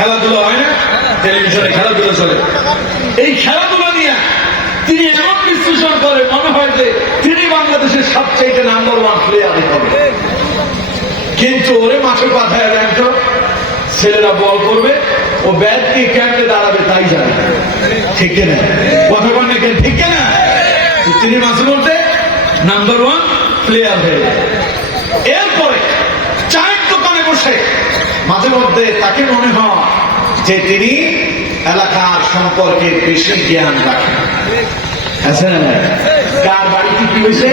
খেলাধুলা হয় না, টেলিভিশনে খেলাধুলা চলে, এই খেলাধুলা নিয়ে তিনি এমন বিশ্লেষণ করে মনে হয় যে তিনি বাংলাদেশের সবচেয়ে নাম্বার 1 প্লেয়ার হবে। কিন্তু ওরে মাঠে পাঠায় দেন তো, ছেলেরা বল করবে, ও ব্যাট নিয়ে ক্যাম্পে দাঁড়াবে তাই জানে, ঠিক না? কথা বলেন ঠিক না? তিনি মাঝে মধ্যে নাম্বার 1 প্লেয়ার হয়ে যায়। এরপরে চায়ের দোকানে বসে মাঝে মধ্যে তাকে মনে হয় যে তিনি এলাকার সম্পর্কে বেশি জ্ঞান রাখেন। আচ্ছা, কার বাড়িতে কি হয়েছে,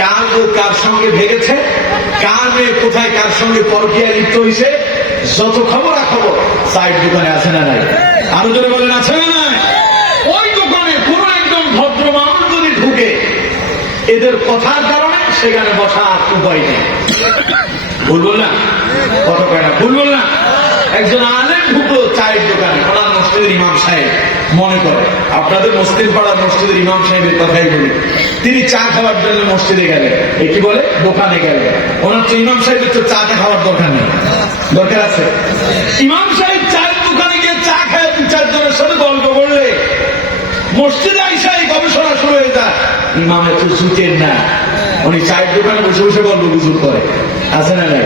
কার লোক কার সঙ্গে ভেগেছে, কার মেয়ে কোথায় কার সঙ্গে পরকীয়া লিপ্ত হয়েছে, যত খবরাখবর চায়ের দোকানে আছে না নাই? আরো জোরে বলেন আছে না নাই? ওই দোকানে কোন একজন ভদ্র মানুষ যদি ঢুকে, এদের কথার কারণে সেখানে বসার উপায় নেই। ভুল বল না? কথা কয় না, ভুল বল না? একজন আলেম ঢুকলো চায়ের দোকানে, ওনার মসজিদের ইমাম সাহেব, মনে করে আপনাদের মুসলিম পাড়ার মসজিদের ইমাম সাহেবের কথাই বলি, তিনি চা খাওয়ার জন্য মসজিদে গেলেন, এটি বলে দোকানে গেলেন। ওনার তো ইমাম সাহেবের তো চা খাওয়ার দরকার নেই, দরকার আছে? ইমাম সাহেব চায়ের দোকানে গিয়ে চা খায়, 2-4 জনের সাথে গল্প করলে মসজিদে আইসাই গবেষণা শুরু হয়ে যায়। ইমামের তো জুতেন না, উনি চায়ের দোকানে বসে বসে গল্প গুজব করে, আছে না নাই?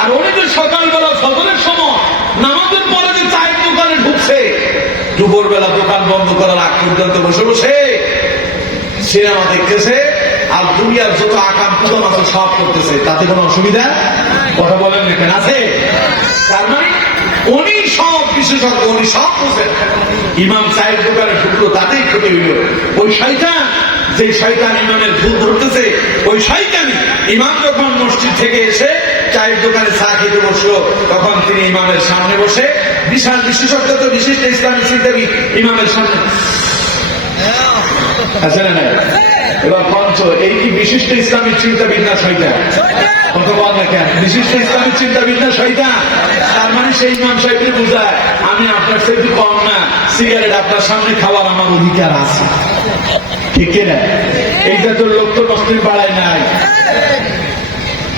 আর উনি যে সকালবেলা ফজরের সময় নামাজের পরে যে চায়ের দোকানে ঢুকছে, দুপুর বেলা দোকান বন্ধ করার আগ পর্যন্ত বসে বসে সিনেমা দেখতেছে, আর দুনিয়ার যত আকাম কুদম আছে সব করতেছে, তাতে কোনো অসুবিধা? কথা বলেন না কেন? আছে? তার মানে উনি সব বিশেষজ্ঞ, উনি সব বুঝেন। ইমাম চায়ের দোকানে ঢুকলো, তাতেই ক্ষতি হইল। ওই শয়তান, যে শয়তান ইমামের ভুল ধরতেছে, ওই শয়তানি ইমাম যখন মসজিদ থেকে এসে চায়ের দোকানে চা খেতে বসলো, তখন তিনি ইমামের সামনে বসে, বিশাল বিশেষজ্ঞ তো বিশিষ্ট ইসলামী চিন্তাবিদ ইমামের সামনে, আছে না নাই? এবার পঞ্চ, এই কি বিশিষ্ট ইসলামিক চিন্তাবিদ না শয়তান? কত বল না কেন? বিশিষ্ট ইসলামিক চিন্তাবিদ না শয়তান? তার মানে সেই ইমাম সাহেবকে বুঝায়, আমি আপনার সাথে কম না, সিগারেট আপনার সামনে খাওয়ার আমার অধিকার আছে, ঠিক না? এইটা তো লোক তো মুসলিম পাড়ায় নাই।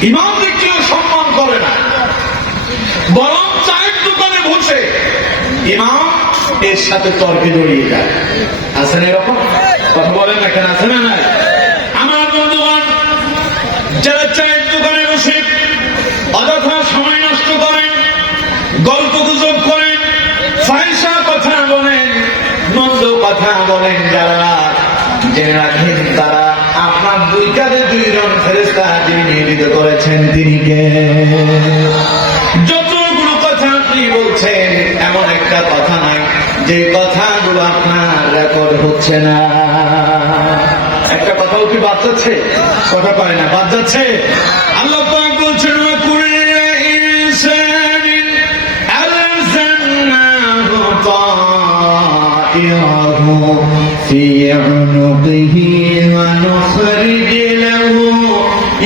ইমামকে কেউ সম্মান করে না, বরং চায়ের দোকানে বসে ইমাম এর সাথে তর্কে জড়িয়ে যায়। আছে না এরকম? কথা বলেন না কেন? আছে না নাই? আমার বন্ধুগণ, যারা চায়ের দোকানে বসে অযথা সময় নষ্ট করেন, গল্প গুজব করেন, ফাহিশা কথা বলেন, মন্দ কথা বলেন, যারা জেনে রাখেন তারা আপনার 2 কাঁধে 2 জন ফেরেশতা যিনি নিয়োজিত করেছেন, তিনি কে? যতগুলো কথা আপনি বলছেন, এমন একটা কথা নাই যে কথাগুলো আপনার রেকর্ড হচ্ছে না। একটা কথাও কি বাদ যাচ্ছে? কথা পায় না, বাদ যাচ্ছে। আল্লাহ পাক বলছেন, কুল্লু ইনসানিন আলজামনাহু তাইরাহু ফি উনুকিহি ওয়া নুখরিজ লাহু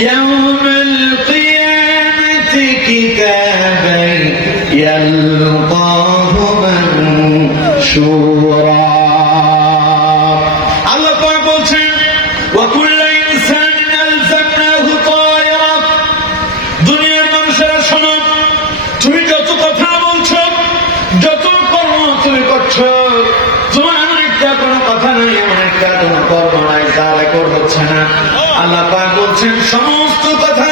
ইয়াওমাল কিয়ামাতি কিতাবান ইয়ালকাহু মানশুরা। আল্লাহ পাক বলছেন, ওয়া কুল্লু ইনসানিন আলজামনাহু তাইরাহু, দুনিয়ার মানুষেরা শোনো, তুমি যত কথা বলছো, যত কর্ম তুমি করছো, তোমার এমন একটা কোনো কথা নাই, এমন একটা কোনো কর্ম নাই যা রেকর্ড হচ্ছে না। আল্লাহ পাক বলছেন, সমস্ত কথা,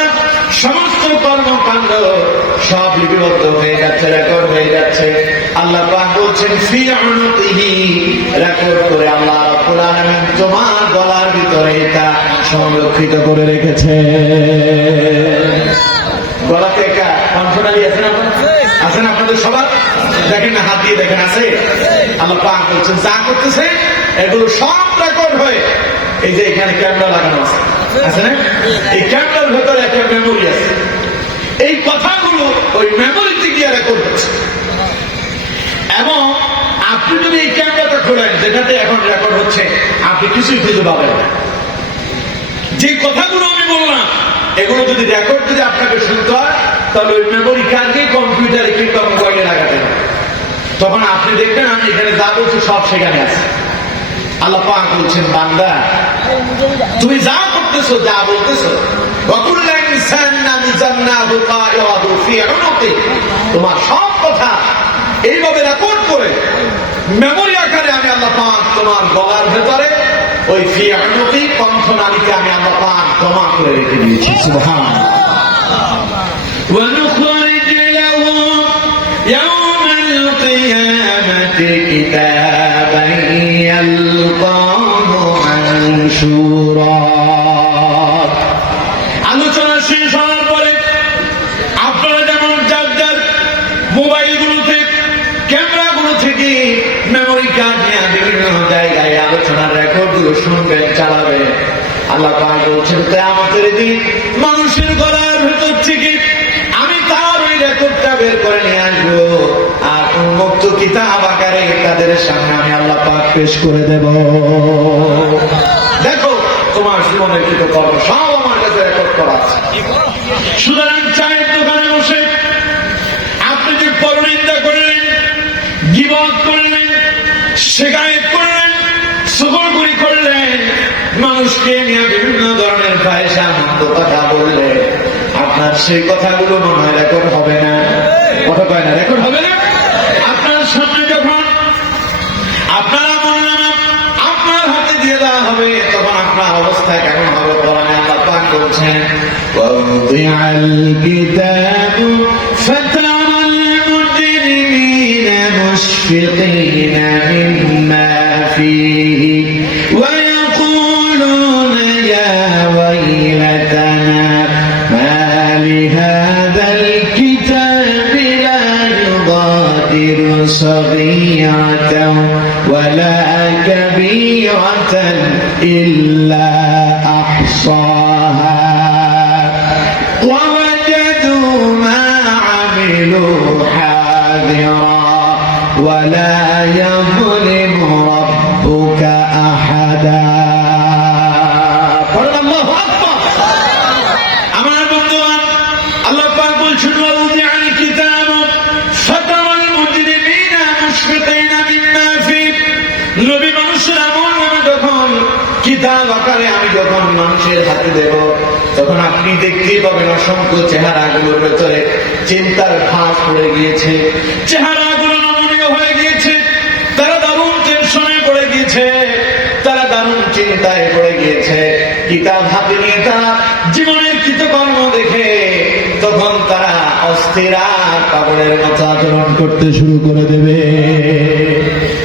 সমস্ত কর্মকাণ্ড সব লিপিবদ্ধ হয়ে যাচ্ছে, রেকর্ড হয়ে যাচ্ছে। আল্লাহ পাক বলছেন, ফি উনুকিহি, রেকর্ড করে আল্লাহ রাব্বুল আলামিন তোমার গলার ভিতরে এটা সংরক্ষিত করে রেখেছে। গলাতে একটা কণ্ঠনালী আছে না? আছে না আপনাদের সবার? দেখেন না, হাত দিয়ে দেখেন, আছে? আল্লাহ পাক বলছেন, যা করতেছে এগুলো সব রেকর্ড হয়ে, এই যে এখানে ক্যামেরা লাগানো আছে, আছে না? এই ক্যামেরার ভেতরে একটা মেমোরি আছে, এই কথাগুলো ওই মেমোরিতে গিয়ে রেকর্ড হচ্ছে। এবং আপনি যদি এই ক্যামেরাটা খোলেন, যেটাতে এখন রেকর্ড হচ্ছে, আপনি কিছুই খুঁজে পাবেন না। যে কথাগুলো আমি বললাম, এগুলো যদি রেকর্ড যদি আপনাকে শুনতে হয়, তাহলে ওই মেমোরি কার্ডকে কম্পিউটারে কিংবা মোবাইলে লাগাতে হবে। তখন আপনি দেখবেন আমি এখানে যা বলছি সব সেখানে আছে। আল্লাহ পাক বলছেন, বান্দা তুমি যা করতেছো, যা বলতেছো, তোমার সব কথা এইভাবে রেকর্ড করে মেমোরি আকারে আমি আল্লাহ পাক তোমার গলার ভেতরে ওই ফি আনুতি কণ্ঠনালীতে আমি আল্লাহ পাক জমা করে রেখে দিয়েছি। সুবহানাল্লাহ। ونخرج له يوم القيامة كتابا يلقاه منشورا। আলোচনা শেষ হওয়ার পরে আপনারা যেমন যার যার মোবাইলগুলো থেকে ক্যামেরাগুলো থেকে মেমোরি কার্ড নিয়ে বিভিন্ন জায়গায় আলোচনার রেকর্ডগুলো শুনবেন, চালাবেন। আল্লাহ পাক বলছেন কিয়ামতের দিন মানুষের গলার ভেতর থেকে আমি তার ওই রেকর্ডটা বের করে নিয়ে আসবো, আর উন্মুক্ত কিতাব আকারে তাদের সামনে আমি আল্লাহ পাক পেশ করে দেব। দেখো তোমার জীবনের কৃতকর্ম সব আমার কাছে রেকর্ড করা আছে। সুতরাং চায়ের দোকানে বসে আপনি যে পরনিন্দা করলেন, গীবত করলেন, শিকায়েত করলেন, সুগরগুরি করলেন, মানুষকে নিয়ে বিভিন্ন ধরনের ফাহিশা মন্দ কথা বললেন, আপনার সেই কথাগুলো মনে হয় রেকর্ড হবে না? কথা কয় না, রেকর্ড হবে না? আপনার সামনে যখন আপনার আমলনামা আপনার হাতে দিয়ে দেওয়া হবে, তখন আপনার অবস্থা কেমন হবে? কোরআনে আল্লাহ পাক বলছেন ওয়াদিআল কিতাবু ফাতারাল মুজরিমিনা মুশফিকিনা মিম্মা ফীহি ওয়া ইয়াকুলুনা ইয়া ওয়াইলাতানা মা লিহাযাল কিতাবি লা ইউগাদিরু সাগীরাতান ওয়ালা কাবীরাতান ইল্লা আহসাহা ওয়া ওয়াজাদু মা আমিলু হাদিরা ওয়ালা ইয়াযলিমু রাব্বুকা আহাদা। আল্লাহু আকবার। আমার বন্ধুগণ, আল্লাহ পাক বলছেন ওয়াদিআল কিতাব ফাতারাল মুজরিমিনা মুশফিকিনা মিম্মা ফীহি। নবী মানুষের আমলনামা যখন কিতাব আকারে আমি যখন মানুষের হাতে দেব, তখন আপনি দেখতেই পাবেন অসংখ্য চেহারাগুলোর ভেতরে চিন্তার ফাঁস পড়ে গিয়েছে, চেহারাগুলো নমনীয় হয়ে গিয়েছে, তারা দারুণ টেনশনে পড়ে গিয়েছে, তারা দারুণ চিন্তায় পড়ে গিয়েছে। কিতাব হাতে নিয়ে তারা জীবনের কৃতকর্ম দেখে তখন তারা অস্থির আর পাগলের মতো আচরণ করতে শুরু করে দেবে।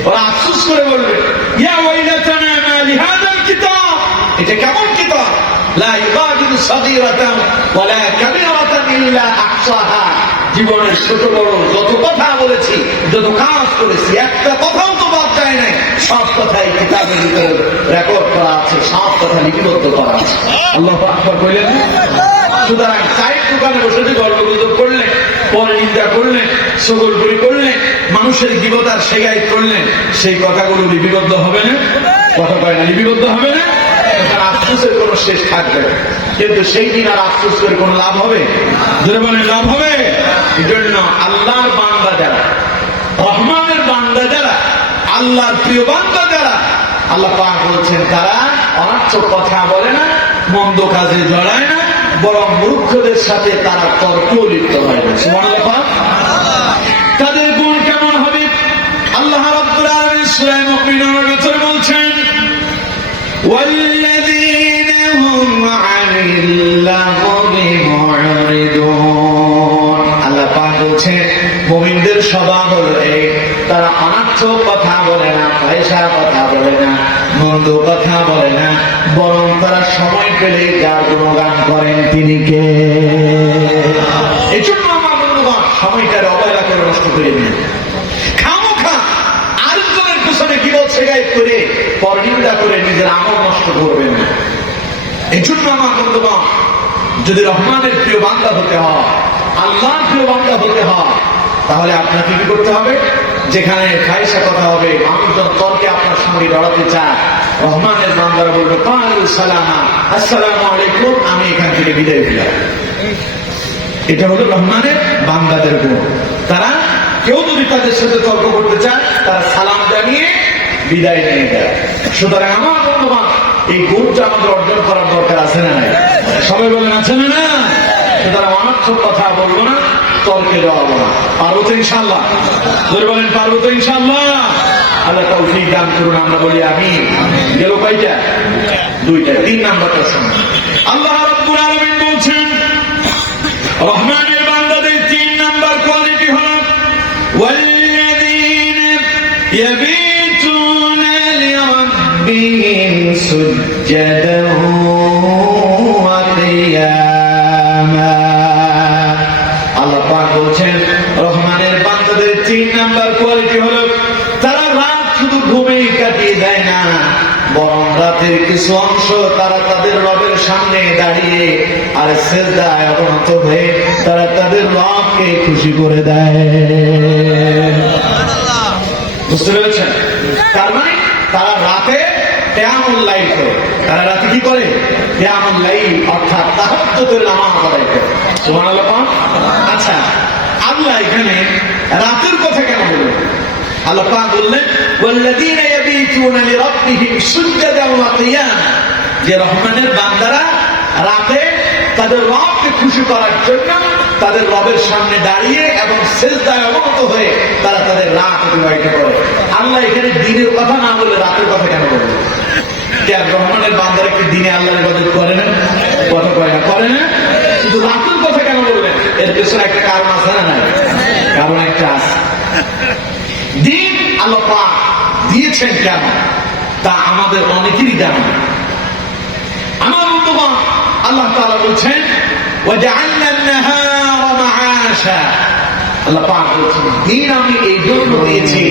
ওরা আফসোস করে বলবে ইয়া ওয়াইলাতানা মা লিহাযাল কিতাব, এটা কেমন কিতাব লা ইউগাদিরু সাগীরাতান ওয়ালা কাবীরাতান ইল্লা আহসাহা। জীবনের ছোট বড় যত কথা বলেছি, যত কাজ করেছি, একটা কথাও তো বাদ যায় নাই। সব কথাই কিতাবের ভিতরে রেকর্ড করা আছে, সব কথা লিপিবদ্ধ করা আছে। আল্লাহু আকবার কইলেন। সুতরাং চায়ের দোকানে বসে যে গল্পগুজব করলেন, পরনিন্দা করলেন, সুগরগুরি করলেন, মানুষের গীবত আর শিকায়েত করলেন, সেই কথাগুলো লিপিবদ্ধ হবে না? কথা কয় না, লিপিবদ্ধ হবে না? তখন আফসোসের কোনো শেষ থাকবে না। কিন্তু সেই দিন আর আফসোস করে কোনো লাভ হবে? যদি বলেন লাভ হবে? এই জন্য আল্লাহর বান্দা যারা, রহমানের বান্দা যারা, আল্লাহর প্রিয় বান্দা যারা, আল্লাহ পাক বলছেন তারা অনার্থক কথা বলে না, মন্দ কাজে জড়ায় না, বরং মূর্খদের সাথে তারা তর্ক লিপ্ত হয় না। সুবহানাল্লাহ। তাদের গুণ কেমন হবে? আল্লাহ রাব্বুল আলামিন সূরা মুমিনুনের ভিতরে বলছেন ওয়াল্লাযীনা হুম আনিল লাগবি মুরিদুন। আল্লাহ পাক বলছেন মুমিনদের স্বভাব হলো এই, তারা অনার্থক কথা বলে না, পয়সা কথা বলে না, মন্দ কথা বলে না, বরং তারা সময় পেলে যার গুণগান করেন তিনি কে? এই জন্য আমার বন্ধুগণ, সময়টার অবহেলা করে নষ্ট করে দিন। খামোখা আরেকজনের পিছনে গীবত শিকায়েত করে পরনিন্দা করে নিজের আমল নষ্ট করবেন না। এই জন্য আমার বন্ধুগণ, যদি রহমানের প্রিয় বান্দা হতে হয়, আল্লাহর প্রিয় বান্দা হতে হয়, তাহলে আপনাকে কি করতে হবে? যেখানে ফাহিশা কথা হবে, মানুষজন তর্কে আপনার সঙ্গে লড়াতে চায়, রহমানের বান্দারা বলবে কালু সালামা, আসসালামু আলাইকুম, আমি এখান থেকে বিদায় দিলাম। এটা হলো রহমানের বান্দাদের গুণ। তারা কেউ যদি তাদের সাথে তর্ক করতে চায়, তারা সালাম জানিয়ে বিদায় নিয়ে দেয়। সুতরাং আমার বন্ধুবান, এই গুণটা আমাদের অর্জন করার দরকার আছে না নাই? সবাই বলেন আছে না? সুতরাং অনর্থক কথা বলবো না, তর্কে জড়াবো না। পারবো তো ইনশাআল্লাহ? ধরে বলেন পারবো তো ইনশাআল্লাহ? আল্লাহ তৌফিক দান করুন। আমরা বলি আমিন। গেল কয়টা? দুইটা। 3 নাম্বারটা শুনুন। আল্লাহ রাব্বুল আলামিন বলছেন রহমানের বান্দাদের 3 নাম্বার কোয়ালিটি হলো ওয়াল্লাযীনা ইয়াবিতুনা লিরাব্বিহিম সুজদান ওয়া কিয়ামা। আল্লাহ পাক বলছেন রহমানের বান্দাদের 3 নাম্বার কোয়ালিটি হলো তারা রাত শুধু ঘুমেই কাটিয়ে দেয় না, বরং রাতের কিছু অংশ তারা তাদের রবের সামনে দাঁড়িয়ে আর সিজদায় অবনত হয়ে তারা তাদের রবকে খুশি করে দেয়। বুঝতে পেরেছেন? তার মানে তারা রাতে কিয়ামুল লাইল করে। তারা রাতে কি করে? কিয়ামুল লাইল অর্থাৎ তাহাজ্জুদের নামাজ আদায় করে। সুবহানাল্লাহ। আচ্ছা, আল্লাহ এখানে রাতের কথা কেন বললেন? আল্লাহ পাক বললেন ওয়াল্লাযীনা ইয়াবিতুনা লিরাব্বিহিম সুজদান ওয়া কিয়ামা, যে রহমানের বান্দারা রাতে তাদের রবকে খুশি করার জন্য তাদের রবের সামনে দাঁড়িয়ে এবং সিজদায় অবনত হয়ে তারা তাদের রাত অতিবাহিত করে। আল্লাহ এখানে দিনের কথা না বলে রাতের কথা কেন বললেন? কেন রহমানের বান্দারা কি দিনে আল্লাহর ইবাদত করে না? কথা কয় না? করে না? শুধু রাতের কথা কেন বললেন? এর পেছনে একটা কারণ আছে না? নাই? কারণ একটা আছে। দিন আল্লাহ পাক দিয়েছেন কেন তা আমাদের অনেকেরই জানা নেই। আমার বন্ধুগণ, আল্লাহ তাআলা বলছেন ওয়াজআলনা আন-নাহারা মাআশা। আল্লাহ পাক বলছেন দিন আমি এই জন্য দিয়েছি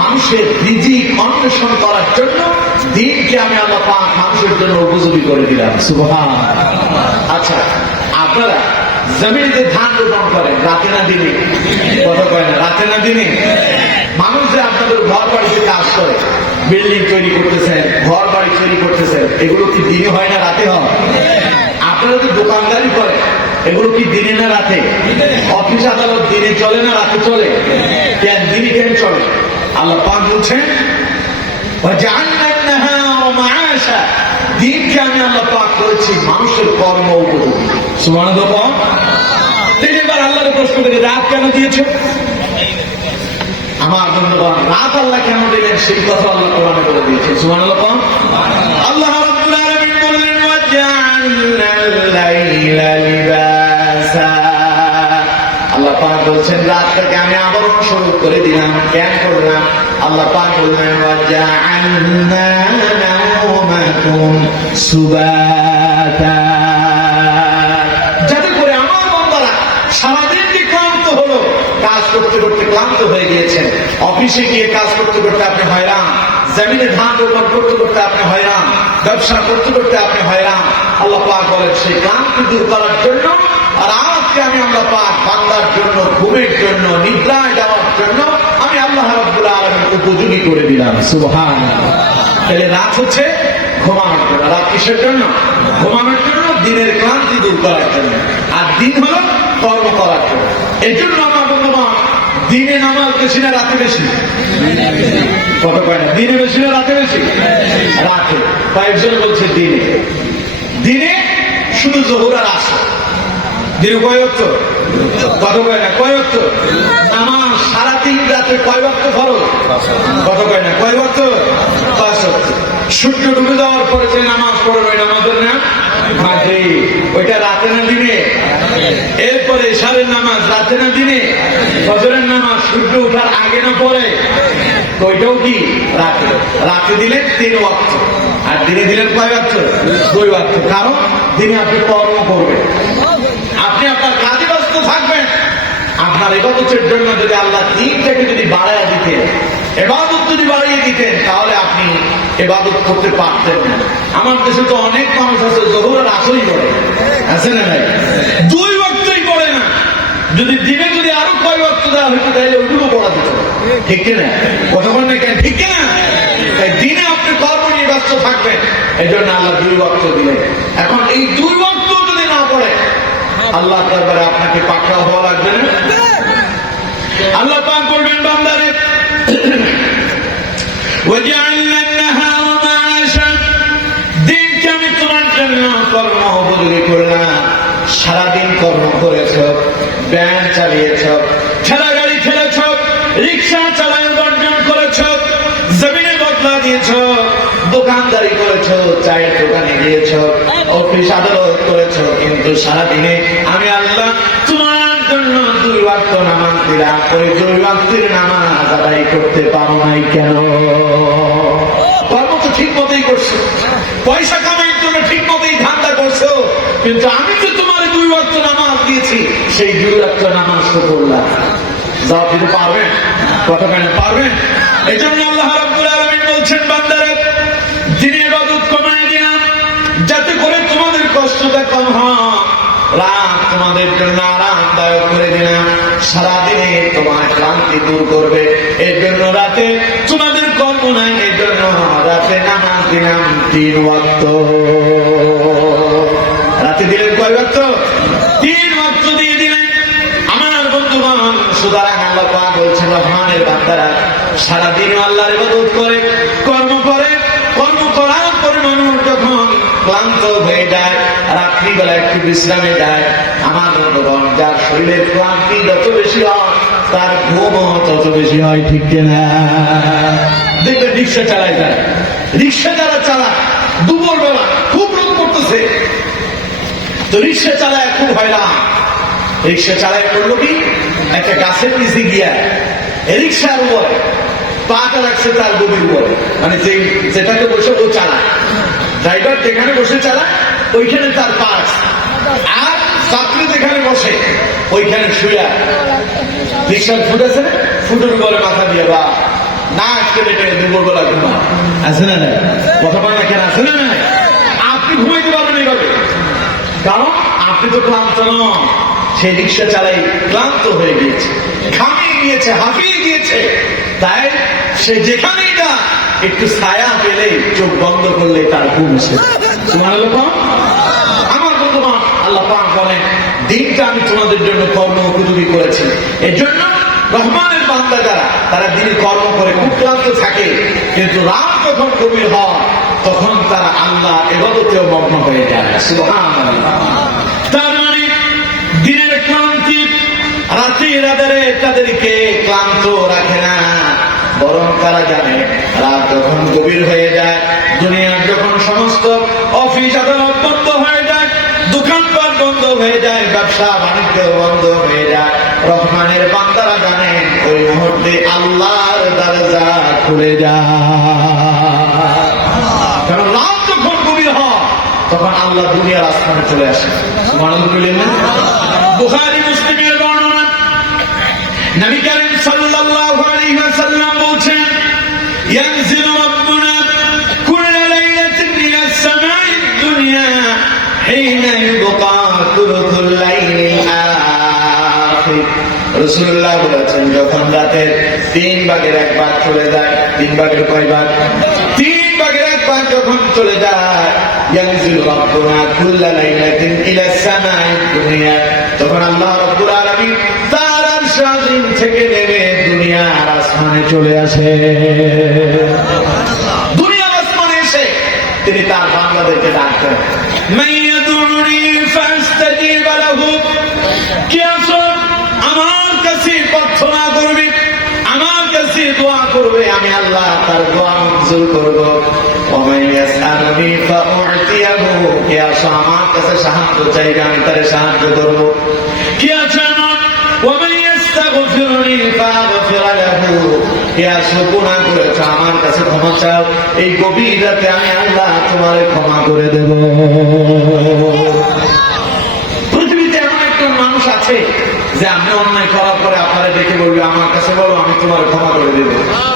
মানুষের রিজিক অন্বেষণ করার জন্য। দিনকে আমি আল্লাহ পাক মানুষের জন্য উপযোগী করে দিলাম। সুবহানাল্লাহ। আচ্ছা, আপনারা জমিনে ধান রোপণ করেন রাতে না দিনে? কথা কয় না? রাতে না দিনে? মানুষ যে আপনাদের ঘর বাড়িতে কাজ করে, বিল্ডিং তৈরি করতেছেন, ঘর বাড়ি তৈরি করতেছেন, এগুলো কি দিনে হয় না রাতে হয়? আপনারা যে দোকানদারি করেন, এগুলো কি দিনে না রাতে? অফিস আদালত দিনে চলে না রাতে চলে? কেন দিনে কেন চলে? আল্লাহ পাক বলছেন ওয়াজআলনা আন-নাহারা মাআশা, দিনকে আমি আল্লাহ পাক করেছি মানুষের কর্ম উপযোগী। সুবহানাল্লাহ। এবার আল্লাহর প্রশ্ন করি রাত কেন দিয়েছে? আমার বন্ধুগণ, রাত আল্লাহ কেন দিলেন সেই কথা আল্লাহ কোরআনে বলে দিয়েছেন। সুবহানাল্লাহ। আল্লাহ রাব্বুল আলামিন বললেন ওয়াজআলনাল লাইলা লিবাসা। আল্লাহ পাক বলছেন রাতটাকে আমি আবরণ স্বরূপ করে দিলাম। কেন করলাম? আল্লাহ পাক বললেন ওয়াজআলনা নাওমাকুম সুবাতা, যাতে করে আমার বান্দারা সারাদিন যে ক্লান্ত হলো, কাজ করতে করতে ক্লান্ত হয়ে গিয়েছেন, অফিসে গিয়ে কাজ করতে করতে আপনি হয়রান, জমিনে ধান রোপণ করতে করতে আপনি হয়রান, ব্যবসা করতে করতে আপনি হয়রান, আল্লাহ পাক বলেন সেই ক্লান্তি দূর করার জন্য আর আজকে আমি আল্লাহ পাক বান্দার জন্য ঘুমের জন্য নিদ্রায় যাওয়ার জন্য আমি আল্লাহ রাব্বুল আলামিন উপযোগী করে দিলাম। সুবহানাল্লাহ। তাহলে রাত হচ্ছে ঘুমানোর জন্য। রাত কিসের জন্য? ঘুমানোর জন্য, দিনের ক্লান্তি দূর করার জন্য। আর দিন হলো কর্ম করার জন্য। এই জন্য আমার বন্ধুগণ, দিনে নামাজ বেশি না রাতে বেশি? কথা কয় না? দিনে বেশি না রাতে বেশি? রাতে। কয়েকজন বলছে দিনে। দিনে শুধু যোহর আর আসর। দিনে কয় ওয়াক্ত? কথা কয় না? কয় ওয়াক্ত নামাজ? সারা দিন রাতে কয় ওয়াক্ত ফরজ? কথা কয় না? কয় ওয়াক্ত? 5 ওয়াক্ত। সূর্য ডুবে যাওয়ার পরে যে নামাজ পড়বে নামাজের নাম মাগরিব, ওইটা রাতে না দিনে? এরপরে ইশারের নামাজ রাতে না দিনে? ফজরের নামাজ সূর্য ওঠার আগে না পরে? ওইটাও কি রাতে? রাতে দিলেন 3 ওয়াক্ত আর দিনে দিলেন কয় ওয়াক্ত? 2 ওয়াক্ত। কারণ দিনে আপনি কর্ম করবেন, আপনি আপনার কাজে ব্যস্ত থাকবেন। আপনার ইবাদতের জন্য যদি আল্লাহ দিনটাকে যদি বাড়াইয়া দিতেন, ইবাদত যদি বাড়িয়ে দিতেন, তাহলে আপনি ইবাদত করতে পারতেন না। আমার দেশে তো অনেক মানুষ আছে যোহর আর আসরই পড়ে, আছে না নাই? 2 ওয়াক্তই পড়ে না। যদি দিনে যদি আরো কয় ওয়াক্ত দেওয়া হইতো তাহলে ওইগুলো পড়া দিত। ঠিক কিনা? কথা বলেন না কেন? ঠিক কিনা? তাই দিনে আপনি কর্ম নিয়ে ব্যস্ত থাকবেন, এই জন্য আল্লাহ 2 ওয়াক্ত দিলেন। এখন এই 2 ওয়াক্ত যদি না পড়ে আল্লাহ দরবারে আপনাকে পাকড়াও হওয়া লাগবে না? আল্লাহ পাক বলবেন বান্দারে ওয়াজআলনা আন-নাহারা মাআশা, দিনকে আমি তোমার জন্য কর্ম উপযোগী করলাম। সারাদিন কর্ম করেছ, ব্যান চালিয়েছ, ঠেলা গাড়ি ঠেলেছ, রিক্সা চালায় উপার্জন করেছ, জমিনে বদলা দিয়েছ, দোকানদারি করেছ, চায়ের দোকানে গিয়েছ, অফিস আদালত করেছ, কিন্তু সারাদিনে আমি আল্লাহ তোমার জন্য 2 ওয়াক্ত নামাজ দিলাম, ওই 2 ওয়াক্তের নামাজ আদায় করতে পারো নাই কেন? কর্ম তো ঠিক মতোই করছো, পয়সা কামাইয়ের জন্য ঠিক মতোই ধান্দা করছো, কিন্তু আমি তো তোমার 2 ওয়াক্ত নামাজ দিয়েছি, সেই 2 ওয়াক্ত নামাজ তো করলাম। জবাব দিতে পারবেন? কথা কেন পারবেন? এই জন্য আল্লাহ রাব্বুল আলামিন বলছেন, বান্দারা দিনের ইবাদত কমায় দিলাম যাতে করে তোমাদের কষ্টটা কম হয়, রাত তোমাদের জন্য আরামদায়ক করে দিলাম, সারাদিনে তোমার ক্লান্তি দূর করবে, এর জন্য রাতে তোমাদের কর্ম নাই, এর জন্য রাতে নামাজ দিলাম 3 ওয়াক্ত। রাতে দিলেন কয় ওয়াক্ত? 3 ওয়াক্ত দিয়ে দিলেন আমার বন্ধুগণ। সুতরাং আল্লাহ পাক বলছেন, রহমানের বান্দারা সারাদিন আল্লাহর ইবাদত করে, কর্ম করে, কর্ম করার পরে মানুষ যখন ক্লান্ত হয়ে যায়, রাত্রিবেলা একটু বিশ্রামে যায়, আমার বন্ধুগণ যার শরীরের ক্লান্তি যত বেশি হয় তার ঘুমও তত বেশি হয়, ঠিক কিনা? দেখবেন রিক্সা চালায় যায়, রিক্সা যারা চালায় দুপুরবেলা খুব রোদ পড়তেছে, তো রিক্সা চালায় খুব হয়রান। রিক্সা চালায় করলো কি, একটা গাছের নিচে গিয়া রিক্সার উপরে পাটা রাখছে তার গভীর উপরে, মানে যেটাকে বসে ও চালায়, ড্রাইভার যেখানে বসে চালায় ওইখানে তার পা আছে, আর যাত্রী যেখানে বসে ওইখানে শুয়া রিক্সার ফুট আছে, ফুটের উপরে মাথা দিয়ে বা না আজকে দুপুরবেলা ঘুমা আছে না নাই? কথা বলে কেন আছে না নাই? আপনি ঘুমাইতে পারবেন এইভাবে, কারণ আপনি তো ক্লান্ত নন, সেই রিক্সা চালাই ক্লান্ত হয়ে গিয়েছে, ঘামিয়ে গিয়েছে, হাঁপিয়ে গিয়েছে, তাই সে যেখানেই না একটু ছায়া পেলে চোখ বন্ধ করলে তার ঘুম এসে। আমার বন্ধুগণ, আল্লাহ পাক বলেন, দিনটা আমি তোমাদের জন্য কর্ম উপযোগী করেছি, এর জন্য রহমানের বান্দা যারা তারা দিনে কর্ম করে খুব ক্লান্ত থাকে, কিন্তু রাত যখন গভীর হয় তখন তারা আল্লাহ ইবাদতেও মগ্ন হয়ে যায়। সুবহানাল্লাহ। তার মানে দিনের ক্লান্তি রাতের আধারে তাদেরকে ক্লান্ত রাখে না, বরং তারা জানে রাত যখন গভীর হয়ে যায়, দুনিয়ার যখন সমস্ত অফিস আদালত বন্ধ হয়ে যায়, দোকানপাট বন্ধ হয়ে যায়, ব্যবসা বাণিজ্য বন্ধ হয়ে যায়, রহমানের বান্দারা জানেন ওই মুহূর্তে আল্লাহর দরজা খুলে যায়। কারণ রাত যখন গভীর হয় তখন আল্লাহ দুনিয়ার আসমানে চলে আসে। বুখারী মুসলিমের বর্ণনা, নবী করিম সাল্লাল্লাহু আলাইহি ওয়াসাল্লাম বলেন, ইয়ানজিলু রাব্বুনা কুল্লা লাইলাতিন ইলাস সামাঈদ দুনিয়া হিনা ইবকা তুলুল লাইলিল আখির। রাসূলুল্লাহ বলেছেন, যখন রাতের 3 ভাগের 1 ভাগ চলে যায়, 3 ভাগের কয় ভাগ? 3 ভাগের 1 ভাগ যখন চলে যায়, ইয়ানজিলু রাব্বুনা কুল্লা লাইলাতিন ইলাস সামাঈদ দুনিয়া, তখন আল্লাহ রাব্বুল আলামিন তার আরশ আজিম থেকে নেমে দুনিয়ার আসমানে চলে আসে। দুনিয়ার আসমানে এসে তিনি তার বান্দাদেরকে ডাকতেন, মাইয়াদুনি ফাস্তাজিব লাহু, কে আছো আমার কাছে প্রার্থনা করবে, আমার কাছে দোয়া করবে, আমি আল্লাহ তার দোয়া মঞ্জুর করব। ওমাইয়াসআলুনি ফাউতিয়াহু, কে আছো আমার কাছে সাহায্য চাইবে, আমি তারে সাহায্য করব। কে আছো ওমাইয়াস্তাগফিরুনি ফাগফির লাহু, কে আছো গুনাহ করেছো আমার কাছে ক্ষমা চাও, এই গভীর রাতে আমি আল্লাহ তোমারে ক্ষমা করে দেব। পৃথিবীতে এমন একজন মানুষ আছে যে আপনি অন্যায় করার পরে আপনারা ডেকে বলবে, আমার কাছে বলো আমি তোমার ক্ষমা করে দেব?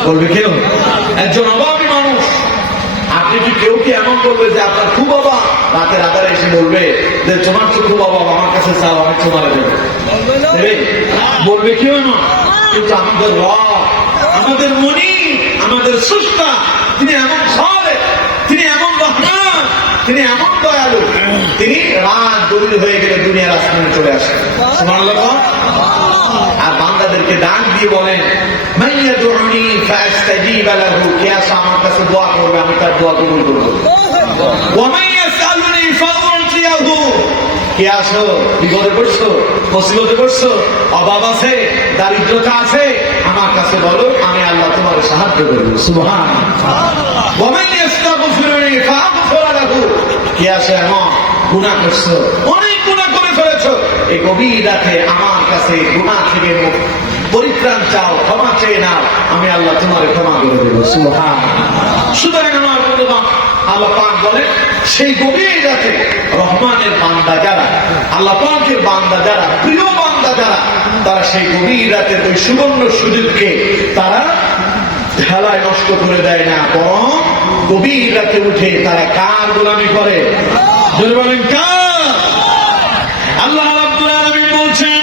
বলবে কেউ? একজন অভাবী মানুষ। আপনি কি কেউ কি এমন বলবে যে আপনার খুব অভাব, রাতের আধারে এসে বলবে যে তোমার তো খুব অভাব, আমার কাছে চাও আমি তোমার দেব? বলবে কেউ না। কিন্তু আমাদের রব, আমাদের মনি, আমাদের সুস্থা, তিনি এমন খালে, তিনি এমন রহমান, তিনি এমন দয়ালু, তিনি রাত গভীর হয়ে গেলে দুনিয়ার আসমানে চলে আসেন। সুবহানাল্লাহ। আর বান্দাদেরকে ডাক দিয়ে বলেন, মাইয়াদুনি ফাস্তাজিব লাহু, কে আসো আমার কাছে দোয়া করবে, আমি তার দোয়া কবুল করব। ওয়া মাইয়াসআলুনি ফাউতিয়াহু, কে কে আছো? বিপদে পড়ছো, মুসিবতে পড়ছো, অভাব আছে, দারিদ্রতা আছে, আমার কাছে বলো, আমি আল্লাহ তোমার সাহায্য করবো। সুবহানাল্লাহ। কে আছে এমন গুনাহ করছো, অনেক গুনাহ করে ফেলেছো, এই গভীর রাতে আমার কাছে গুনাহ থেকে পরিত্রাণ চাও, ক্ষমা চেয়ে নাও, আমি আল্লাহ তোমার ক্ষমা করে দেবো। সুবহানাল্লাহ। সুতরাং আমার বন্ধুগণ, আল্লাহ পাক বলেন সেই গভীর রাতে রহমানের বান্দা যারা, আল্লাহ পাকের বান্দা যারা, প্রিয় বান্দা যারা, তারা সেই গভীর রাতের ওই সুবর্ণ সুযোগকে তারা ঢালায় নষ্ট করে দেয় না, বরং গভীর রাতে উঠে তারা কার গোলামি করে? জোরে বলেন কার? আল্লাহ রাব্বুল আলামিন বলছেন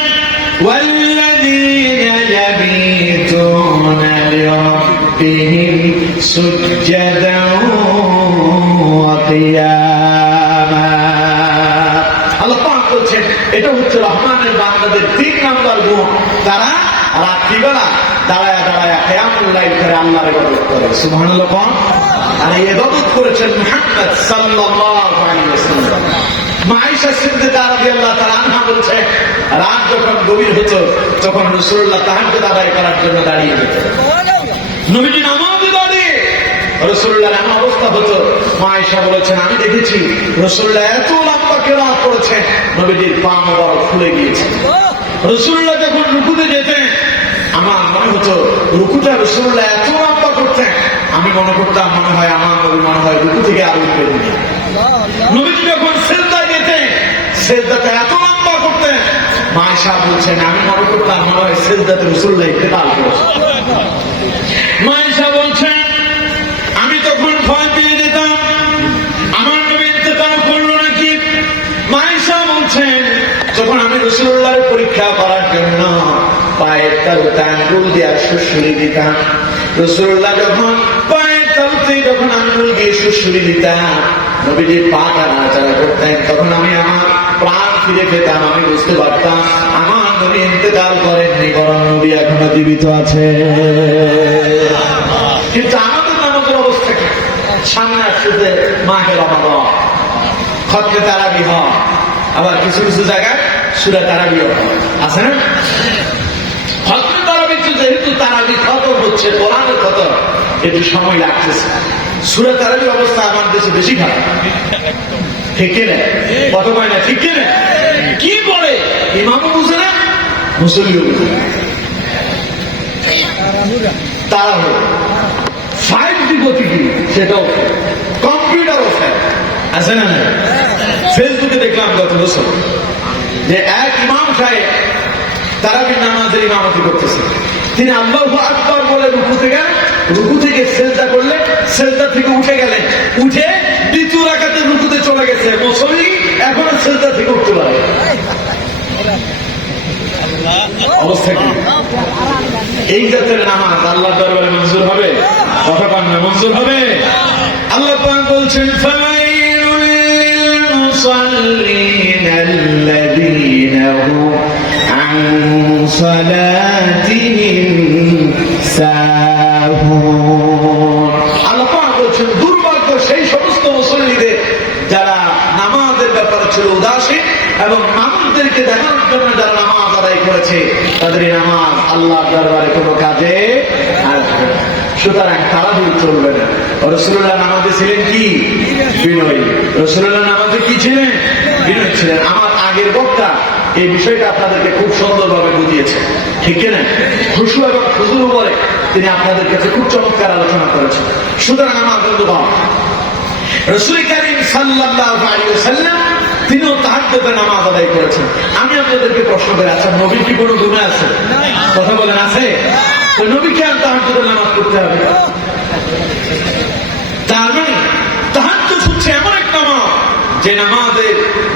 ওয়াল্লাযীনা ইয়াবিতুনা লিরাব্বিহিম সুজদান ওয়া কিয়ামা। আল্লাহ পাক বলছেন এটা হচ্ছে রহমানের বান্দাদের 3 নাম্বার গুণ। তারা রাত্রিবেলা দাঁড়ায় দাঁড়ায় কিয়ামুল লাইল করে আল্লাহর ইবাদত করে। সুবহানাল্লাহ। আর এই ইবাদত করেছেন মুহাম্মদ সাল্লাল্লাহু আলাইহি ওয়াসাল্লাম। মা আয়েশা সিদ্দিকা রাদিয়াল্লাহু তাআলা আনহা বলছেন রাত যখন গভীর হতো তখন রাসূলুল্লাহ তাহাজ্জুদ আদায় করার জন্য দাঁড়িয়ে যেতেন। নবীজি নামাজে দাঁড়িয়ে রাসূলুল্লাহর এমন অবস্থা হতো, মা আয়েশা বলেছেন আমি দেখেছি রাসূলুল্লাহ এত লম্বা কিরাত করেছেন নবীজির পা মোবারক ফুলে গিয়েছে। রাসূলুল্লাহ যখন রুকুতে যেতেন আমার মনে হতো রুকুটা রাসূলুল্লাহ এত লম্বা করতেন, আমি মনে করতাম মনে হয় আমার নবী মনে হয় রুকু থেকে আরো উঠবেন। নবীজি যখন সিজদায় যেতেন সিজদাটা এত লম্বা করতেন, মা আয়েশা বলছেন আমি মনে করতাম মনে হয় সিজদাতে রাসূলুল্লাহ ইন্তেকাল করেছেন। মা আয়েশা বলছেন আমি তখন ভয় পেয়ে যেতাম আমার নবী ইন্তেকাল করলো নাকি। মা আয়েশা বলছেন যখন আমি রাসূলুল্লাহর পরীক্ষা করার জন্য পায়ের তালুতে আঙ্গুল দিয়ে সুড়সুড়ি দিতাম, রাসূলুল্লাহ যখন পায়ের তালুতে যখন আঙ্গুল দিয়ে সুড়সুড়ি দিতাম নবীজির পাটা নাড়াচাড়া করতেন, তখন আমি আমার প্রাণ ফিরে পেতাম। আমি বুঝতে পারতাম আমার নবী ইন্তেকাল করেননি, বরং নবী এখনো জীবিত আছে। কিন্তু আমাদের নামাজের অবস্থা কি? সামনে আসছে যে মাহে রমাদান, খতমে তারাবি হয়, আবার কিছু কিছু জায়গায় সূরা তারাবিও হয়, আছে না? খতমে তারাবি যেহেতু তারাবি খতম হচ্ছে, কোরআনের খতম, একটু সময় লাগতেছে। সূরা তারাবির অবস্থা আমার দেশে বেশি খারাপ, ঠিক কিনা? কত কয় না, ঠিক কিনা? কি বলে ইমামও বুঝে না, মুসল্লিও বুঝে না। তারা হল 5G গতি কি সেটাও কম্পিউটারও ফেল, আছে না? ফেসবুকে দেখলাম গত বছর যে এক ইমাম সাহেব তারাবির নামাজের ইমামতি করতেছে, তিনি আল্লাহু আকবার বলে রুকু থেকে সিজদা করলে সিজদা থেকে উঠে গেলেন, উঠে দ্বিতীয় রাকাতে রুকুতে চলে গেছে, মুসল্লি এখনো সিজদা থেকে উঠতে পারে। অবস্থা কি? এই জাতের নামাজ আল্লাহর দরবারে মঞ্জুর হবে? কথা পান না, মঞ্জুর হবে? আল্লাহ পাক বলছেন ফাওয়াইলুল লিল মুসাল্লিন আল্লাযীনা হুম আন সালাতিহিম সাহুন। আল্লাহ পাক বলছেন দুর্ভাগ্য সেই সমস্ত মুসল্লিদের যারা নামাজের ব্যাপারে ছিল উদাসীন এবং মানুষদেরকে দেখানোর জন্য যারা নামাজ আদায় করেছে তাদের নামাজ আল্লাহর দরবারে কোনো কাজে আসবে না। সুতরাং তারাবিও চলবে না। রাসূলুল্লাহ নামাজে ছিলেন কি? বিনয়ী। রাসূলুল্লাহ নামাজে কি ছিলেন? বিনয়ী ছিলেন। আমার আগের বক্তা এই বিষয়টা আপনাদেরকে খুব সুন্দরভাবে বুঝিয়েছে, ঠিক কিনা? খুশু এবং খুজুর উপরে তিনি আপনাদের কাছে খুব চমৎকার আলোচনা করেছেন। সুতরাং আমার বন্ধুগণ, রাসূল কারীম সাল্লাল্লাহু আলাইহি ওয়াসাল্লাম তিনিও তাহাজ্জুদের নামাজ আদায় করেছেন। আমি আপনাদেরকে প্রশ্ন করি, আচ্ছা নবীর কি কোনো গুনাহ আছে? কথা বলেন, আছে? তো নবী কেন তাহাজ্জুদের নামাজ পড়তে হবে? তার মানে তাহাজ্জুদ হচ্ছে এমন এক নামাজ যে নামাজে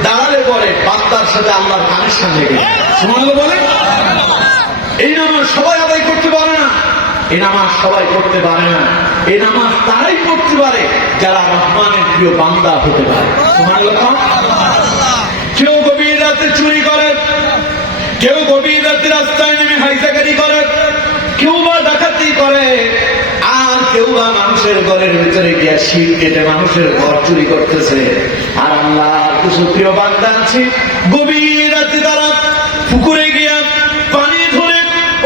দাঁড়ালে পরে বান্দার সাথে আল্লাহর কানেকশন লেগে যায়। সুবহানাল্লাহ বলে। এই নামাজ সবাই আদায় করতে পারে না, এই নামাজ সবাই করতে পারে না, এই নামাজ তারাই করতে পারে যারা রহমানের প্রিয় বান্দা হতে পারে। সুবহানাল্লাহ। কেউ গভীর রাতে চুরি করে, কেউ গভীর রাতে রাস্তায় নেমে হাইজাকারি করে, কেউ বা ডাকাতি করে, আর কেউ বা মানুষ মানুষের ঘরের ভিতরে গিয়া শীত কেটে মানুষের ঘর চুরি করতেছে। আর আল্লাহ কিছু প্রিয় বান্দা আছে গভীর রাতে তারা পুকুরে গিয়া পানি ধরে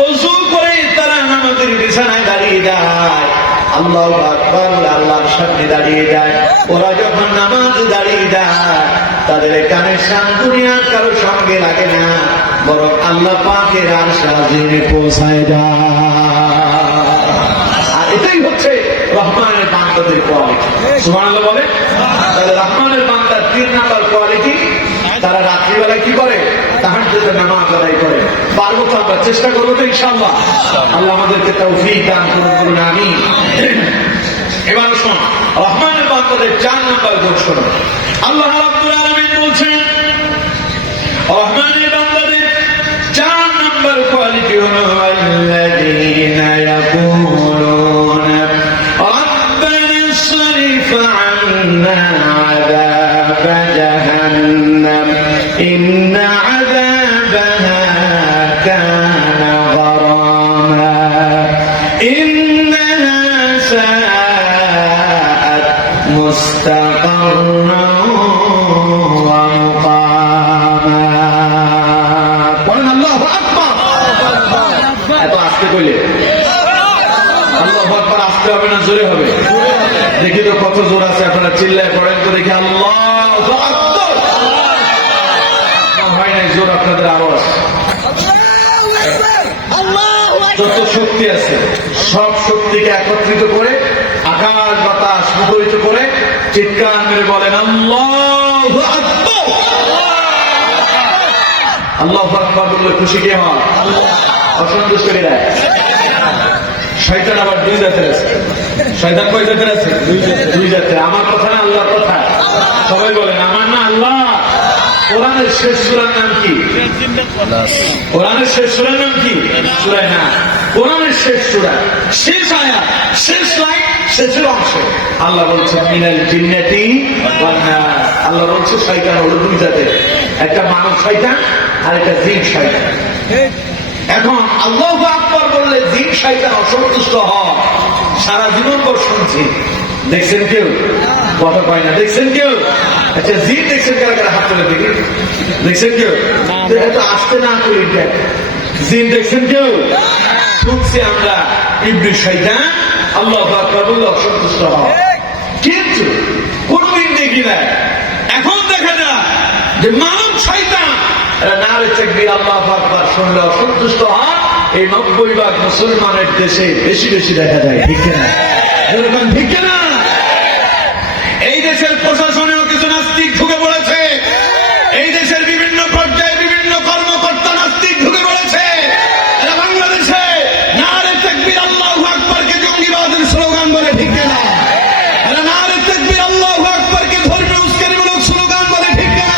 ওযু করে তারা নামাজের বিছানায় দাঁড়িয়ে যায়। আল্লাহু আকবার, আল্লাহর সামনে দাঁড়িয়ে যায়। ওরা যখন নামাজ দাঁড়িয়ে যায় তাদের কানে শান দুনিয়ার কারো সঙ্গে লাগে না, বরং আল্লাহ পাকের আরশ আজিমে পৌঁছায় যায়। আর এটাই হচ্ছে রহমানের বান্দাদের কোয়ালিটি। সুবহানাল্লাহ বলে। তাহলে রহমানের বান্দার 3 নাম্বার কোয়ালিটি, তারা রাত্রিবেলায় কি করে? তাহাজ্জুদের নামাজ আদায় করে। পারবো তো আমরা, চেষ্টা করবো তো ইনশাআল্লাহ। আল্লাহ আমাদেরকে তৌফিক দান করুন, বলুন আমিন। এবার শোন, রহমানের বান্দাদের 4 নাম্বার গুণ শোনো। আল্লাহ রাব্বুল আলামিন বলছেন রহমানের বান্দাদের 4 নাম্বার কোয়ালিটি হলো আল্লাযীনা ইয়াকুলুনা রাব্বানা ইসরিফ আন্না আযাব জাহান্নাম ইন্না আযাবাহা কানা গরামা ইন্নাহা সাআত মুস্তাকাররা ওয়া মুকামা। বলেন আল্লাহু আকবার। এত আস্তে কইলে আল্লাহু আকবার আস্তে হবে না জোরে হবে? দেখি তো কত জোর আছে, আপনারা চিল্লায় পড়েন তো দেখি আল্লাহু আকবার। হয় নাই জোর আপনাদের আওয়াজ। যত শক্তি আছে সব শক্তিকে একত্রিত করে আকাশ বাতাস মুখরিত করে চিৎকার মেরে বলেন আল্লাহু আকবার। আল্লাহু আকবার বললে খুশি কে হয়? অসন্তুষ্টরা। শয়তান আবার 2 জাতের আছে। শয়তান কয় জাতের আছে? 2 জাতের। আমার কথা না আল্লাহর কথা? সবাই বলেন আমার না আল্লাহ। কোরআনের শেষ সূরার নাম কি? কোরআনের শেষ সূরার নাম কি? সূরা নাস। কোরআনের শেষ সূরা, শেষ আয়াত, শেষ লাইন, শেষের অংশে আল্লাহ বলছেন মিনাল জিন্নাতি ওয়ান নাস। আল্লাহ বলছে শয়তান হলো 2 জাতের, একটা মানব শয়তান আর একটা জিন শয়তান। এখন আল্লাহু আকবার বললে জিন শয়তান অসন্তুষ্ট হয়। সারা জীবন পর শুনছি, দেখছেন কেউ? কথা কয় না, দেখছেন কেউ? আচ্ছা জিন দেখছেন কারা কারা? হাত তুলে দেখি। দেখছেন কেউ? এটা আসতে না করি। জিন দেখছেন কেউ? শুনছি আমরা ইবলিস শয়তান আল্লাহু আকবার বললে অসন্তুষ্ট হয়, কিন্তু কোনদিন দেখি না। এখন দেখা যায় যে মানব শয়তান নারে তাকবীর আল্লাহু আকবার শুনলে অসন্তুষ্ট হয়। এই 90% মুসলমানের দেশে বেশি বেশি দেখা যায়, ঠিক না? এরকম ঠিক না? এই দেশের প্রশাসনেও কিছু নাস্তিক ঢুকে পড়েছে। এই দেশের বিভিন্ন পর্যায়ে বিভিন্ন কর্মকর্তা নাস্তিক ঢুকে পড়েছে। এরা বাংলাদেশে নারে তাকবীর আল্লাহু আকবারকে জঙ্গিবাদের স্লোগান বলে, ঠিক না? এরা নারে তাকবীর আল্লাহু আকবারকে ধর্মীয় উস্কানিমূলক স্লোগান বলে, ঠিক না?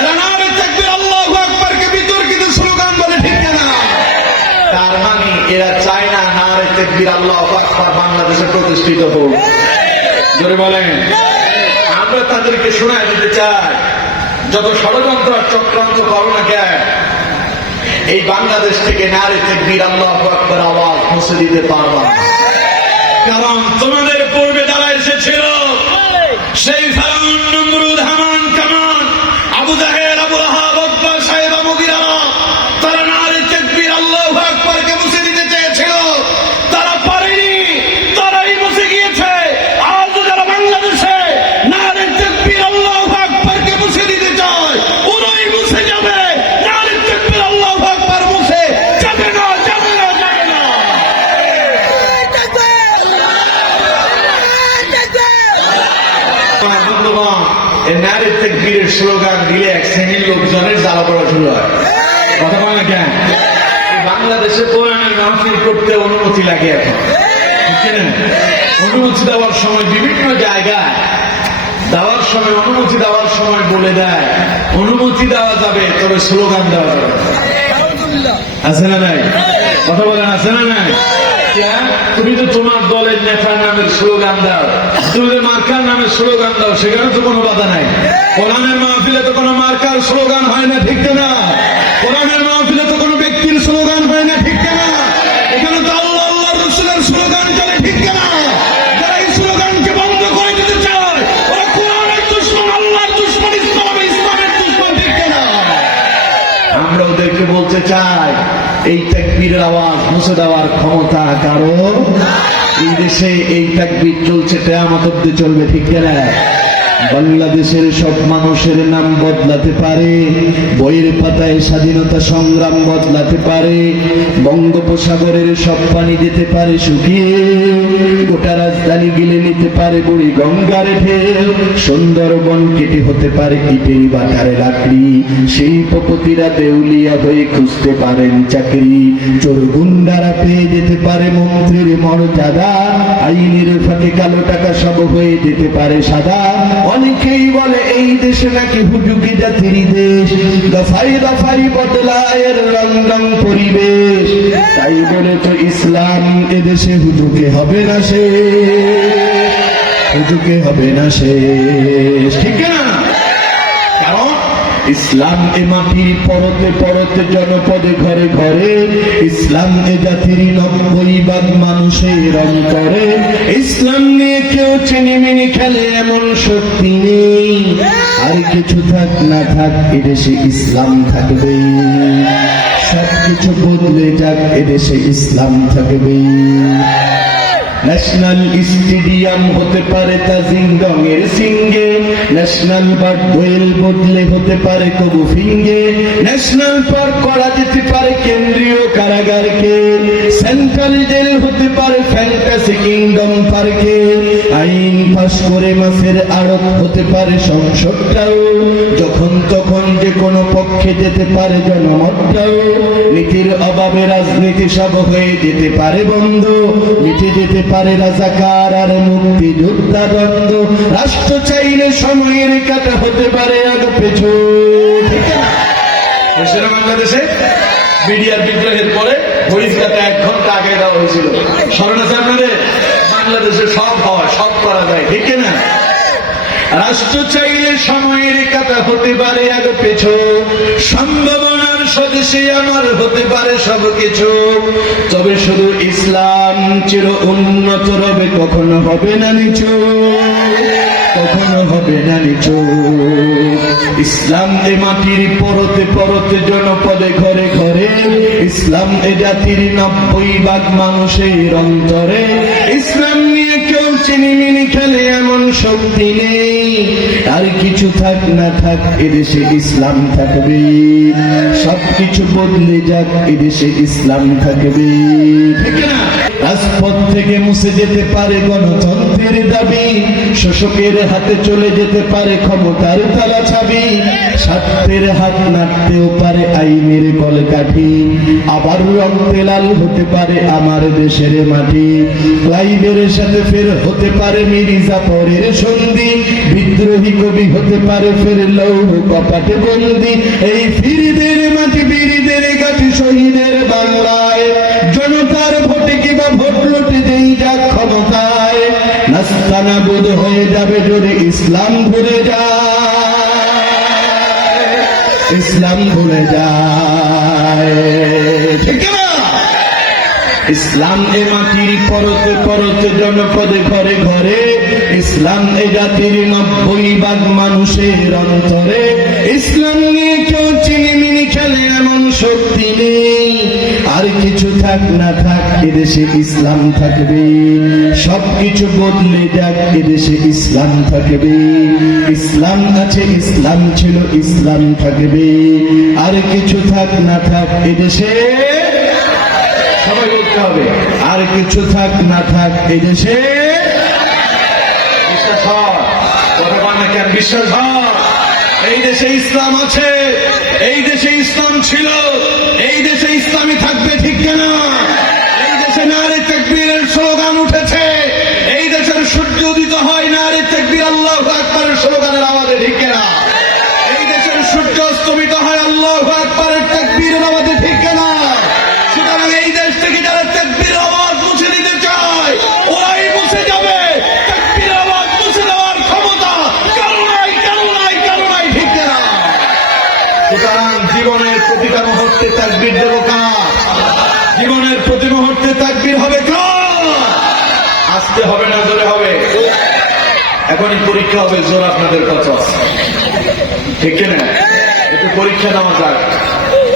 এরা নারে তাকবীর আল্লাহু আকবারকে বিতর্কিত স্লোগান বলে, ঠিক না? তার মানে এরা চায় না নারে তাকবীর আল্লাহু আকবার বাংলাদেশে প্রতিষ্ঠিত হোক। জোরে বলেন। আমরা তাদেরকে শোনায় দিতে চাই, যত ষড়যন্ত্র আর চক্রান্ত করো না কেন, এই বাংলাদেশ থেকে নারে তাকবীর আল্লাহু আকবার আওয়াজ মুছে দিতে পারবা না। কারণ তোমাদের পূর্বে যারা এসেছিল, সেই ফিরআউন, নমরুদ, হামান, কামান, আবু জাহেল, আবু লাহাব, উতবা, সাইবা, মুগীরা, তারা নারে তাকবীর আল্লাহু আকবারকে মুছে দিতে চেয়েছিল, তারা পারেনি, তারাই মুছে গিয়েছে। আজ যারা বাংলাদেশে নারে তাকবীর আল্লাহু আকবারকে মুছে দিতে চায়, ওরাই মুছে যাবে। নারে তাকবীর আল্লাহু আকবার মুছে যাবে না, যাবে না, যাবে না। নারে তাকবীরের স্লোগান দিলে এক শ্রেণীর লোকজনের জ্বালা পড়া শুরু হয়। কথা বল না কেন? বাংলাদেশে কোরআনের মাহফিল করতে অনুমতি লাগে এখন, ঠিক না? অনুমতি দেওয়ার সময় বিভিন্ন জায়গায় দেওয়ার সময় অনুমতি দেওয়ার সময় বলে দেয় অনুমতি দেওয়া যাবে, তবে স্লোগান দেওয়া যাবে। আছে না নাই? কথা বলেন, আছে না নাই? তুমি তো তোমার দলের নেতার নামের স্লোগান দাও, তুমি যে মার্কার নামের স্লোগান দাও, সেখানে তো কোনো বাধা নাই। কোরআনের মাহফিলে তো কোনো মার্কার স্লোগান হয় না, ঠিক না? কোরআনের মাহফিলে তো কোনো ব্যক্তির স্লোগান হয় না, ঠিক না? এখানে তো আল্লাহ আল্লাহ রাসূলের স্লোগান চলে, ঠিক না? এই তাকবীরের আওয়াজ মুছে দেওয়ার ক্ষমতা কারো। এই দেশে এই তাকবীর চলছে কিয়ামত অবধি চলবে, ঠিক কিনা? বাংলাদেশের সব মানুষের নাম বদলাতে পারে, বইয়ের পাতায় স্বাধীনতা সংগ্রাম বদলাতে পারে, বঙ্গোপসাগরের সব পানি দিতে পারে শুকিয়ে, গোটা রাজধানী গিলে নিতে পারে বুড়ি গঙ্গার ঢেউ, সুন্দরবন কেটে হতে পারে ইটের বাটারে লাকড়ি, শিল্পপতিরা দেউলিয়া হয়ে খুঁজতে পারেন চাকরি, চোর গুন্ডারা পেয়ে যেতে পারে মন্ত্রীর মর্যাদা, আইনের ফাঁকে কালো টাকা সব হয়ে যেতে পারে সাদা। অনেকেই বলে এই দেশে নাকি হুজুকি জাতির দেশ, দফাই দফাই বদলায় রং রং পরিবেশ, তাই বলে তো ইসলাম এদেশে হুজুকে হবে না শেষ, হুজুকে হবে না শেষ, ঠিক না? কারণ ইসলাম এ মাটির পরতে পরতে জনপদে ঘরে ঘরে, ইসলাম এ জাতির 90% মানুষের অন্তরে, ইসলাম নিয়ে কেউ চিনিমিনি খেলে এমন শক্তি নেই, আর কিছু থাক না থাক এদেশে ইসলাম থাকবে, সবকিছু বদলে যাক এদেশে ইসলাম থাকবে। ন্যাশনাল স্টেডিয়াম হতে পারে তাজিংডং এর সিঙ্গে, ন্যাশনাল বার্ড দোয়েল বদলে হতে পারে কবু ফিঙ্গে, ন্যাশনাল পার্ক করা যেতে পারে কেন্দ্রীয় কারাগারকে, সেন্ট্রাল জেল হতে পারে ফ্যান্টাসি কিংডম পার্কে, আইন পাস করে মাসের আড়ত হতে পারে সংসদটাও, যখন তখন যে কোনো পক্ষে যেতে পারে জনমতটাও, নীতির অভাবে রাজনীতি সব হয়ে যেতে পারে বন্ধ, মিটে যেতে পারে রাজাকার আর মুক্তিযোদ্ধা দ্বন্দ্ব, রাষ্ট্র চাইলে সময়ের কাটা হতে পারে আগ পেছু। বাংলাদেশে মিডিয়ার বিদ্রোহের পরে ঘড়ির কাটা 1 ঘন্টা আগে দেওয়া হয়েছিল, স্মরণ আছে আপনাদের? বাংলাদেশে সব হয়, সব করা যায়, ঠিক না? রাষ্ট্র চাইলে সময়ের কাটা হতে পারে আগ পেছু, সম্ভাবনার স্বদেশে আমার হতে পারে সবকিছু, তবে শুধু ইসলাম চির উন্নত রবে, কখনো হবে না নিচু, কখনো হবে না নিচু। ইসলাম এ মাটির পরতে পরতে জনপদে ঘরে ঘরে, ইসলাম এ জাতির 90% মানুষের অন্তরে, ইসলাম নিয়ে কেউ চিনিমিনি খেলে এমন শক্তি নেই, আর কিছু থাক না থাক এদেশে ইসলাম থাকবে, সবকিছু বদলে যাক এদেশে ইসলাম থাকবে, ঠিক না? রাজপথ থেকে মুছে যেতে পারে গণতন্ত্রের দাবি, শোষকের হাতে চলে যেতে পারে ক্ষমতার তালা চাবি, স্বার্থের হাত নাড়তেও পারে আইনের কলকাঠি, আবার রক্তে লাল হতে পারে আমার দেশের মাটি, ক্লাইভের সাথে ফের হতে পারে মির্জাফরের সন্ধি, বিদ্রোহী কবি হতে পারে ফের লৌহ কপাটে বন্দি, এই ফিরিদের মাটি বীরদের গাটি শহীদের বাংলায়, জনতার ভোটে কিবা ভোট লুটে যেই যাক ক্ষমতায়, নাস্তানাবুদ হয়ে যাবে যদি ইসলাম ভুলে যায়, ইসলাম ভুলে যায়, ঠিক না? ইসলাম এ মাটির পরতে পরতে জনপদে ঘরে ঘরে, ইসলাম এ জাতির 90% মানুষের অন্তরে, ইসলাম নিয়ে কেউ চিনিমিনি খেলে এমন শক্তি নেই, আর কিছু থাক না থাক এদেশে ইসলাম থাকবে, সবকিছু বদলে যাক এদেশে ইসলাম থাকবে, ইসলাম আছে ইসলাম ছিল ইসলাম থাকবে, আর কিছু থাক না থাক এদেশে, সবাই বলতে হবে, আর কিছু থাক না থাক এদেশে, বিশ্বাস হয় কথা বল না কেন? বিশ্বাস হয় এই দেশে ইসলাম আছে, এই দেশে ইসলাম ছিল, এই দেশে ইসলামই থাকবে, ঠিক না? এই দেশে নারে তাকবীরের স্লোগান উঠেছে, এই দেশের সূর্য উদিত হয় নারে তাকবীর আল্লাহু আকবারের স্লোগানের আওয়াজে, ঠিক না? এই দেশের সূর্য অস্তমিত হয় আল্লাহু আকবারের তাকবীরের আওয়াজে, ঠিক না? সুতরাং এই দেশ থেকে যারা তাকবীরের আওয়াজ মুছে দিতে চায় ওরাই মুছে যাবে, তাকবীরের আওয়াজ মুছে দেওয়ার ক্ষমতা কারো নাই, কারো নাই, কারো নাই, ঠিক না? সুতরাং জীবনের প্রতিটা মুহূর্তে তাকবীর দেব কার? জীবনের প্রতি মুহূর্তে তাকবীর হবে কার? আসতে হবে না জোরে হবে? এখনই পরীক্ষা হবে, জোর আপনাদের কাছে, ঠিক না? একটু পরীক্ষা নেওয়া যাক।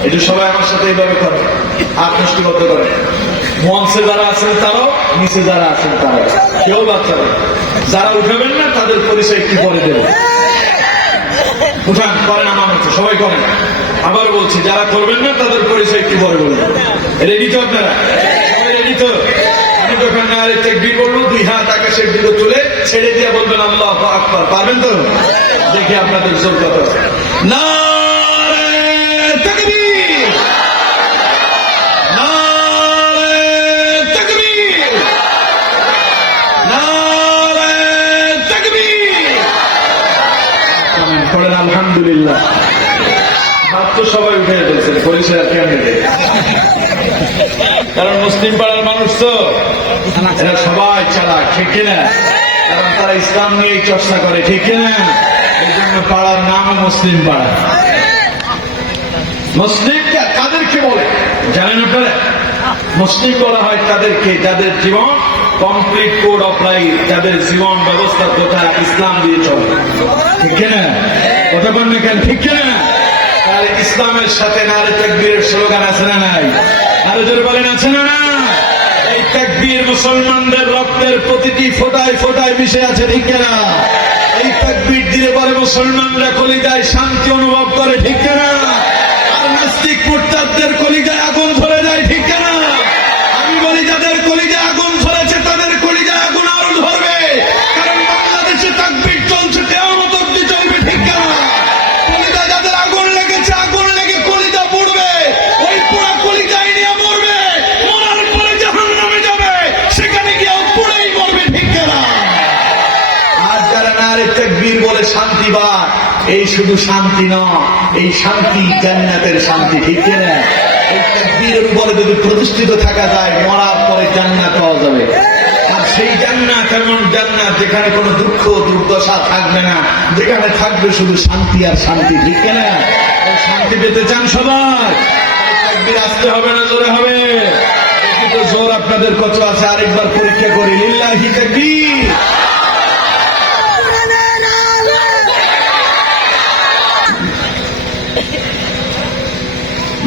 এটা সবাই আমার সাথে এইভাবে করে, হাত মুষ্টিবদ্ধ করে। মঞ্চে যারা আছেন তারাও, নিচে যারা আছেন তারাও, কেউ বাচ্চারা। যারা উঠাবেন না তাদের পরিচয় কি পরে দেব। উঠান, করেন আমার মতো, সবাই করেন। আবার বলছি, যারা করবেন না তাদের পরিচয় কি পরে বলবেন। রেডি তো আপনারা? সবাই রেডি তো? আমি যখন নারে তাকবীর বলবো, দুই হাত আকাশের দিকে তুলে ছেড়ে দিয়ে বলবেন আল্লাহু আকবার। পারবেন তো? দেখি আপনাদের জোর কত আছে। নারে তাকবীর, নারে তাকবীর, নারে তাকবীর। পড়েন আলহামদুলিল্লাহ। হাত তো সবাই উঠে ফেলছেন, পরিচয় আর কেমন দেয়? কারণ মুসলিম পাড়ার মানুষ তো, এরা সবাই চালাক, ঠিক কিনা? কারণ তারা ইসলাম নিয়েই চর্চা করে, ঠিক কিনা? এই জন্য পাড়ার নাম মুসলিম পাড়া। মুসলিম তাদেরকে বলে, জানেন আপনারা? মুসলিম বলা হয় তাদেরকে যাদের জীবন কমপ্লিট কোড অফ লাইফ, যাদের জীবন ব্যবস্থার কথা ইসলাম দিয়ে চলে, ঠিক কিনা? কথা বলবেন কেন, ঠিক কিনা? তাহলে ইসলামের সাথে নারে তাকবীরের স্লোগান আছে না নাই? আরো জোরে বলেন, আছে না না? এই তাকবীর মুসলমানদের রক্তের প্রতিটি ফোঁটায় ফোঁটায় মিশে আছে, ঠিক কিনা? এই তাকবীর দিলে পরে মুসলমানরা কলিজায় শান্তি অনুভব করে, ঠিক কিনা? আর নাস্তিক মুরতাদদের কলিজায় আগুন ধরে যায়, ঠিক কিনা? আমি বলি, যাদের কলিজায় আগুন ধরেছে তাদের কলিজায় আগুন আরো ধরবে, কারণ বাংলাদেশে তাকবীর চলছে, কিয়ামত অবধি চলবে, ঠিক কিনা? কলিজায় যাদের আগুন লেগেছে, আগুন লেগে কলিজা পুড়বে, ওই পুরা কলিজায় নিয়ে মরবে, মরার পরে জাহান্নামে যাবে, সেখানে গিয়ে পুড়েই মরবে, ঠিক কিনা? আর যারা নারে তাকবীর বলে শান্তি পায়, এই শুধু শান্তি নয়, এই শান্তি জান্নাতের শান্তি, ঠিক কিনা? এই তাকবীরের উপরে যদি প্রতিষ্ঠিত থাকা যায়, মরার পরে জান্নাত পাওয়া যাবে। আর সেই জান্নাত এমন জান্নাত যেখানে কোনো দুঃখ দুর্দশা থাকবে না, যেখানে থাকবে শুধু শান্তি আর শান্তি, ঠিক কিনা? ওই শান্তি পেতে চান সবাই? তাকবীর আসতে হবে না জোরে হবে? দেখি তো জোর আপনাদের কত আছে, আরেকবার পরীক্ষা করি। লিল্লাহি তাকবীর।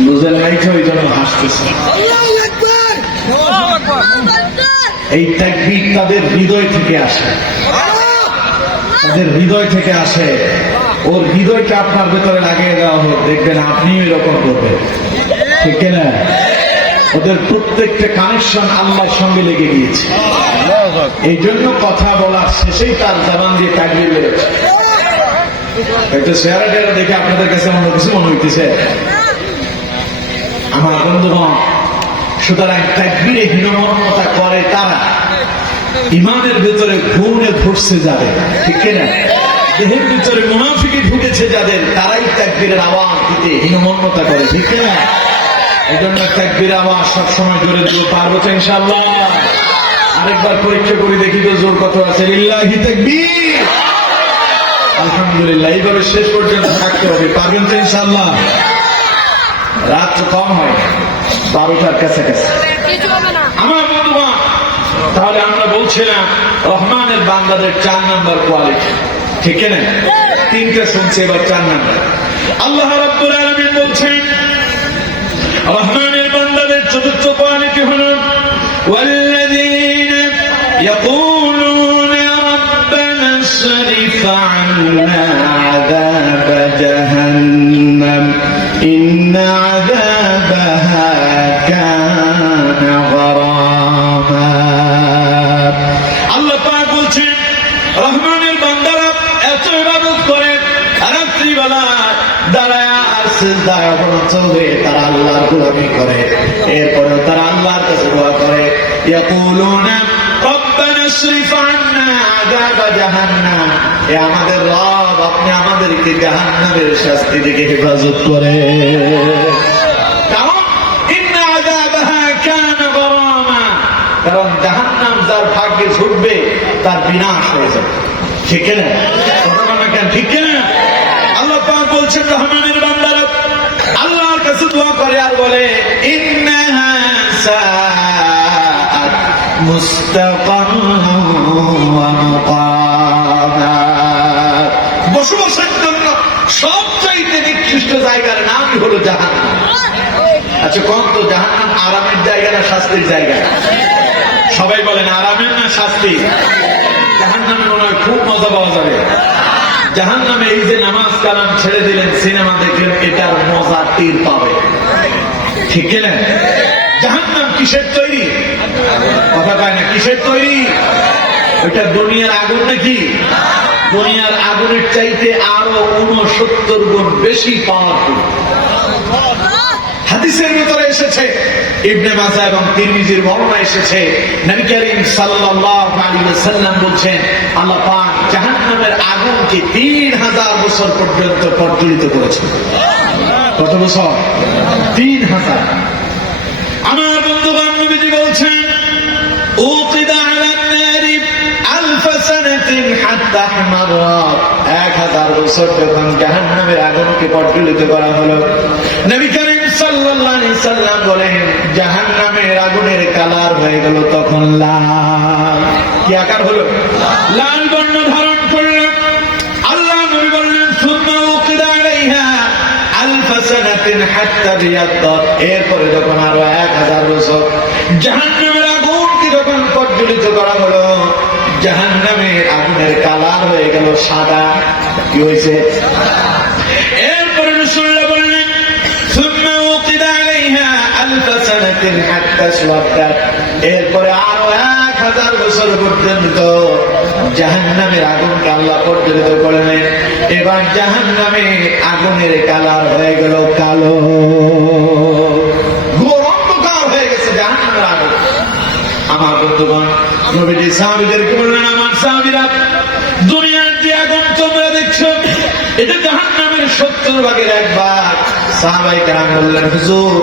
বুঝেন নাই তো, এই জন্য হাসতেছে। এই তাকবীর তাদের হৃদয় থেকে আসে, তাদের হৃদয় থেকে আসে। ওর হৃদয়টা আপনার ভেতরে লাগিয়ে দেওয়া হোক, দেখবেন আপনিও এরকম করবেন, ঠিক কিনা? ওদের প্রত্যেকটা কানেকশন আল্লাহর সঙ্গে লেগে গিয়েছে। এই জন্য কথা বলার শেষেই তার জবান দিয়ে তাকবীর বেরোচ্ছে। একটা চেহারা টেরা দেখে আপনাদের কাছে অন্য কিছু মনে হইতেছে আমার বন্ধুগণ। সুতরাং তাকবীরে হীনমন্যতা করে তারা ইমানের ভেতরে ঘুরে ধরছে যাবে, ঠিক কিনা? দেহের ভিতরে মুনাফিকি ঢুকেছে যাদের, তারাই তাকবীরের আওয়াজ দিতে হীনমন্যতা করে, ঠিক কিনা? এই জন্য তাকবীরের আওয়াজ সবসময় জোরে জোরে পারবো তো ইনশাআল্লাহ। আরেকবার পরীক্ষা করে দেখি তো জোর কত আছে। লিল্লাহি তাকবীর। আলহামদুলিল্লাহ। এইভাবে শেষ পর্যন্ত থাকতে হবে, পারবেন তো ইনশাআল্লাহ? রাত তো কম হয়, 12টার কাছাকাছি। আমার বন্ধুগণ, তাহলে আমরা বলছিলাম রহমানের বান্দাদের 4 নম্বর কোয়ালিটি, ঠিক না? 3টা শুনছে, এবার 4 নম্বর। আল্লাহ রাব্বুল আলামিন বলছেন রহমানের বান্দাদের 4র্থ কোয়ালিটি হলো ওয়াল্লাযীনা ইয়াকুলুনা রাব্বানা ইসরিফ আন্না আযাব জাহান্নাম ইন্না আযাবাহা কানা গরামা। আল্লাহ পাক বলছেন রহমানের বান্দারা এত ইবাদত করে, রাত্রিবেলা দাঁড়ায় আর সিজদায় অবনত হয়ে তারা আল্লাহর গোলামি করে, এরপরে তারা আল্লাহর কাছে দোয়া করে ইয়াকুলুনা রব্বানা ইসরিফ আন্না আযাব জাহান্নাম, এ আমাদের রব আপনি আমাদেরকে জাহান্নামের শাস্তি থেকে হেফাজত করে, কারণ ইন্না আযাবাহা কানা গরামা, কারণ জাহান্নাম যার ভাগ্যে ঝুঁকবে তার বিনাশ হয়ে যাবে, ঠিক না? ঠিক না? আল্লাহ পাক বলছেন রহমানের বান্দারা আল্লাহর কাছে দোয়া করে আর বলে ইন্নাহা সাআত মুস্তাকাররান ওয়া মুকামা, বসবাসের জন্য সবচাইতে নিকৃষ্ট নিকৃষ্ট জায়গার নামই হলো জাহান্নাম। আচ্ছা কোন তো জাহান্নাম আরামের জায়গা না শাস্তির জায়গা? সবাই বলেন আরামের না শাস্তি? জাহান্নামে মনে হয় খুব মজা পাওয়া যাবে। জাহান্নামে এই যে নামাজ কালাম ছেড়ে দিলেন, সিনেমা দেখলেন, এটার মজা টের পাবে, ঠিক কিনা? জাহান্নাম কিসের তৈরি? কথা কয় না, কিসের তৈরি? ওইটা দুনিয়ার আগুন নাকি? দুনিয়ার আগুনের চাইতে আরো 69 গুণ বেশি পাওয়ারফুল। হাদিসের ভিতরে এসেছে, ইবনে মাজাহ এবং তিরমিজির বর্ণনা এসেছে, নবী করিম সাল্লাল্লাহু আলাইহি ওয়াসাল্লাম বলেন, আল্লাহ পাক জাহান্নামের আগুনকে 3000 বছর পর্যন্ত প্রজ্বলিত করেছেন। কত বছর? 3000। আমার বন্ধুগণ, নবীজি বলছেন, উকিদা আলান নারি আলফ সানাতিন হাত্তা আহমারাত। 1000 বছর যখন জাহান্নামের আগুনকে প্রজ্বলিত করা হলো, নবী করিম সাল্লাল্লাহু আলাইহি সাল্লাম বলেন, জাহান্নামের আগুনের কালার হয়ে গেল তখন লাল। কি আকার হলো? লাল বর্ণ ধারণ করল। আল্লাহ নবী বললেন, সুম্মা উকিদা আলাইহা আলফ সানাতিন হাত্তা বিয়াদ্দাত। এরপরে যখন আরো 1000 বছর জাহান্নামের আগুনকে যখন প্রজ্বলিত করা হলো, জাহান্নামের আগুনের কালার হয়ে গেল সাদা। কি হয়েছে? এরপরে রাসূলুল্লাহ বললেন, সুম্মা উকিদা আলাইহা আলফ সানাতিন হাত্তা সুওয়াদ্দাত। এরপরে আরো 1000 বছর পর্যন্ত জাহান্নামের আগুনকে আল্লাহ প্রজ্বলিত করলেন। এবার জাহান্নামের আগুনের কালার হয়ে গেল কালো, ঘোর অন্ধকার হয়ে গেছে জাহান্নামের আগুন। আমার বন্ধুগণ, নবীজি সাহাবীদেরকে বললেন, আমার সাহাবীরা, দুনিয়ার যে আগুন তোমরা দেখছো, এটা জাহান্নামের 70 ভাগের 1 ভাগ। সাহাবায়ে কেরাম বললেন, হুজুর,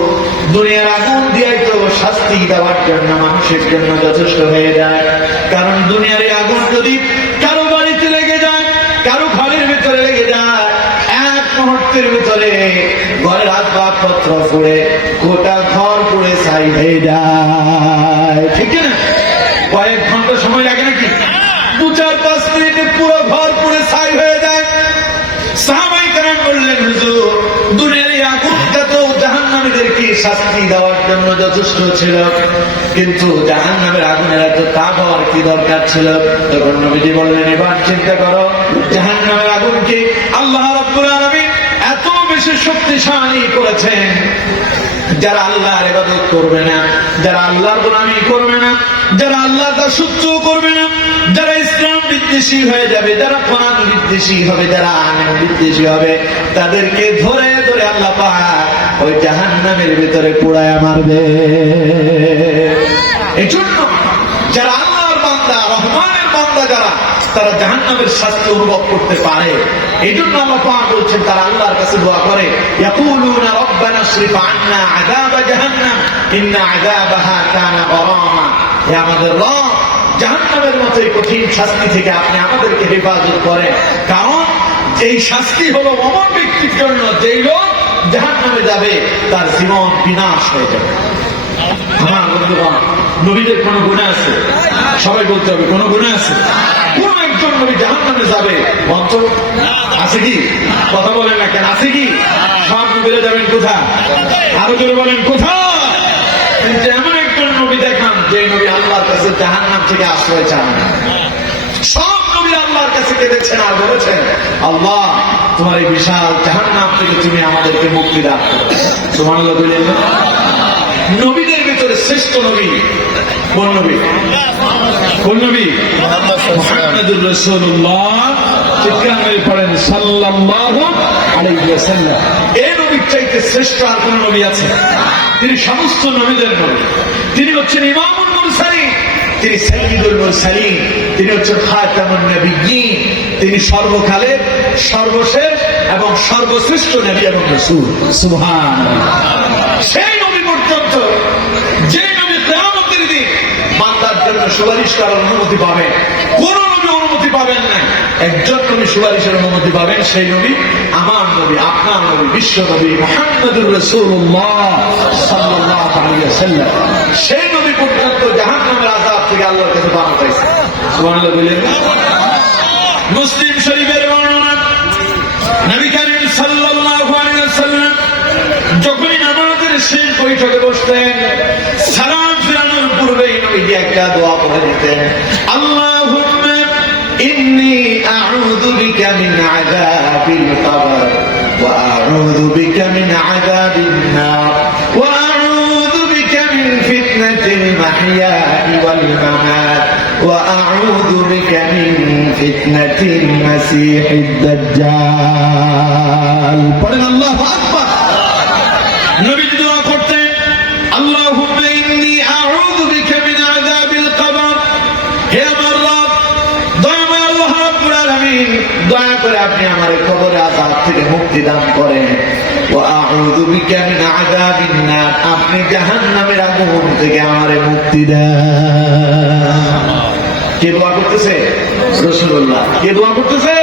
দুনিয়ার আগুন দিয়েই তো শাস্তি দেওয়ার জন্য মানুষের জন্য যথেষ্ট হয়ে যায়। কারণ দুনিয়ার এই আগুন যদি কারো বাড়িতে লেগে যায়, কারো ঘরের ভিতরে লেগে যায়, এক মুহূর্তের ভিতরে ঘরের আসবাবপত্র পুড়ে, গোটা ঘর পুড়ে ছাই হয়ে যায়, ঠিক না? কয়েক ঘন্টা সময় লাগে নাকি? 2-4-5 মিনিটে পুরো ঘর পুড়ে ছাই হয়ে যায়। সাহাবায়ে কেরাম বললেন, হুজুর, দুনিয়ার এই আগুনটা তো জাহান্নামীদেরকে শাস্তি দেওয়ার জন্য যথেষ্ট ছিল, কিন্তু জাহান্নামের আগুনের এত তাপ হওয়ার কি দরকার ছিল? তখন নবীজি বললেন, এবার চিন্তা করো, জাহান্নামের আগুনকে আল্লাহ রাব্বুল আলামিন এত বেশি শক্তিশালী করেছেন, যারা আল্লাহর ইবাদত করবে না, যারা আল্লাহর গোলামি করবে না, যারা আল্লাহ দাসত্ব করবে না, যারা ইসলাম বিদ্বেষী হয়ে যাবে, যারা কোরআন বিদ্বেষী হবে, যারা আইন বিদ্বেষী হবে, তাদেরকে ধরে ধরে আল্লাহ পাক ওই জাহান্নামের ভিতরে পোড়ায়া মারবে। এই জন্য যারা আল্লাহর বান্দা, রহমানের বান্দা যারা, তারা জাহান্নামের শাস্তি অনুভব করতে পারে। এই জন্য আল্লাহ পাক বলছেন, তারা আল্লাহর কাছে দোয়া করে, ইয়াকুলুনা রব্বানা ইসরিফ আন্না আযাব জাহান্নাম ইন্না আযাবাহা কানা গরামা। হে আমাদের রব, জাহান্নামের মতো এই কঠিন শাস্তি থেকে আপনি আমাদেরকে হেফাজত করেন। কারণ এই শাস্তি হলো এমন ব্যক্তির জন্য, যেই লোক জাহান্নামে যাবে তার জীবন বিনাশ হয়ে যাবে। আমার বন্ধুগণ, নবীদের কোনো গুনাহ আছে? সবাই বলতে হবে, কোনো গুনাহ আছে? কোন একজন নবী জাহান্নামে যাবে অন্তর আছে কি? কথা বলেন না কেন, আছে কি? সব নবীরা যাবেন কোথায়? আরো জোরে বলেন, কোথায়? কিন্তু এমন একজন নবী দেখান যে নবী আল্লাহর কাছে জাহান্নাম থেকে আশ্রয় চান। সব নবী আল্লাহর কাছে কেঁদেছেন আর বলেছেন, আল্লাহ, তোমার এই বিশাল জাহান্নাম থেকে তুমি আমাদেরকে মুক্তি দান করো। সুবহানাল্লাহ বলেন। নবীদের ভিতরে শ্রেষ্ঠ নবী কোন নবী? কোন নবী? মুহাম্মদুর রাসূলুল্লাহ। চিৎকার করে পড়েন, সাল্লাল্লাহু আলাইহি ওয়াসাল্লাম। এই নবীর চাইতে শ্রেষ্ঠ আর কোন নবী আছে? তিনি সমস্ত নবীদের নবী। তিনি হচ্ছেন ইমামুল মুরসালিন, তিনি সাইয়্যিদুল মুরসালিন, তিনি হচ্ছেন খাতামুন নবিয়্যিন। তিনি সর্বকালের সর্বশেষ এবং সর্বশ্রেষ্ঠ নবী এবং রাসূল। সুবহানাল্লাহ। সেই নবী পর্যন্ত, যে নবী কিয়ামতের দিন বান্দার জন্য সুপারিশ করার অনুমতি পাবেন, কোন নবী অনুমতি পাবেন না। একজন নবী সুপারিশের অনুমতি পাবেন, সেই নবী আমার নবী, আপনার নবী, বিশ্ব নবী মুহাম্মদুর রাসূলুল্লাহ সাল্লাল্লাহু আলাইহি ওয়াসাল্লাম। সেই নবী পর্যন্ত জাহান্নামের আযাব থেকে আল্লাহর কাছে পানা পাইছে। সুবহানাল্লাহ বলেন। মুসলিম শরীফের বর্ণনা, নবী করিম সাল্লাল্লাহু আলাইহি বসতেন, সালাম ফেরানোর পূর্বে নবীজি একটা দোয়া পড়ে দিতেন, আল্লাহুম্মা ইন্নী আউযু বিকা মিন আযাবিল কবর ওয়া আউযু বিকা মিন আযাবিন নার ওয়া আউযু বিকা মিন ফিতনাতিল মাহইয়া ওয়াল মামাত ওয়া আউযু বিকা মিন ফিতনাতিল মাসীহিদ দাজ্জাল। পড়েন আল্লাহু আকবার। নবী দোয়া করতেন, আল্লাহুম্মা ইন্নী আউযু বিকা মিন আযাবিল কবর, হে আমার রব, দয়াময় আল্লাহ রাব্বুল আলামিন, দয়া করে আপনি আমারে কবরের আযাব থেকে মুক্তি দান করেন। ওয়া আউযু বিকা মিন আযাবিন নার, আপনি জাহান্নামের আগুন থেকে আমারে মুক্তি দেন। কে দোয়া করতেছে? রাসূলুল্লাহ। কে দোয়া করতেছে?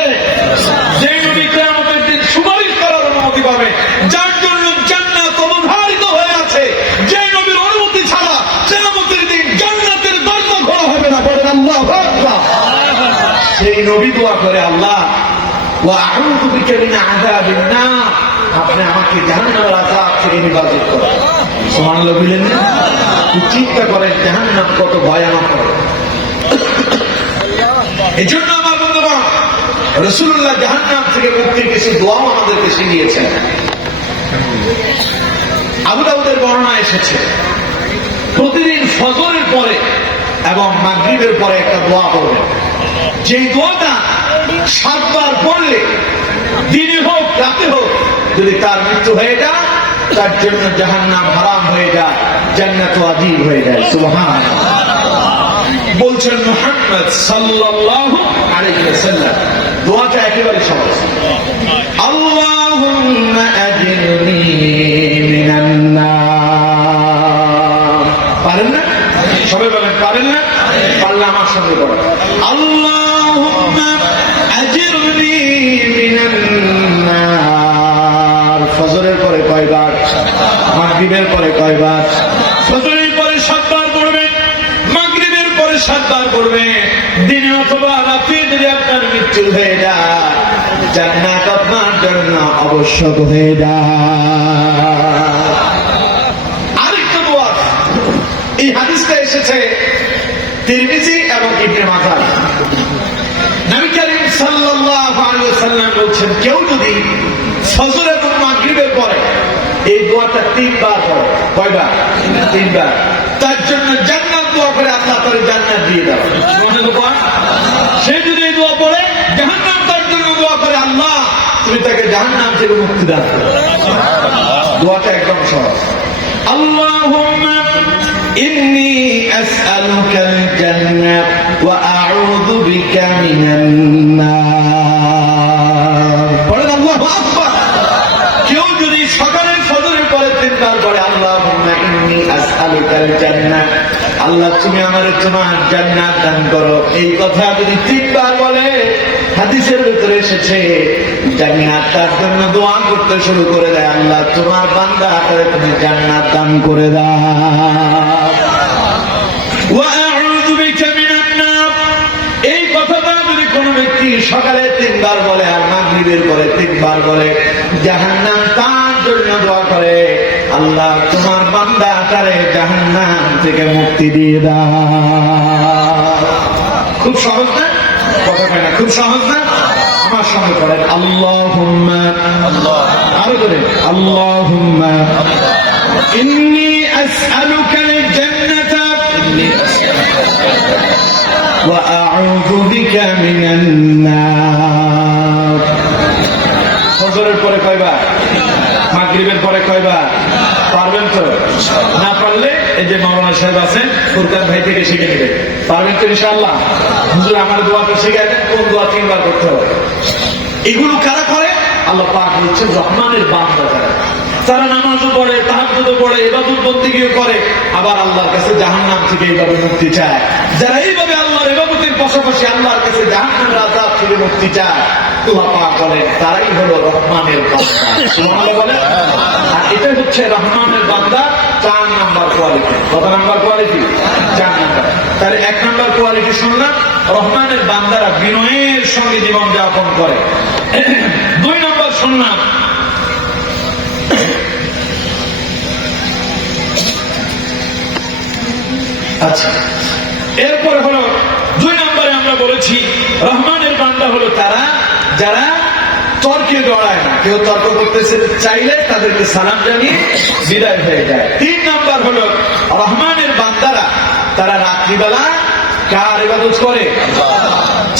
যে নবী কিয়ামতের দিন সুপারিশ করার অনুমতি পাবে, যার জন্য জান্নাত অবধারিত হয়ে আছে, যে নবীর অনুমতি ছাড়া কিয়ামতের দিন জান্নাতের দরজা খোলা হবে না। বলেন আল্লাহু আকবার। সেই নবী দোয়া করে, আল্লাহ ওয়া আউযু বিকা মিন আযাবিন নার, আপনি আমাকে জাহান্নামের আযাব থেকে হেফাজত করেন। সুবহানাল্লাহ বলেন না? চিন্তা করেন জাহান্নাম কত ভয়ানক। এই জন্য আমার বন্ধুগণ, রাসূলুল্লাহ জাহান্নাম থেকে মুক্তির কিছু দোয়াও আমাদেরকে শিখিয়েছেন। আবু দাউদের বর্ণনা এসেছে, প্রতিদিন ফজরের পরে এবং মাগরিবের পরে একটা দোয়া পড়বেন। যে দোয়াটা 7 বার পড়লে দিনে হোক রাতে হোক, যদি তার মৃত্যু হয়ে যায়, তার জন্য জাহান্নাম হারাম হয়ে যায়, জান্নাত ওয়াজিব হয়ে যায়। সুবহানাল্লাহ। বলছেন মুহাম্মদ সাল্লাল্লাহু আলাইহি ওয়াসাল্লাম, দোয়াটা একেবারে সহজ, আল্লাহুম্মা আজিরনি মিনান নার। পারেন না? সবাই বলেন পারেন না? পারলে আমার সঙ্গে বলেন, আল্লাহুম্মা আজিরনি মিনান নার। ফজরের পরে কয়বার? মাগরিবের পরে কয়বার? ফজরের পরে 7 বার পড়বেন, মাগরিবের পরে 7 বার পড়বেন। দিনে অথবা রাতে যদি আপনার মৃত্যু হয়ে যায়, জান্নাত আপনার জন্য আবশ্যক হয়ে যায়। আরেকটা দোয়া, এই হাদিসটা এসেছে তিরমিজি এবং ইবনে মাজাহ। নবী করিম সাল্লাল্লাহু আলাইহি ওয়াসাল্লাম বলেছেন, কেউ যদি ফজর এবং মাগরিবের পরে এই দোয়াটা 3 বার পড়ে, কয়বার? 3 বার, তার জন্য জান্নাত দোয়া করে আল্লাহ তার জান্নাত দিয়ে দেন। সে যদি এই দোয়া পড়ে, জাহান্নাম তার জন্য দোয়া করে, আল্লাহ তুমি তাকে জাহান্নাম থেকে মুক্তি দাও। দোয়াটা একদম সহজ, আল্লাহুম্মা ইন্নী আসআলুকাল জান্নাহ ওয়া আউযু বিকা মিনান নার। পড়েন আল্লাহু আকবার। কেউ যদি সকালে ফজরের পরে 3 বার পড়ে, আল্লাহুম্মা ইন্নী আসআলুকাল জান্নাহ, আল্লাহ তুমি আমারে তোমার জান্নাত দান করো, এই কথা যদি 3 বার বলে, হাদিসের ভিতরে এসেছে জান্নাত তার জন্য দোয়া করতে শুরু করে দেয়, আল্লাহ তোমার বান্দাকে তুমি জান্নাত দান করে দাও। ওয়া আউযু বিকা মিনান নার, এই কথাটা যদি কোনো ব্যক্তি সকালে 3 বার বলে আর মাগরিবের পরে 3 বার বলে, জাহান্নাম তার জন্য দোয়া করে, আল্লাহ তোমার বান্দাটারে জাহান্নাম থেকে মুক্তি দিয়ে দাও। খুব সহজ না? কথা হয় না? খুব সহজ না? আমার সঙ্গে পড়েন, আল্লাহুম্মা, আরো করে, আল্লাহুম্মা ইন্নী আসআলুকাল জান্নাতা ওয়া আউযু বিকা মিনান নার। ফজরের পরে কয়বার? মাগরিবের পরে কয়বার? পারবেন তো? না পারলে এই যে মাওলানা সাহেব আছেন, ফুরকান ভাই থেকে শিখে নেবে। পারবেন তো ইনশাআল্লাহ? হুজুর আমার দোয়াটা শিখায় দেন, কোন দোয়া 3 বার করতে হবে। এগুলো কারা করে? আল্লাহ পাক বলছেন রহমানের বান্দা যারা, তারা নামাজও পড়ে, তাহাজ্জুদও পড়ে, ইবাদত বন্দেগীও করে, আবার আল্লাহর কাছে জাহান্নাম থেকে এইভাবে মুক্তি চায়। যারা এইভাবে আল্লাহর ইবাদতের পাশাপাশি আল্লাহর কাছে জাহান্নামের আযাব থেকে মুক্তি চায়, আল্লাহ পাক বলেন তারাই হলো রহমানের বান্দা। সুবহানাল্লাহ বলেন। আর এটা হচ্ছে রহমানের বান্দা 4 নাম্বার কোয়ালিটি। কত নাম্বার কোয়ালিটি? 4 নাম্বার। তার 1 নাম্বার কোয়ালিটি শুনলাম, রহমানের বান্দারা বিনয়ের সঙ্গে জীবন যাপন করে। 2 নাম্বার শুনলাম, আচ্ছা, এরপরে হলো 2 নম্বরে আমরা বলেছি রহমানের বান্দা হলো তারা যারা তর্কে জড়ায় না। কেউ তর্ক করতে চাইলে তাদেরকে সালাম জানিয়ে বিদায় হয়ে যায়। 3 নম্বর হলো রহমানের বান্দারা তারা রাত্রিবেলা কার ইবাদত করে?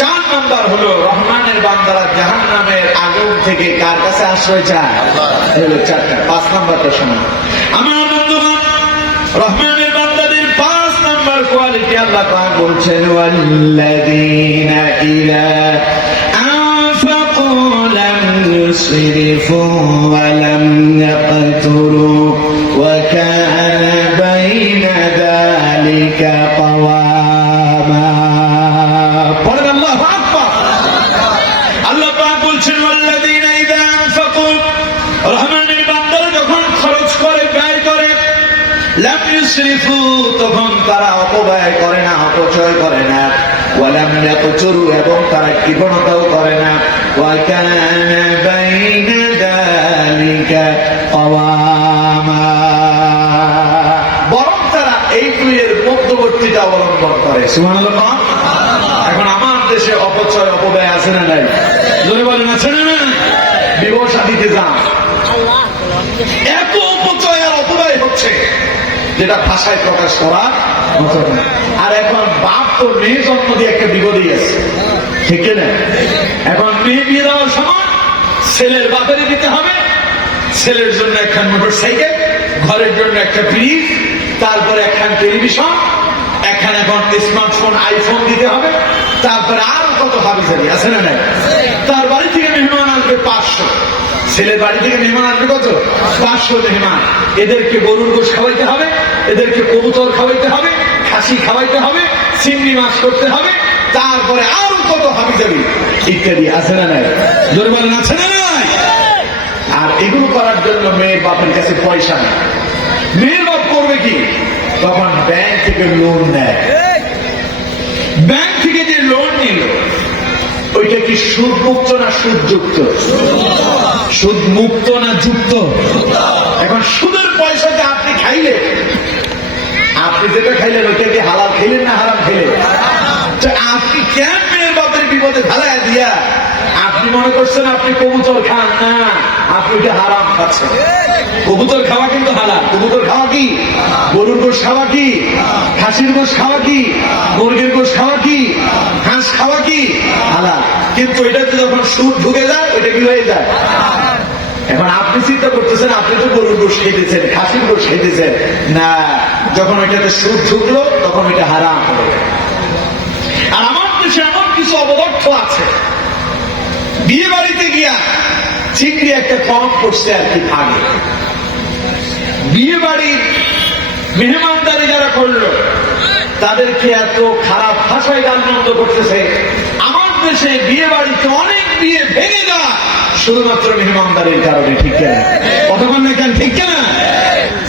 4 নম্বর হলো রহমানের বান্দারা জাহান্নামের আগুন থেকে কার কাছে আশ্রয় চায়? হলো 4টা। 5 নম্বরটা শোনো আমার বন্ধুগণ, রহমানের বান্দাদের 5 নম্বর কোয়ালিটি আল্লাহ পাক বলছেন, ওয়াল্লাযীনা ইযা আনফাকু লাম ইউসরিফু ওয়া লাম ইয়াকতুরু ওয়া কানা বাইনা যালিকা কাওয়ামা। পড়েন আল্লাহু আকবার। আল্লাহ পাক বলছেন, ওয়াল্লাযীনা ইযা আনফাকু, রহমানের বান্দারা যখন খরচ করে, ব্যয় করে, লাম ইউসরিফু, তখন তারা অপব্যয় করে না, অপচয় করে না, ওয়া লাম ইয়াকতুরু, এবং তারা কৃপণতাও করে না, ওয়া কানা বাইনা যালিকা কাওয়ামা, বরং তারা এই দুইয়ের মধ্যবর্তীটা অবলম্বন করে। সুবহানাল্লাহ। এখন আমার দেশে অপচয় অপব্যয় আছে না নাই? জোরে বলেন আছে না না? বিবাহ শাদীতে যান, এত অপচয় আর অপব্যয় হচ্ছে যেটা ভাষায় প্রকাশ করা। আর এখন বাপ তো মেয়ে জন্ম দিয়ে একটা বিপদেই আছে, ঠিক না? এখন মেয়ে বিয়ে দেওয়ার সময় ছেলের বাপেরে দিতে হবে, ছেলের জন্য একখান মোটরসাইকেল, ঘরের জন্য একটা ফ্রিজ, তারপরে একখান টেলিভিশন, এখন স্মার্টফোন আইফোন দিতে হবে, তারপরে আরো কত হাবিজাবি আছে না নাই? তার বাড়ি থেকে মেহমান আসবে 500, ছেলের বাড়ি থেকে মেহমান আসবে কত? 500 মেহমান। এদেরকে গরুর গোশ খাওয়াইতে হবে, এদেরকে কবুতর খাওয়াইতে হবে, খাসি খাওয়াইতে হবে, চিংড়ি মাছ করতে হবে, তারপরে আরো কত হাবিজাবি ইত্যাদি আছে না নাই? জোরে বলেন আছে না নাই? আর এগুলো করার জন্য মেয়ের বাপের কাছে পয়সা নেই। মেয়ের বাপ করবে কি? তখন ব্যাংক থেকে লোন নেয়। ব্যাংক থেকে যে লোন নিল ওইটা কি সুদ মুক্ত না সুদ যুক্ত? সুদ মুক্ত না যুক্ত? এখন সুদের পয়সাটা আপনি খাইলে, আপনি যেটা খাইলেন ওইটা কি হালাল খেলেন না হারাম খেলেন? আপনি কেন মেয়ের বাপের বিপদে ফেলায় দিয়া আপনি মনে করছেন আপনি কবুতর খান? না, আপনি ওইটা হারাম খাচ্ছেন। কবুতর খাওয়া কিন্তু হালাল। কবুতর খাওয়া কি? গরুর গোশ খাওয়া কি? খাসির গোশ খাওয়া কি? মুরগির গোশ খাওয়া কি? হাঁস খাওয়া কি? হালাল। কিন্তু এটাতে যখন সুদ ঢুকে যায় ওইটা কি হয়ে যায়? এখন আপনি চিন্তা করতেছেন আপনি তো গরুর গোশ খেতেছেন, খাসির গোশ খেতেছেন না, যখন ওইটাতে সুদ ঢুকলো তখন ওইটা হারাম হয়ে যায়। আর আমার দেশে এমন কিছু অবদর্থ আছে, বিয়ে বাড়িতে গিয়া চিংড়ি একটা কম করছে আর কি ভাগে, বিয়ে বাড়ির মেহমানদারি যারা করলো তাদেরকে এত খারাপ ভাষায় গালমন্দ করতেছে। আমার দেশে বিয়ে বাড়িতে অনেক বিয়ে ভেঙে যায় শুধুমাত্র মেহমানদারির কারণে, ঠিক না? কতক্ষণ দেখেন, ঠিক না?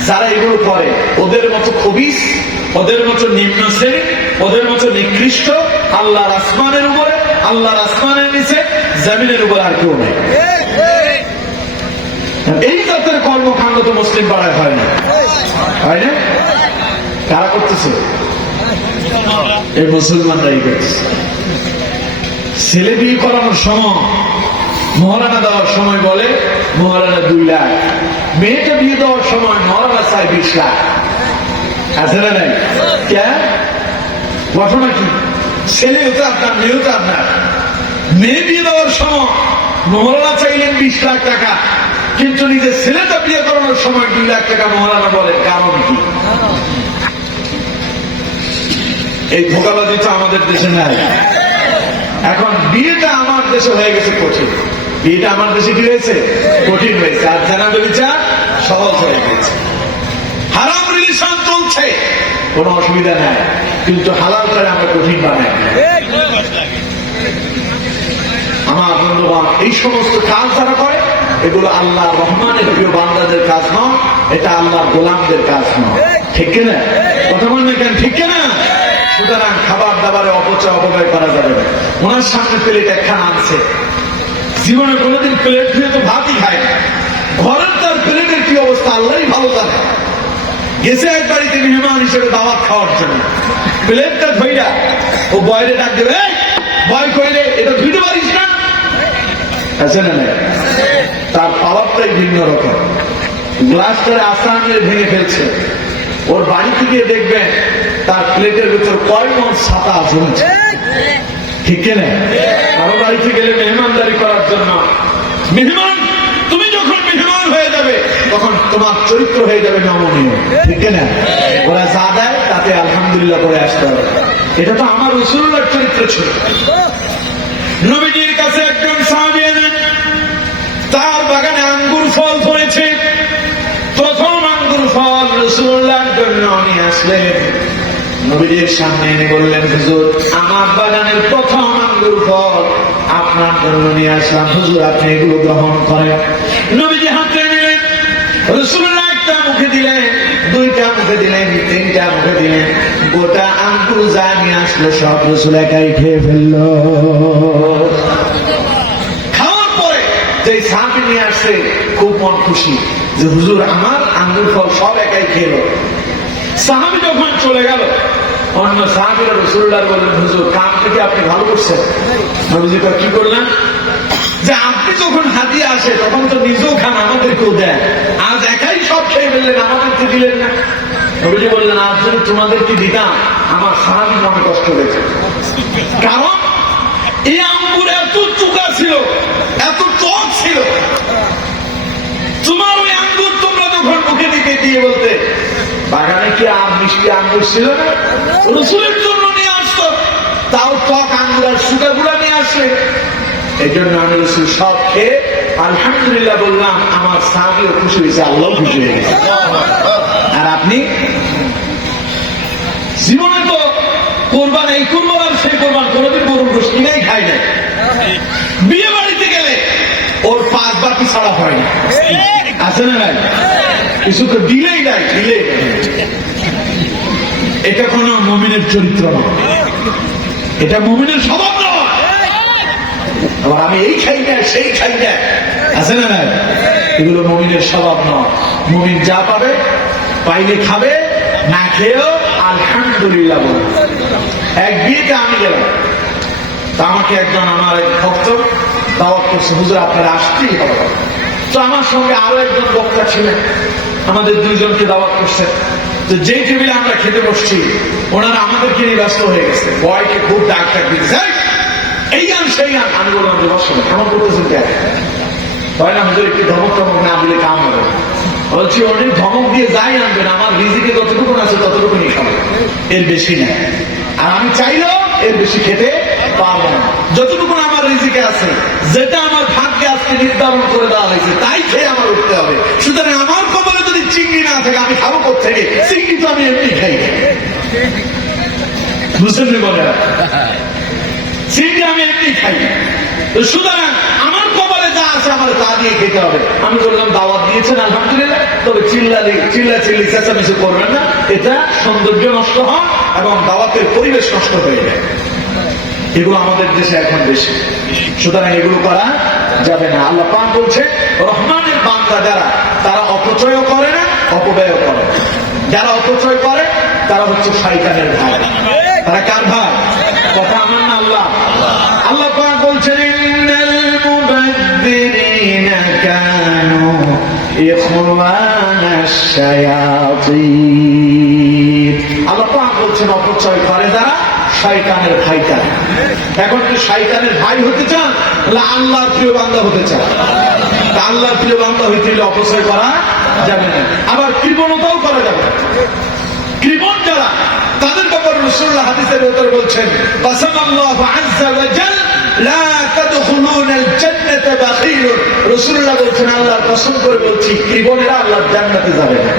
যারা এগুলো করে ওদের মতো খবিস, ওদের মতো নিম্ন শ্রেণী, ওদের মতো নিকৃষ্ট আল্লাহর আসমানের উপরে, আল্লাহর আসমানের নিচে, জমিনের উপর আর কেউ নেই। এই জাতের কর্মকাণ্ড তো মুসলিম পাড়ায় হয় না, হয় না? কারা করতেছে? এই মুসলমানরাই করতেছে। ছেলে বিয়ে করানোর সময়, মহারানা দেওয়ার সময় বলে মহারানা 2 লাখ, মেয়েটা বিয়ে দেওয়ার সময় মহারানা চায় 20 লাখ। আছে না নাই? কেন? ঘটনা কি? ছেলেও তো আপনার, মেয়েও তো আপনার। মেয়ে বিয়ে দেওয়ার সময় মহারানা চাইলেন 20 লাখ টাকা, কিন্তু নিজের ছেলেটা বিয়ে করানোর সময় 2 লাখ টাকা মহারানা বলেন, কারণ কি? এই ধোঁকাবাজি তো আমাদের দেশে নাই। এখন বিয়েটা আমার দেশে হয়ে গেছে কঠিন, বিয়েটা আমার দেশে কি হয়েছে? কঠিন হয়েছে। আর জানাবে বিচার সহজ হয়ে গেছে। হারাম রিলেশন চলছে, কোনো অসুবিধা নাই, কিন্তু হালাল করে আমরা কঠিন বানাই। আমার বন্ধুগণ, এই সমস্ত কাজ যারা করে এগুলো আল্লাহ রহমানের প্রিয় বান্দাদের কাজ নয়, এটা আল্লাহ গোলামদের কাজ নয়, ঠিক না? কথা বলবেন কেন, ঠিক না? সুতরাং খাবার দাবারে অপচয় অপব্যয় করা যাবে না। ওনার সামনে প্লেট একখানা আনছে, জীবনে কোনোদিন প্লেট ধুয়ে তো ভাতই খায় না, ঘরের তার প্লেটের কি অবস্থা আল্লাহই ভালো জানে। গেছে এক বাড়িতে মেহমান হিসেবে দাওয়াত খাওয়ার জন্য, প্লেটটা ধইরা ও বয়রে ডাক দেবে, বয় কইলে এটা ধুইতে পারিস না, আছে না নাই? তার পাওয়ারটাই ভিন্ন রকম। গ্লাসটারে আসামে ভেঙে ফেলছে, ওর বাড়ি থেকে দেখবেন তার প্লেটের ভিতর কয় মন ছাতা ঝুলছে, ঠিক কিনা? কারো বাড়িতে গেলে মেহমানদারি করার জন্য, মেহমান তুমি যখন মেহমান হয়ে যাবে তখন তোমার চরিত্র হয়ে যাবে নমনীয়, ঠিক কিনা? ওরা যা দেয় তাতে আলহামদুলিল্লাহ করে আসতে হবে। এটা তো আমার রাসূলুল্লাহর চরিত্র ছিল। নবীজির কাছে একজন সাহাবী এলেন, তার বাগানে আঙ্গুর ফল ধরেছে, প্রথম আঙ্গুর ফল রাসূলুল্লাহর জন্য নিয়ে আসলেন, নবীজির সামনে এনে বললেন, হুজুর আমার বাগানের প্রথম আঙ্গুর ফল আপনার জন্য নিয়ে আসলাম, হুজুর আপনি এগুলো গ্রহণ করেন। নবীজি হাতে নিলেন, রাসূলুল্লাহ একটা মুখে দিলেন, দুইটা মুখে দিলেন, তিনটা মুখে দিলেন, গোটা আঙ্গুর যা নিয়ে আসলো সব রাসূল একাই খেয়ে ফেললো। খাওয়ার পরে যে সাহাবী নিয়ে আসছে খুব মন খুশি যে হুজুর আমার আঙ্গুর ফল সব একাই খেলো। সাহাবী যখন চলে গেল, অন্য সাহাবীরা রাসূলুল্লাহ বললেন, হুজুর কাম থেকে আপনি ভালো করছেন। নবীজি কয়, কি করলেন? যে আপনি যখন হাদিয়া আসে তখন তো নিজেও খান, আমাদেরকেও দেন, আজ একাই সব খেয়ে ফেললেন, আমাদেরকে দিলেন না। নবীজি বললেন, আজ যদি তোমাদেরকে দিতাম আমার সাহাবী মনে কষ্ট হয়েছে, কারণ এই আঙ্গুর এত চুকা ছিল, এত টক ছিল, তোমার ওই আঙ্গুর তোমরা যখন মুখে দিতে দিয়ে বলতে বাগানে কি আম মিষ্টি আঙ্গুর ছিল না, রাসূলের জন্য নিয়ে আসতো, তাও টক আঙ্গুর আর শুকা গুলা নিয়ে আসে। এই জন্য আমি রাসূল সব খেয়ে আলহামদুলিল্লাহ বললাম, আমার সাহাবীও খুশি হয়েছে, আল্লাহ খুশি হয়ে গেছে। আর আপনি জীবনে তো কোরবান, এই কোরবান আর সেই কোরবান, কোনোদিন গরুর গোশত কিনেই খাই না। বিয়ে বাড়িতে গেলে ওর 5 বাটি ছাড়া হয় না, আছে না নাই? কিছু তো দিলেই নাই, দিলেই নাই। এটা কোন মুমিনের চরিত্র নয়, এটা মুমিনের স্বভাব নয়। আবার আমি এই খাই না সেই খাই না, আছে না নাই? এগুলো মুমিনের স্বভাব নয়। মুমিন যা পাবে পাইলে খাবে, না খেয়েও আলহামদুলিল্লাহ বলবে। এক বিয়েতে আমি গেলাম, তা আমাকে একজন আমার এক ভক্ত দাওয়াত করছে, হুজুর আপনারা আসতেই হবে। তো আমার সঙ্গে আরো একজন বক্তা ছিলেন, আমাদের দুইজনকে দাওয়াত করছেন। তো যেই টেবিলে আমরা খেতে বসছি ওনারা আমাদেরকে নিয়ে ব্যস্ত হয়ে গেছে, বয়কে খুব ডাক দিয়েছে, এই আন সেই আন। আমি বললাম যে বসো, কেমন করতেছেন কেন? হয় না হুজুর একটু ধমক টমক না দিলে কাম হবে। বলছি অনেক ধমক দিয়ে যাই আনবেন, আমার রিজিকে যতটুকু আছে ততটুকু নিয়ে খাবে, এর বেশি না। আর আমি চাইলেও এর বেশি খেতে পারবো না, যতটুকু আমার রিজিকে আছে, যেটা আমার ভাগ্যে আজকে নির্ধারণ করে দেওয়া হয়েছে তাই খেয়ে আমার উঠতে হবে। সুতরাং আমার কপালে যদি চিংড়ি না থাকে আমি খাবো কোথেকে? চিংড়ি তো আমি এমনি খাই, বুঝলেন নি? বলে চিংড়ি আমি এমনি খাই, সুতরাং আমার কপালে যা আছে আমার তা দিয়ে খেতে হবে। আমি বললাম দাওয়াত দিয়েছেন আলহামদুলিল্লাহ, তবে চিল্লাচিল্লি চেঁচামেচি করবেন না, এটা সৌন্দর্য নষ্ট হয় এবং দাওয়াতের পরিবেশ নষ্ট হয়ে যায়। এগুলো আমাদের দেশে এখন বেশি, সুতরাং এগুলো করা যাবে না। আল্লাহ পাক বলছে, রহমানের বান্দা যারা, তারা অপচয়ও করে না, অপব্যয়ও করে না। যারা অপচয় করে তারা হচ্ছে শয়তানের ভাই। তারা কার ভাই? কথা আমার না আল্লাহ। আল্লাহ পাক বলছেন, ইন্নাল মুবাযযিরিনা কানু ইখওয়ানাশ শায়াতিন। আল্লাহ পাক বলছেন অপচয় করে যারা, শয়তানের ভাই তারা। এখন কি শয়তানের ভাই হতে চান না আল্লাহর প্রিয় বান্দা হতে চান? আল্লাহর প্রিয় বান্দা হইতে হলে অপচয় করা যাবে না, আবার কৃপণতাও করা যাবে না। কৃপণ যারা, তাদের ব্যাপারে রাসূলুল্লাহ হাদিসের ভিতরে বলছেন, কাসামাল্লাহু আযজা ওয়া জাল লা তাদখুলুনাল জান্নাতা বাখিলুন। রাসূলুল্লাহ বলছেন, আল্লাহর কসম করে বলছি, কৃপণেরা আল্লাহর জান্নাতে যাবে না।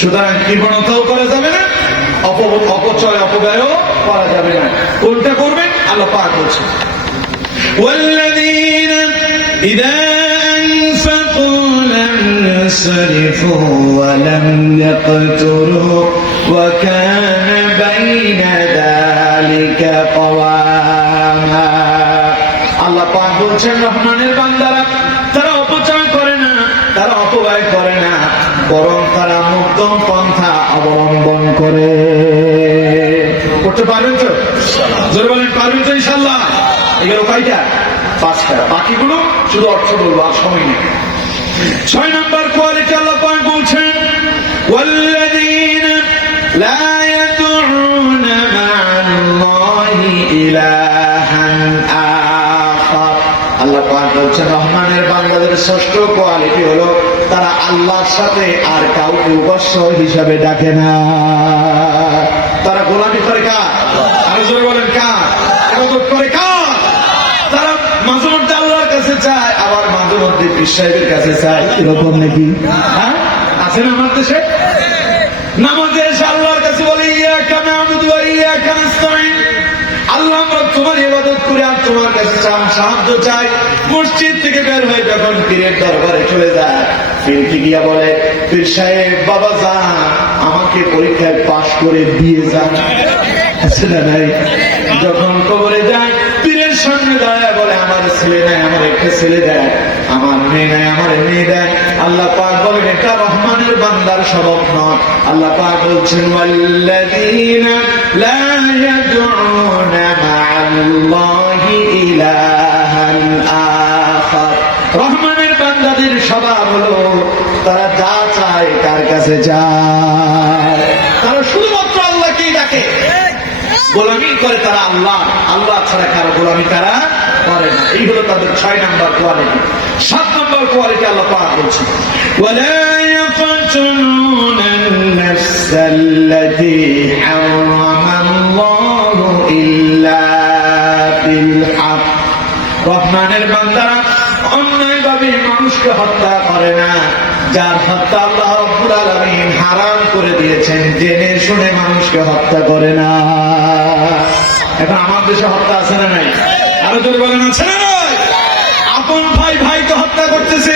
সুতরাং কৃপণতাও করা যাবে না, অপচয় অপব্যয়ও করা যাবে না। কোনটা করবেন? আল্লাহ পাক বলছেন, والذين إذا أنفقوا لم يسرفوا ولم يقتروا وكان بين ذلك قواما। আল্লাহ পাক বলছেন, রহমানের বান্দারা তারা অপচয় করে না, তারা অপব্যয় করে না, বরং তারা মধ্যম পারবেন তো? জোরে বলেন পারবেন তো ইনশাআল্লাহ? এগুলো কয়টা? 5টা। বাকিগুলো শুধু অর্থ বলবো, আর সময় নেই। 6 নম্বর কোয়ালিটি আল্লাহ পাক বলছেন ওয়াল্লাযীনা লা ইয়াদউনা মা'আল্লাহি ইলাহান আখার। আল্লাহ পাক বলছেন রহমানের বান্দাদের ষষ্ঠ কোয়ালিটি হলো তারা আল্লাহর সাথে আর কাউকে উপাস্য হিসাবে ডাকে না। তারা গোলামি করে কার? আরো জোরে বলেন কার? ইবাদত করে কার? তারা মাঝে মধ্যে আল্লাহর কাছে চায়, আবার মাঝে মধ্যে পীর সাহেবের কাছে চায়। এরকম নাকি? হ্যাঁ, আছে না আমার দেশে? নামাজে এসে আল্লাহর কাছে বলে ইয়াকা না'বুদু ওয়া ইয়াকা নাস্তাঈন, আল্লাহ আমরা তোমার ইবাদত করে আর তোমার কাছে সাহায্য চাই। মসজিদ থেকে বের হয়ে যখন পীরের দরবারে চলে যায়, পীরকে গিয়া বলে পীর সাহেব বাবা যান আমাকে পরীক্ষায় পাশ করে দিয়ে যান। আছে না নাই? যখন কবরে যায় পীরের সামনে দাঁড়ায় বলে আমার ছেলে নাই, আমার একটা ছেলে দেয়, আমার মেয়ে নাই, আমার মেয়ে দেয়। আল্লাহ পাক বলেন এটা রহমানের বান্দার স্বভাব নয়। আল্লাহ পাক বলছেন ওয়াল্লাযীনা লা ইয়াদউনা মা'আল্লাহি ইলাহান আখার। রহমানের বান্দাদের স্বভাব হলো তারা যা চায় কার কাছে যায়? তারা শুধুমাত্র আল্লাহকেই ডাকে, গোলামি করে তারা আল্লাহ, আল্লাহ ছাড়া কারো গোলামি তারা করে না। এই হলো তাদের 6 নম্বর কোয়ালিটি। 7 নম্বর কোয়ালিটি আল্লাহ পাক বলছেন ওয়ালা ইয়াকতুলুনান নাফসাল্লাতী হারামাল্লাহু ইল্লা বিল হক। রহমানের বান্দারা অন্যায়ভাবে মানুষকে হত্যা করে না। যার হত্যা আল্লাহ রাব্বুল আলামিন হারাম করে দিয়েছেন, জেনে শুনে মানুষকে হত্যা করে না। এখন আমার দেশে হত্যা আছে না নাই? আরো জোরে বলেন আছে না নাই? আপন ভাই ভাইকে হত্যা করতেছে,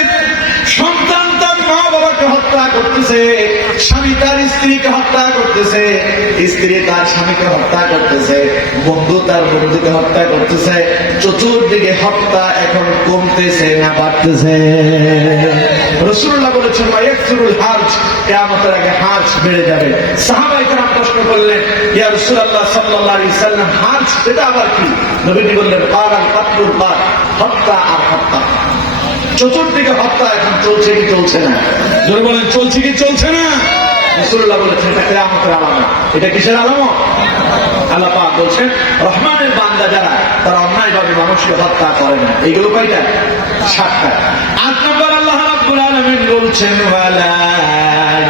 সন্তান তার মা বাবাকে হত্যা করতেছে, স্বামী তার স্ত্রীকে হত্যা করতেছে, স্ত্রী তার স্বামীকে হত্যা করতেছে, বন্ধু তার বন্ধুকে হত্যা করতেছে। চতুর্দিকে হত্যা এখন কমতেছে না বাড়তেছে? রাসূলুল্লাহ বলেছেন ওয়ায়াকসুরুল হারজ, কিয়ামতের আগে হারজ বেড়ে যাবে। সাহাবায়ে কেরাম প্রশ্ন করলেন ইয়া রাসূলুল্লাহ সাল্লাল্লাহু আলাইহি সাল্লাম হারজ এটা আবার কি? নবীজি বললেন কালাল কাতলুল বাদ, হত্যা আর হত্যা। চতুর্দিকে হত্যা এখন চলছে কি চলছে না? জোরে বলেন চলছে কি চলছে না? রাসূলুল্লাহ বলেছেন এটা কিয়ামতের আলামত। এটা কিসের আলামত? আল্লাহ পাক বলছেন রহমানের বান্দা যারা তারা অন্যায়ভাবে মানুষকে হত্যা করে না। এইগুলো কয়টা? 7টা। 8 নম্বর আল্লাহ রাব্বুল আলামিন বলছেন ওয়ালা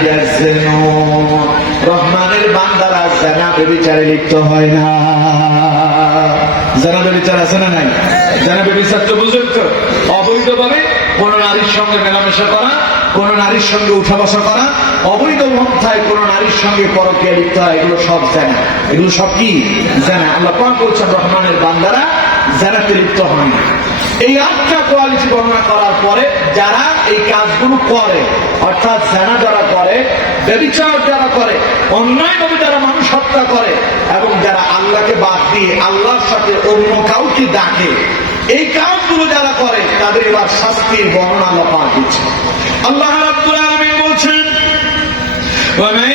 ইয়াজনুন। রহমানের বান্দারা জিনা ব্যভিচারে লিপ্ত হয় না। জিনা ব্যভিচার আছে না নাই? জিনা ব্যভিচার তো বুঝেন তো, অবৈধভাবে কোন নারীর সঙ্গে মেলামেশা করা, কোন নারীর সঙ্গে উঠা বসা করা, অবৈধ পন্থায় কোন নারীর সঙ্গে পরকীয়া লিপ্ত হয়, এগুলো সব জিনা। এগুলো সব কি? জিনা। আল্লাহ পাক বলছেন রহমানের বান্দারা জিনাতে লিপ্ত হয় না। এই 8টা কোয়ালিটি বর্ণনা করার পরে যারা এই কাজগুলো করে, অর্থাৎ জিনা যারা করে, ব্যভিচার যারা করে, অন্যায়ভাবে যারা মানুষ হত্যা করে এবং যারা আল্লাহকে বাদ দিয়ে আল্লাহর সাথে অন্য কাউকে ডাকে, এই কাজগুলো যারা করে তাদের এবার শাস্তির বর্ণনা আল্লাহ পাক দিচ্ছেন। আল্লাহ রাব্বুল আলামিন বলছেন وَمَن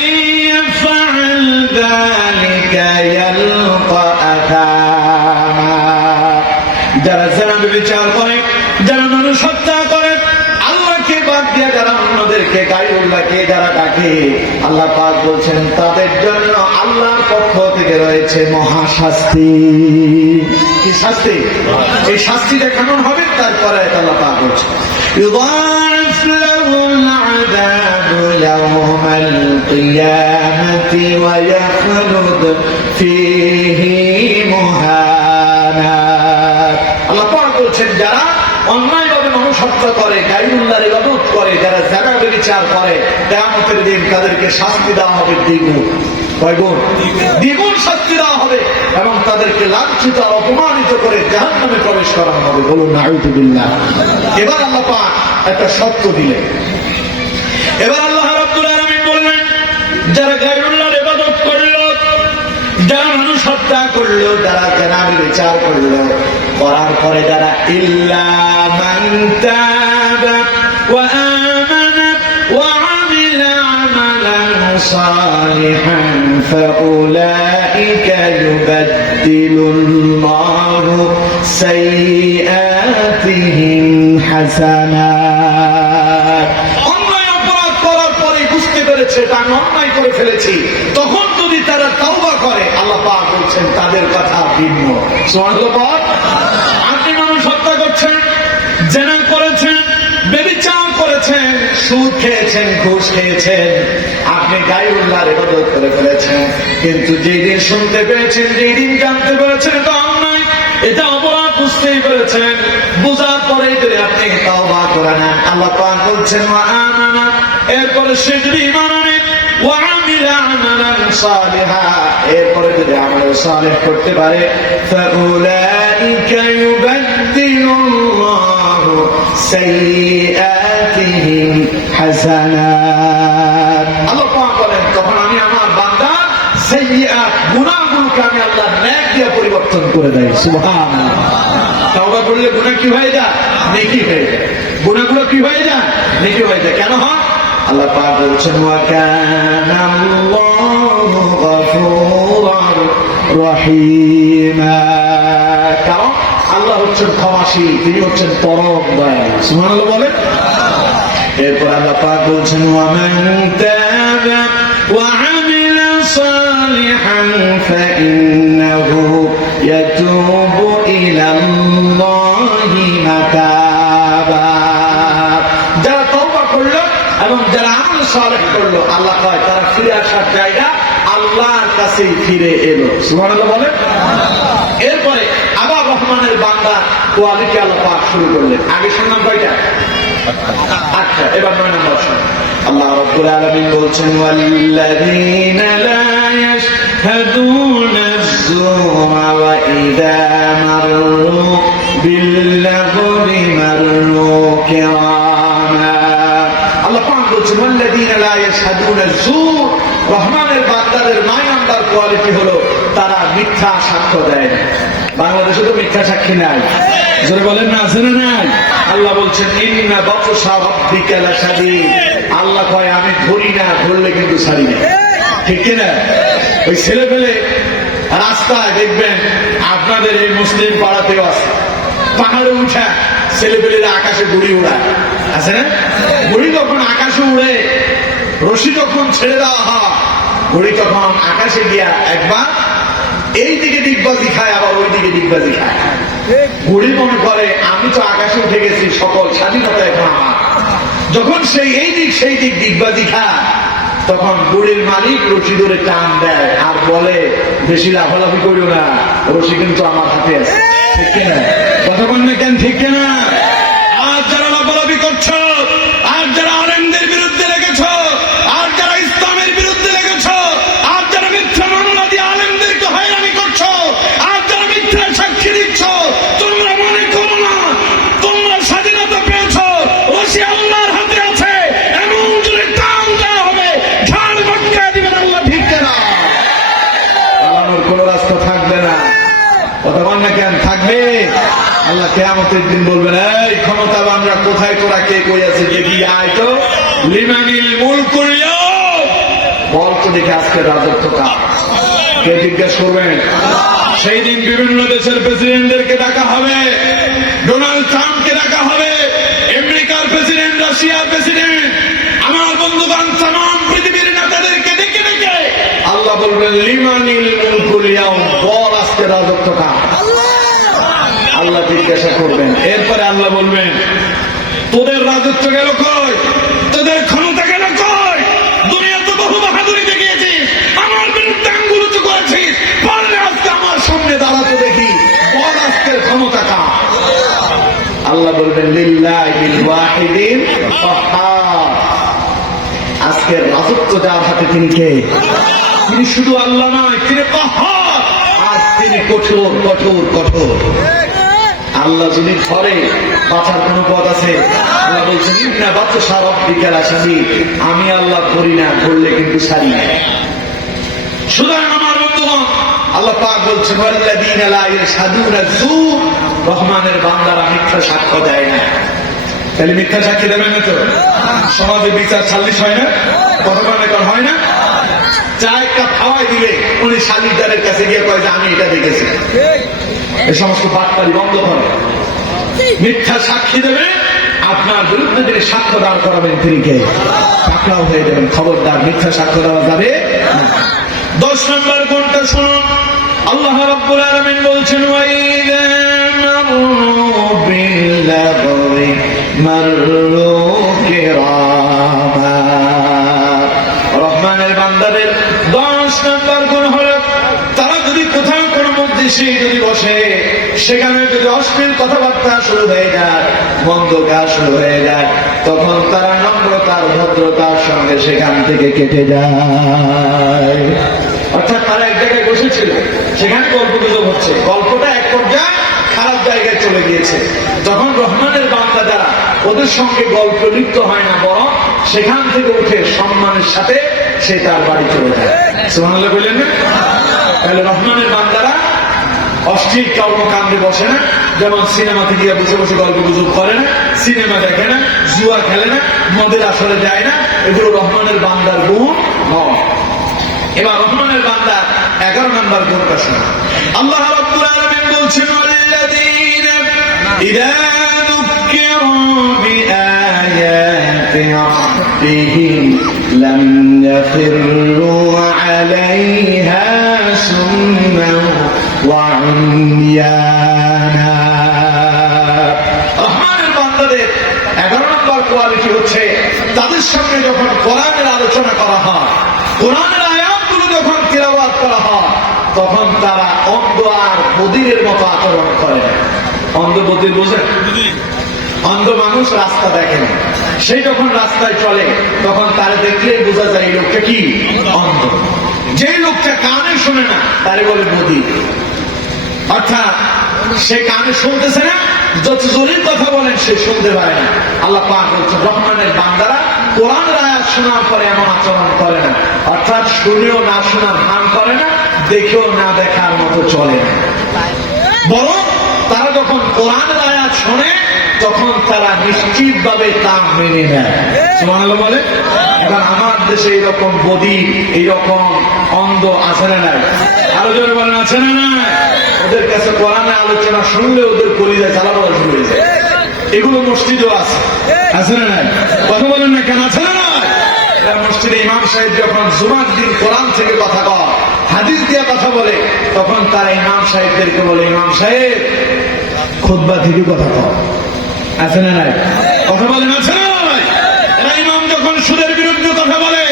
يَفْعَلْ ذَلِكَ يَلْقَ أَثَامًا। যারা জিনা ব্যভিচার করে, যারা মানুষ হত্যা করে, আল্লাহকে বাদ দিয়ে যারা অন্যদেরকে গায়রুল্লাহকে যারা ডাকে, আল্লাহ পাক বলছেন তাদের জন্য আল্লাহর পক্ষ থেকে রয়েছে মহাশাস্তি। কি শাস্তি? এই শাস্তিটা কেমন হবে তারপরে আল্লাহ পাক বলছেন يضاعف لهم العذاب يوم القيامة ويخلد فيه مهانا। আল্লাহ পাক বলছেন যারা অন্যায়ভাবে মানুষ হত্যা করে, গায়রুল্লাহর ইবাদত করে, যারা জিনা ব্যভিচার করে, কিয়ামতের দিন তাদেরকে শাস্তি দেওয়া হবে দ্বিগুণ। কয় গুণ? দ্বিগুণ শাস্তি দেওয়া হবে এবং তাদেরকে লাঞ্ছিত আর অপমানিত করে জাহান্নামে প্রবেশ করানো হবে। বলুন নাউযুবিল্লাহ। এবার আল্লাহ পাক একটা শর্ত দিলেন। এবার আল্লাহ রাব্বুল আলামিন বললেন যারা গায়রুল্লাহর ইবাদত করলো, যারা মানুষ হত্যা করলো, যারা জিনা ব্যভিচার করলো, করার পরে যারা ইল্লা মান তাবা ওয়া আমানা ওয়া আমিলা আমালান صالحا فأولئك يبدل الله سيئاتهم حسنات অন্যায় অপরাধ করার পরে বুঝতে পেরেছে এটা আমি অন্যায় করে ফেলেছি, তখন যদি তারা তওবা করে আল্লাহ পাক বলছেন তাদের কথা ভিন্ন। সুবহানাল্লাহ পাক। আপনি মানুষ হত্যা করছেন, জেনা করেছেন, ব্যভিচার করেছেন, সুদ খেয়েছেন, ঘুষ খেয়েছেন, আপনি গায়রুল্লাহর ইবাদত করে ফেলেছেন, কিন্তু যেই দিন শুনতে পেরেছেন, যেই দিন জানতে পেরেছেন এটা অন্যায়, এটা অপরাধ বুঝতেই পেরেছেন, বুঝার পরে যদি আপনি তওবা করে নেন, আল্লাহ পাক বলছেন ওয়া আমানা, এরপরে সে যদি ঈমান আনে, ওয়া আমিলা আমালান সালিহা, এরপরে যদি আমল সালেহ করতে পারে, ফাউলাইকা ইউবাদদিলুল্লাহু সাইয়্যাতিহিম হাসানাত। আল্লাহ পাক বলেন তখন আমি আমার বান্দার সাইয়্যাত গুনাহগুলোকে আমি আল্লাহ নেক দিয়ে পরিবর্তন করে দেই। সুবহানাল্লাহ। তওবা করলে গুনাহ কি হয়ে যায়? নেকি হয়ে যায়। গুনাহগুলো কি হয়ে যায়? নেকি হয়ে যায়। কেন হয়? আল্লাহ পাক বলছেন ওয়া কানা আল্লাহু গফুরার রহিমা, কারণ আল্লাহ হচ্ছেন ক্ষমাশীল, তিনি হচ্ছেন পরম দয়ালু। সুবহানাল্লাহ বলেন। এরপর আল্লাহ পাক বলছেন ওয়া মান তাবা ওয়া আমিলা সালিহান ফাইন্নাহু ইয়াতুবু ইলাল্লাহি মাতাবা। যারা তওবা করলো এবং যারা আমল সালেহ করলো, আল্লাহ কয় তারা ফিরে আসার জায়গা আল্লাহর কাছেই ফিরে এলো। সুবহানাল্লাহ বলেন। এরপরে আবার রহমানের বান্দা কোয়ালিটি আল্লাহ পাক শুরু করলেন। আগে শুনলাম কয়টা? আচ্ছা, এবার 9 নম্বর শুনুন। আল্লাহ রাব্বুল আলামিন বলছেন ওয়াল্লাযীনা লা ইয়াশহাদুনা আয-যুরা ওয়া ইযা মাররু বিল-লাগwi মাররু কিরামা। আল্লাহ পাক বলছেন ওয়াল্লাযীনা লা ইয়াশহাদুনা আয-যুর, রহমানের বান্দাদের 9 নাম্বার কোয়ালিটি হলো তারা মিথ্যা সাক্ষ্য দেয় না। বাংলাদেশে তো মিথ্যা সাক্ষী নাই, জোরে বলেন না, আছে না নাই? আল্লাহ বলছেন ইন্না বাতশা রাব্বিকা লাশাদীদ, আল্লাহ কয় আমি ধরি না, ধরলে কিন্তু ছাড়ি না। ঠিক কিনা? ওই ছেলে পেলে রাস্তায় দেখবেন, আপনাদের এই মুসলিম পাড়াতেও আছে, পাহাড়ে উঠা ছেলে পেলেরা আকাশে গুড়ি উড়ায়, আছে না? গুড়ি যখন আকাশে উড়ে, রশি যখন ছেড়ে দেওয়া হয়, ঘড়ি তখন আকাশে গিয়া একবার এই দিকে ডিগবাজি খায়, আবার ওই দিকে ডিগবাজি খায়। ঘড়ি মনে করে আমি তো আকাশে উঠে গেছি, সকল স্বাধীনতা এখন আমার। যখন সেই এই দিক সেই দিক ডিগবাজি খায়, তখন ঘড়ির মালিক রশি ধরে টান দেয় আর বলে বেশি লাফালাফি করিও না, রশি কিন্তু আমার হাতে আছে। ঠিক কিনা? কথা বল না কেন? ঠিক কিনা? আর যারা লাফালাফি করছ, আর যারা আলেমদের বিরুদ্ধে লেগেছ, আর যারা ইসলামের বিরুদ্ধে লেগেছ, আর যারা মিথ্যা মামলা দিয়ে আলেমদেরকে হয়রানি করছ, আর যারা মিথ্যা সাক্ষী দিচ্ছ, তোমরা মনে করো না তোমরা স্বাধীনতা পেয়েছ, রশি আল্লাহর হাতে আছে, এমন জোরে টান দেওয়া হবে, ঝাড় ভটকায় দিবেন আল্লাহ। ঠিক না? আল্লাহর কোন রাস্তা থাকবে না। কথা বল না কেন? থাকবে। আল্লাহ কিয়ামতের দিন বলবেন এই ক্ষমতাবানরা কোথায়, তোরা কে কই আছে, দেখি আয় তো, লিমানিল মুলকুল ইয়াউম, বল তো দেখি আজকে রাজত্ব কার? কে জিজ্ঞেস করবেন? সেই দিন বিভিন্ন দেশের প্রেসিডেন্টদেরকে ডাকা হবে, ডোনাল্ড ট্রাম্পকে ডাকা হবে, আমেরিকার প্রেসিডেন্ট, রাশিয়ার প্রেসিডেন্ট, আমার বন্ধুগণ तमाम পৃথিবীর নেতাদেরকে ডেকে ডেকে আল্লাহ বলবেন লিমানিল মুলকুল ইয়াউম, বল আজকে রাজত্ব কার? আল্লাহ জিজ্ঞাসা করবেন। এরপরে আল্লাহ বলবেন তোদের রাজত্ব গেল কই, তোদের ক্ষমতা গেল কই? দুনিয়া তো বহু বাহাদুরি দেখিয়েছিস, আমার বিরুদ্ধে আঙ্গুল উঁচু করেছিস, পারলে আজকে আমার সামনে দাঁড়াতে দেখি, বল আজকের ক্ষমতা কার? আল্লাহ বলবেন লিল্লাহিল ওয়াহিদিল কাহ্হার, আজকের রাজত্ব যার হাতে তিনি কে? তিনি শুধু আল্লাহ নয়, তিনি কাহ্হার, আর তিনি কঠোর কঠোর কঠোর। আল্লাহ যদি ধরে বাঁচার কোন পথ আছে? আল্লাহ বলছেন ইন্না বাতশা রাব্বিকা লাশাদীদ, আমি আল্লাহ ধরি না, ধরলে কিন্তু ছাড়ি না। সুতরাং আমার বন্ধুগণ, আল্লাহ পাক বলছেন ওয়াল্লাযীনা লা ইয়াশহাদুনা আয-যুর, রহমানের বান্দারা মিথ্যা সাক্ষ্য দেয় না। তাহলে মিথ্যা সাক্ষী দেবেন না তো? সমাজে বিচার সালিশ হয় না? কথা বলে হয় না? চা এক কাপ খাওয়াই দিলে উনি শালিকদারের কাছে গিয়ে কয় যে আমি এটা দেখেছি। এই সমস্ত বাটপারি বন্ধ করে। মিথ্যা সাক্ষী দেবে, আপনার বিরুদ্ধে যিনি সাক্ষ্য দাঁড় করাবেন তিনি কে? পাকড়াও হয়ে যাবেন। খবরদার, মিথ্যা সাক্ষ্য দেওয়া যাবে না। 10 নম্বর গুণটা শুনুন। আল্লাহ রাব্বুল আলামিন বলছেন ওয়াইযা মাররু বিল্লাগwi মাররু কিরামা। রহমানের বান্দাদের 10 নম্বর গুণ হলো তারা যদি কোথাও কোনো মজলিসে যদি বসে, সেখানে যদি অশ্লীল কথাবার্তা শুরু হয়ে যায়, মন্দ কাজ শুরু হয়ে যায়, তখন তারা নম্রতার ভদ্রতার সঙ্গে সেখান থেকে কেটে যায়। অর্থাৎ তারা এক জায়গায় বসেছিল, সেখানে গল্প গুজব হচ্ছে, গল্পটা এক পর্যায়ে খারাপ জায়গায় চলে গিয়েছে। যখন রহমানের বান্দা যারা ওদের সঙ্গে গল্প লিপ্ত হয় না, বরং সেখান থেকে উঠে সম্মানের সাথে সে তার বাড়ি চলে যায়। সুবহানাল্লাহ বললেন না? তাহলে রহমানের বান্দারা অশ্লীল কর্মকাণ্ডে বসে না, যেমন সিনেমাতে গিয়ে বসে বসে গল্প গুজব করে না, সিনেমা দেখে না, জুয়া খেলে না, মদের আসরে যায় না, এগুলো রহমানের বান্দার গুণ নয়। এবার রহমানের বান্দা 11 নম্বর গুণটা শোনা। আল্লাহ রাব্বুল আলামিন বলছেন ওয়াল্লাযীনা ইযা যুক্কিরু বিআয়াতি রাব্বিহিম লাম ইয়াখিরু আলাইহা সুম্মান ওয়া উময়ানা। রহমানের বান্দাদের 11 নম্বর কোয়ালিটি হচ্ছে তাদের সামনে যখন কোরআনের আলোচনা করা হয়, কোরআনের আয়াতগুলো যখন তিলাওয়াত করা হয়, তখন তারা অন্ধ আর বধিরের মতো আচরণ করে না। অন্ধ বধির বোঝেন? অন্ধ মানুষ রাস্তা দেখে না, সেই যখন রাস্তায় চলে তখন তারা দেখলেই বোঝা যায় এই লোকটা কি অন্ধ। যে লোকটা কানে শোনে না তারে বলে বধির। অর্থাৎ সে কানে শুনতেছে না, যত জোরের কথা বলেন সে শুনতে পারে না। আল্লাহ পাক বলছেন রহমানের বান্দারা কোরআনের আয়াত শোনার পরে এমন আচরণ করে না, অর্থাৎ শুনেও না শোনার ভান করে না, দেখেও না দেখার মতো চলে না, বরং তারা যখন কোরআনের আয়াত শোনে তখন তারা নিশ্চিত ভাবে তা মেনে নেয়। সুবহানাল্লাহ বলে। এখন আমার দেশে এইরকম বদি, এইরকম অন্ধ আছে না নাই? আরো জোরে বলেন আছে না নাই? ওদের কাছে কোরআনের আলোচনা শুনলে ওদের কলিজা জ্বালাপোড়া শুরু হয়ে যায়। এগুলো মসজিদও আছে না নাই? কথা বলেন না কেন? আছে না নাই? মসজিদে ইমাম সাহেব যখন জুমার দিন কোরআন থেকে কথা কয়, হাদিস দিয়ে কথা বলে, তখন তারা ইমাম সাহেবদেরকে বলে ইমাম সাহেব খুতবা থেকে কথা কয়। আছে না নাই? কথা বলেন আছে না নাই? এরা ইমাম যখন সুদের বিরুদ্ধে কথা বলে,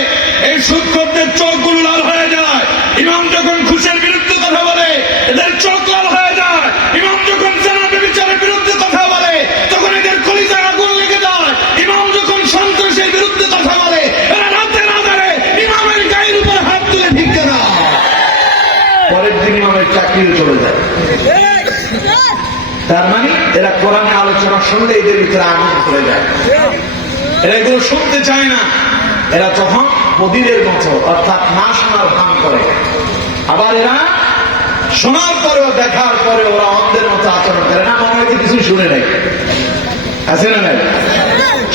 এই সুদখোরদের চোখগুলো লাল হয়ে যায়। ইমাম যখন ঘুষের বিরুদ্ধে কথা বলে, এদের চোখ লাল হয়ে যায়। ইমাম যখন জেনা ব্যভিচারের বিরুদ্ধে কথা বলে, তখন এদের কলিজায় আগুন লেগে যায়। ইমাম যখন সন্ত্রাসের বিরুদ্ধে কথা বলে, এরা রাতে না দাঁড়ে ইমামের গায়ের উপর হাত তুলে ভিক্ষা দেয়। পরের দিন ইমামের চাকরিও চলে যায়। তার মানে এরা কোরআনে আলোচনা শুনলে এদের ভিতরে আগুন ধরে যায়। এরা এগুলো শুনতে চায় না। এরা তখন বধিরের মতো, অর্থাৎ না শোনার ভান করে। আবার এরা শোনার পরেও দেখার পরে ওরা অন্ধের মতো আচরণ করে না, মনে হয়তো কিছু শুনে নাই। আছে না নাই?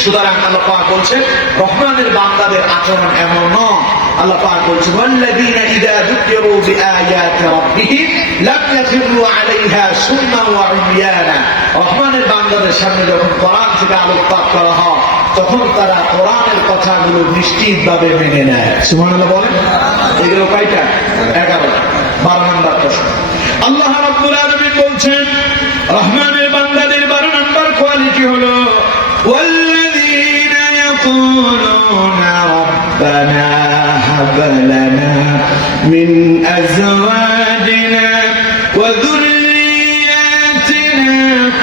সুতরাং আল্লাহ পাক বলছেন রহমানের বান্দাদের আচরণ এমন নয়। আল্লাহ পাক বলছেন ওয়াল্লাযীনা ইযা যুকিরু বিআয়াতি রাব্বিহিম লাম ইয়াখিরু আলাইহা সুম্মান ওয়া উময়ানা। রহমানের বান্দাদের সামনে যখন কোরআন থেকে আলোকপাত করা হয়, তখন তারা কোরআনের কথাগুলো নিশ্চিতভাবে মেনে নেয়। সুবহানাল্লাহ বলেন। এগুলো কয়টা? 11। 12 নম্বর প্রশ্ন। আল্লাহ রাব্বুল আলামিন বলছেন রহমানের বান্দাদের 12 নম্বর কোয়ালিটি হলো ওয়াল্লাযীনা ইয়াকুলুনা রাব্বানা হাব লানা মিন আযওয়াজিনা ওয়া যুররিয়্যাতিনা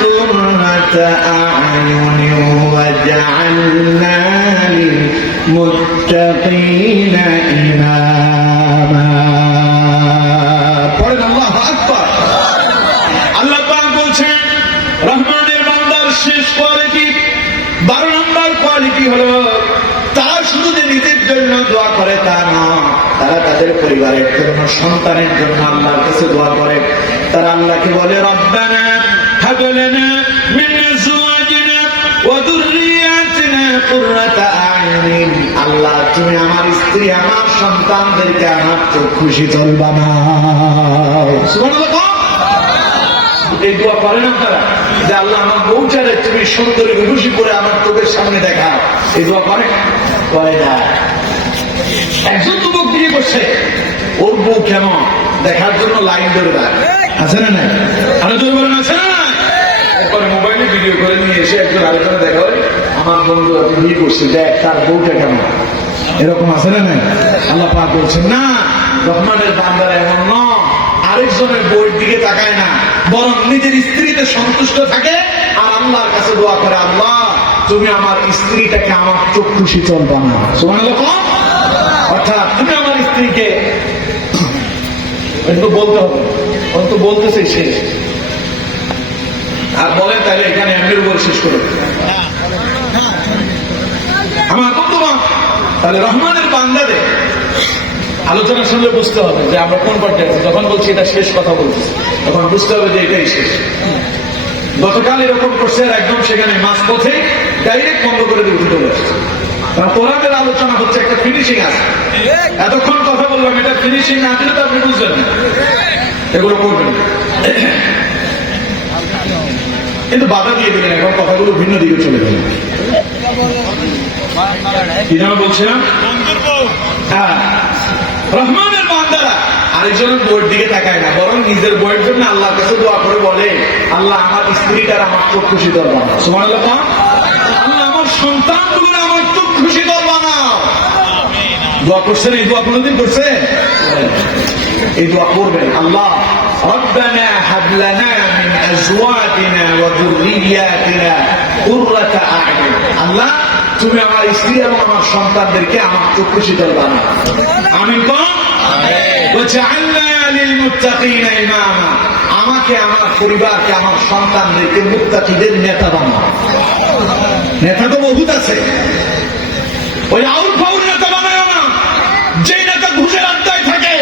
কুররাতা আ'য়ুনিন ওয়াজ'আলনা লিল মুত্তাকিনা ইমামা। পড়েন আল্লাহু আকবার। আল্লাহ পাক বলছেন রহমানের বান্দার শেষ কোয়ালিটি 12 নম্বর কোয়ালিটি হলো তারা শুধু যে নিজের জন্য দোয়া করে তা না, তারা তাদের পরিবারের জন্য, সন্তানের জন্য আল্লাহর কাছে দোয়া করে। তারা আল্লাহকে বলে রব্বানা হাব লানা মিন আযওয়াজিনা ওয়া যুররিয়্যাতিনা قرة أعين আল্লাহ তুমি আমার স্ত্রী আমার সন্তানদেরকে আমার চক্ষু শীতল বানাও। সুবহানাল্লাহ। এই দোয়া করেন আপনারা যে আল্লাহ আমার বউটারে তুমি সুন্দরী বিভূষী করে আমার চোখের সামনে দেখা, এই দোয়া করেন? করে না। একজন যুবক বিয়ে করছে, ওর বউ কেমন দেখার জন্য লাইন ধরে দেয়, আছে না নাই? আরো জোর বলেন, আছে না নাই? এরপরে মোবাইলে ভিডিও করে নিয়ে এসে একজন আরেকজনে দেখা হয়, আমার বন্ধু আজ বিয়ে করছে, দেখ তার বউটা কেমন, এরকম আছে না নাই? আল্লাহ পাক বলছেন না, রহমানের বান্দারা এমন নয়, আরেকজনের বউয়ের দিকে তাকায় না, বরং নিজের স্ত্রীতে সন্তুষ্ট থাকে আর আল্লাহর কাছে দোয়া করে, আল্লাহ তুমি আমার স্ত্রীটাকে আমার চক্ষু শীতল বানাও। সুবহানাল্লাহ। অর্থাৎ তুমি আমার স্ত্রীকে একটু বলতে হবে, অন্ত বলতেছে শেষ আর বলেন তাহলে এখানে এমনির উপর শেষ করে আমার বন্ধুবান। তাহলে রহমানের বান্দাদের আলোচনা শুনলে বুঝতে হবে যে আমরা কোন পর্যায়ে আছি। যখন বলছি এটা শেষ কথা বলতেছি, তখন বুঝতে হবে যে এটাই শেষ। গতকাল এরকম করছে আর একদম সেখানে মাঝ পথে ডাইরেক্ট বন্ধ করে দিয়ে উঠে চলে আসছে। কারণ কোরআনের আলোচনা হচ্ছে একটা ফিনিশিং আছে, এতক্ষণ কথা বললাম, এটা ফিনিশিং না দিলে তো আপনি বুঝবেন না, এগুলো করবেন কিন্তু বাধা দিয়ে দিলেন, এখন কথাগুলো ভিন্ন দিকে চলে গেল। কি যেন বলছিলাম? হ্যাঁ, রহমানের বান্দারা আরেকজনের বইয়ের দিকে তাকায় না, বরং নিজের বইয়ের জন্য আল্লাহর কাছে দোয়া করে বলে, আল্লাহ আমার স্ত্রীটার আমার চক্ষু শীতল বানাও। সুবহানাল্লাহ। আল্লাহ আমার সন্তানগুলো আমার চক্ষু শীতল বানাও। দোয়া করছেন? এই দোয়া কোনদিন করছেন? এই দোয়া করবেন। আল্লাহ ربنا هب لنا من ازواجنا وذرياتنا قرة اعين আল্লাহ তুমি আমার স্ত্রী এবং আমার সন্তানদেরকে আমার চক্ষু শীতল বানাও। আমিন বল। ওয়াজআলনা লিলমুত্তাকিনা ইমামা আমাকে আমার পরিবারকে আমার সন্তানদেরকে মুত্তাকিদের নেতা বানাও। নেতা তো বহুত আছে, ওই আউল ফাউল নেতা বানায় না, যেই নেতা ঘুষের আড্ডায় থাকে,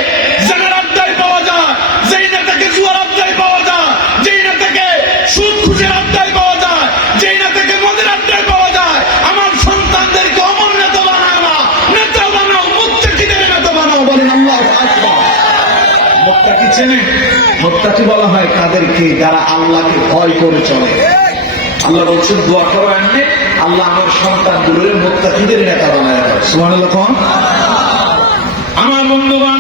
জেনার আড্ডায় পাওয়া যায়, যেই নেতাকে জুয়ার আড্ডায় পাওয়া যায়, যেই নেতাকে সুদ ঘুষের আড্ডায় পাওয়া যায়, যেই নেতাকে মদের আড্ডায় পাওয়া যায়, আমার সন্তানদেরকে অমর নেতা বানায় না, নেতা বানাও, মুত্তাকিদের নেতা বানাও। বলেন আল্লাহু আকবার। মুত্তাকি চেনে? মুত্তাকি বলা হয় তাদেরকে যারা আল্লাহকে ভয় করে চলে। আল্লাহ বলছেন দোয়া করো এমনি, আল্লাহ আমার সন্তানগুলোর মুত্তাকিদের নেতা বানায় দেয়। সুবহানাল্লাহ। আমার বন্ধুগণ,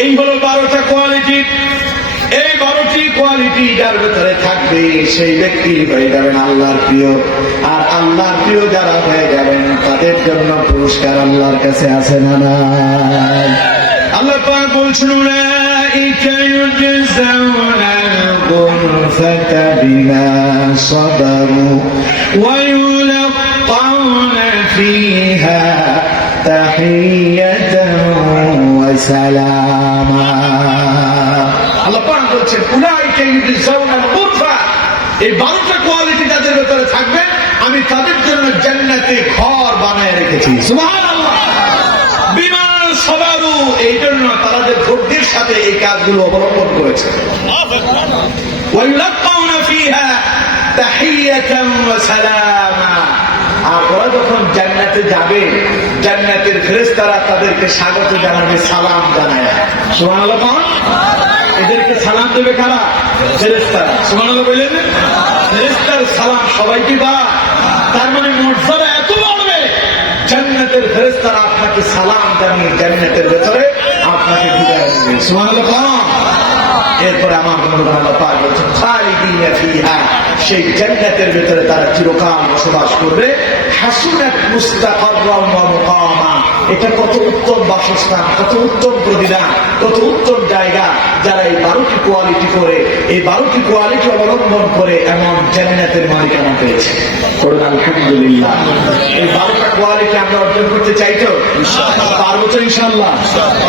এই হলো 12টা কোয়ালিটি। এই 12টি কোয়ালিটি যার ভেতরে থাকবে সেই ব্যক্তি হয়ে যাবেন আল্লাহর প্রিয়। আর আল্লাহর প্রিয় যারা হয়ে যাবেন তাদের জন্য পুরস্কার আল্লাহর কাছে আছে না নাই? আল্লাহ পাক বলছেন উলাইকা ইউজজাউনাল গুরফাতা বিমা সাবারু ওয়া ইউলাক্কাউনা ফিহা তাহিয়াতান ওয়া সালামা। আল্লাহ পাক বলছেন উলাইকা ইউজজাউনাল গুরফা, এই 12টা কোয়ালিটি যাদের ভেতরে থাকবে আমি তাদের জন্য জান্নাতে ঘর বানায় রেখেছি। সুবহানাল্লাহ। বিমা সাবারু, এই জন্য তারা যে ধৈর্যের সাথে এই কাজগুলো অবলম্বন করেছে। ওয়া ইউলাক্কাউনা ফিহা তাহিয়াতান ওয়া সালামা, আর ওরা যখন জান্নাতে যাবে জান্নাতের ফেরেশতারা তাদেরকে স্বাগত জানাবে, সালাম জানায়। সুবহানাল্লাহ। এদেরকে সালাম দেবে কারা? ফেরেশতারা। সুবহানাল্লাহ বলেন। ফেরেশতার সালাম সবাইকে দেয়, তার মানে মর্যাদা এত বাড়বে, জান্নাতের ফেরেশতারা আপনাকে সালাম জানিয়ে জান্নাতের ভেতরে আপনাকে বিদায় দেবে। সুবহানাল্লাহ। এরপরে আমার বন্ধুরা আল্লাহ পাক বলেছেন খালিদিনা ফিহা, সেই জান্নাতের ভেতরে তারা চিরকাল বসবাস করবে। হাসুনাত মুস্তাকাররাম ওয়া মুকামা, এটা কত উত্তম বাসস্থান, কত উত্তম প্রতিদান, কত উত্তম জায়গা। যারা এই 12টি কোয়ালিটি করে, এই 12টি কোয়ালিটি অবলম্বন করে এমন জান্নাতের মালিকানা পেয়েছে। করুন আলহামদুলিল্লাহ। এই 12টা কোয়ালিটি আমরা অর্জন করতে চাই তো? পারবো তো ইনশাআল্লাহ?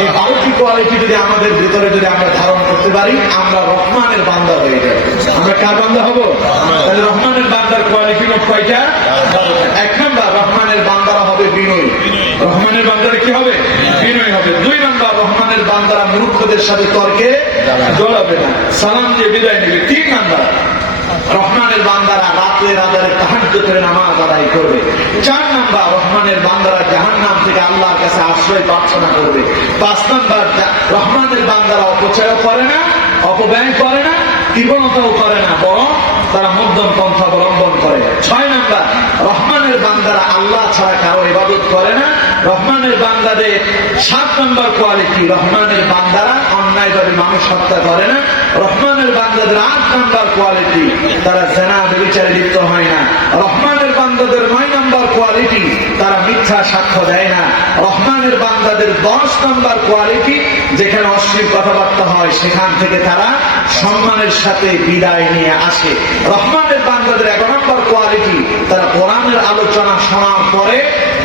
এই 12টি কোয়ালিটি যদি আমাদের ভিতরে যদি আমরা ধারণ করতে পারি আমরা রহমানের বান্দা হয়ে যাব। আমরা কার বান্দা হব? তাহলে রহমানের বান্দার কোয়ালিটি মোট কয়টা? 12টা। 1 নাম্বার, রহমানের বান্দারা হবে বিনয়ী। রহমানের বান্দারা কি হবে? বিনয়ী হবে। 2 নাম্বার, রহমানের বান্দারা মূর্খদের সাথে তর্কে জড়াবে না, সালাম দিয়ে বিদায় নেবে। 3 নাম্বার, রহমানের বান্দারা রাতের আধারে তাহাজ্জুদের নামাজ আদায় করবে। 4 নাম্বার, রহমানের বান্দারা জাহান্নাম থেকে আল্লাহর কাছে আশ্রয় প্রার্থনা করবে। 5 নাম্বার, রহমানের বান্দারা অপচয় করে না, অপব্যয় করে না, কৃপণতাও করে না, বরং তারা মধ্যম পন্থা অবলম্বন করে। 6 নাম্বার, রহমানের বান্দারা আল্লাহ ছাড়া কারো ইবাদত করে না। রহমানের বান্দাদের 7 নাম্বার কোয়ালিটি, রহমানের বান্দারা অন্যায়ভাবে মানুষ হত্যা করে না। রহমানের বান্দাদের 8 নাম্বার কোয়ালিটি, তারা জেনা ব্যভিচারে লিপ্ত হয় না। রহমানের বান্দাদের 9 নাম্বার কোয়ালিটি, তারা মিথ্যা সাক্ষ্য দেয় না। রহমানের বান্দাদের 10 নাম্বার কোয়ালিটি, যেখানে অশ্লীল কথাবার্তা হয় সেখান থেকে তারা সম্মানের সাথে বিদায় নিয়ে আসে। রহমানের বান্দাদের 11 নাম্বার কোয়ালিটি, তারা কোরআনের আলোচনা শোনার পরে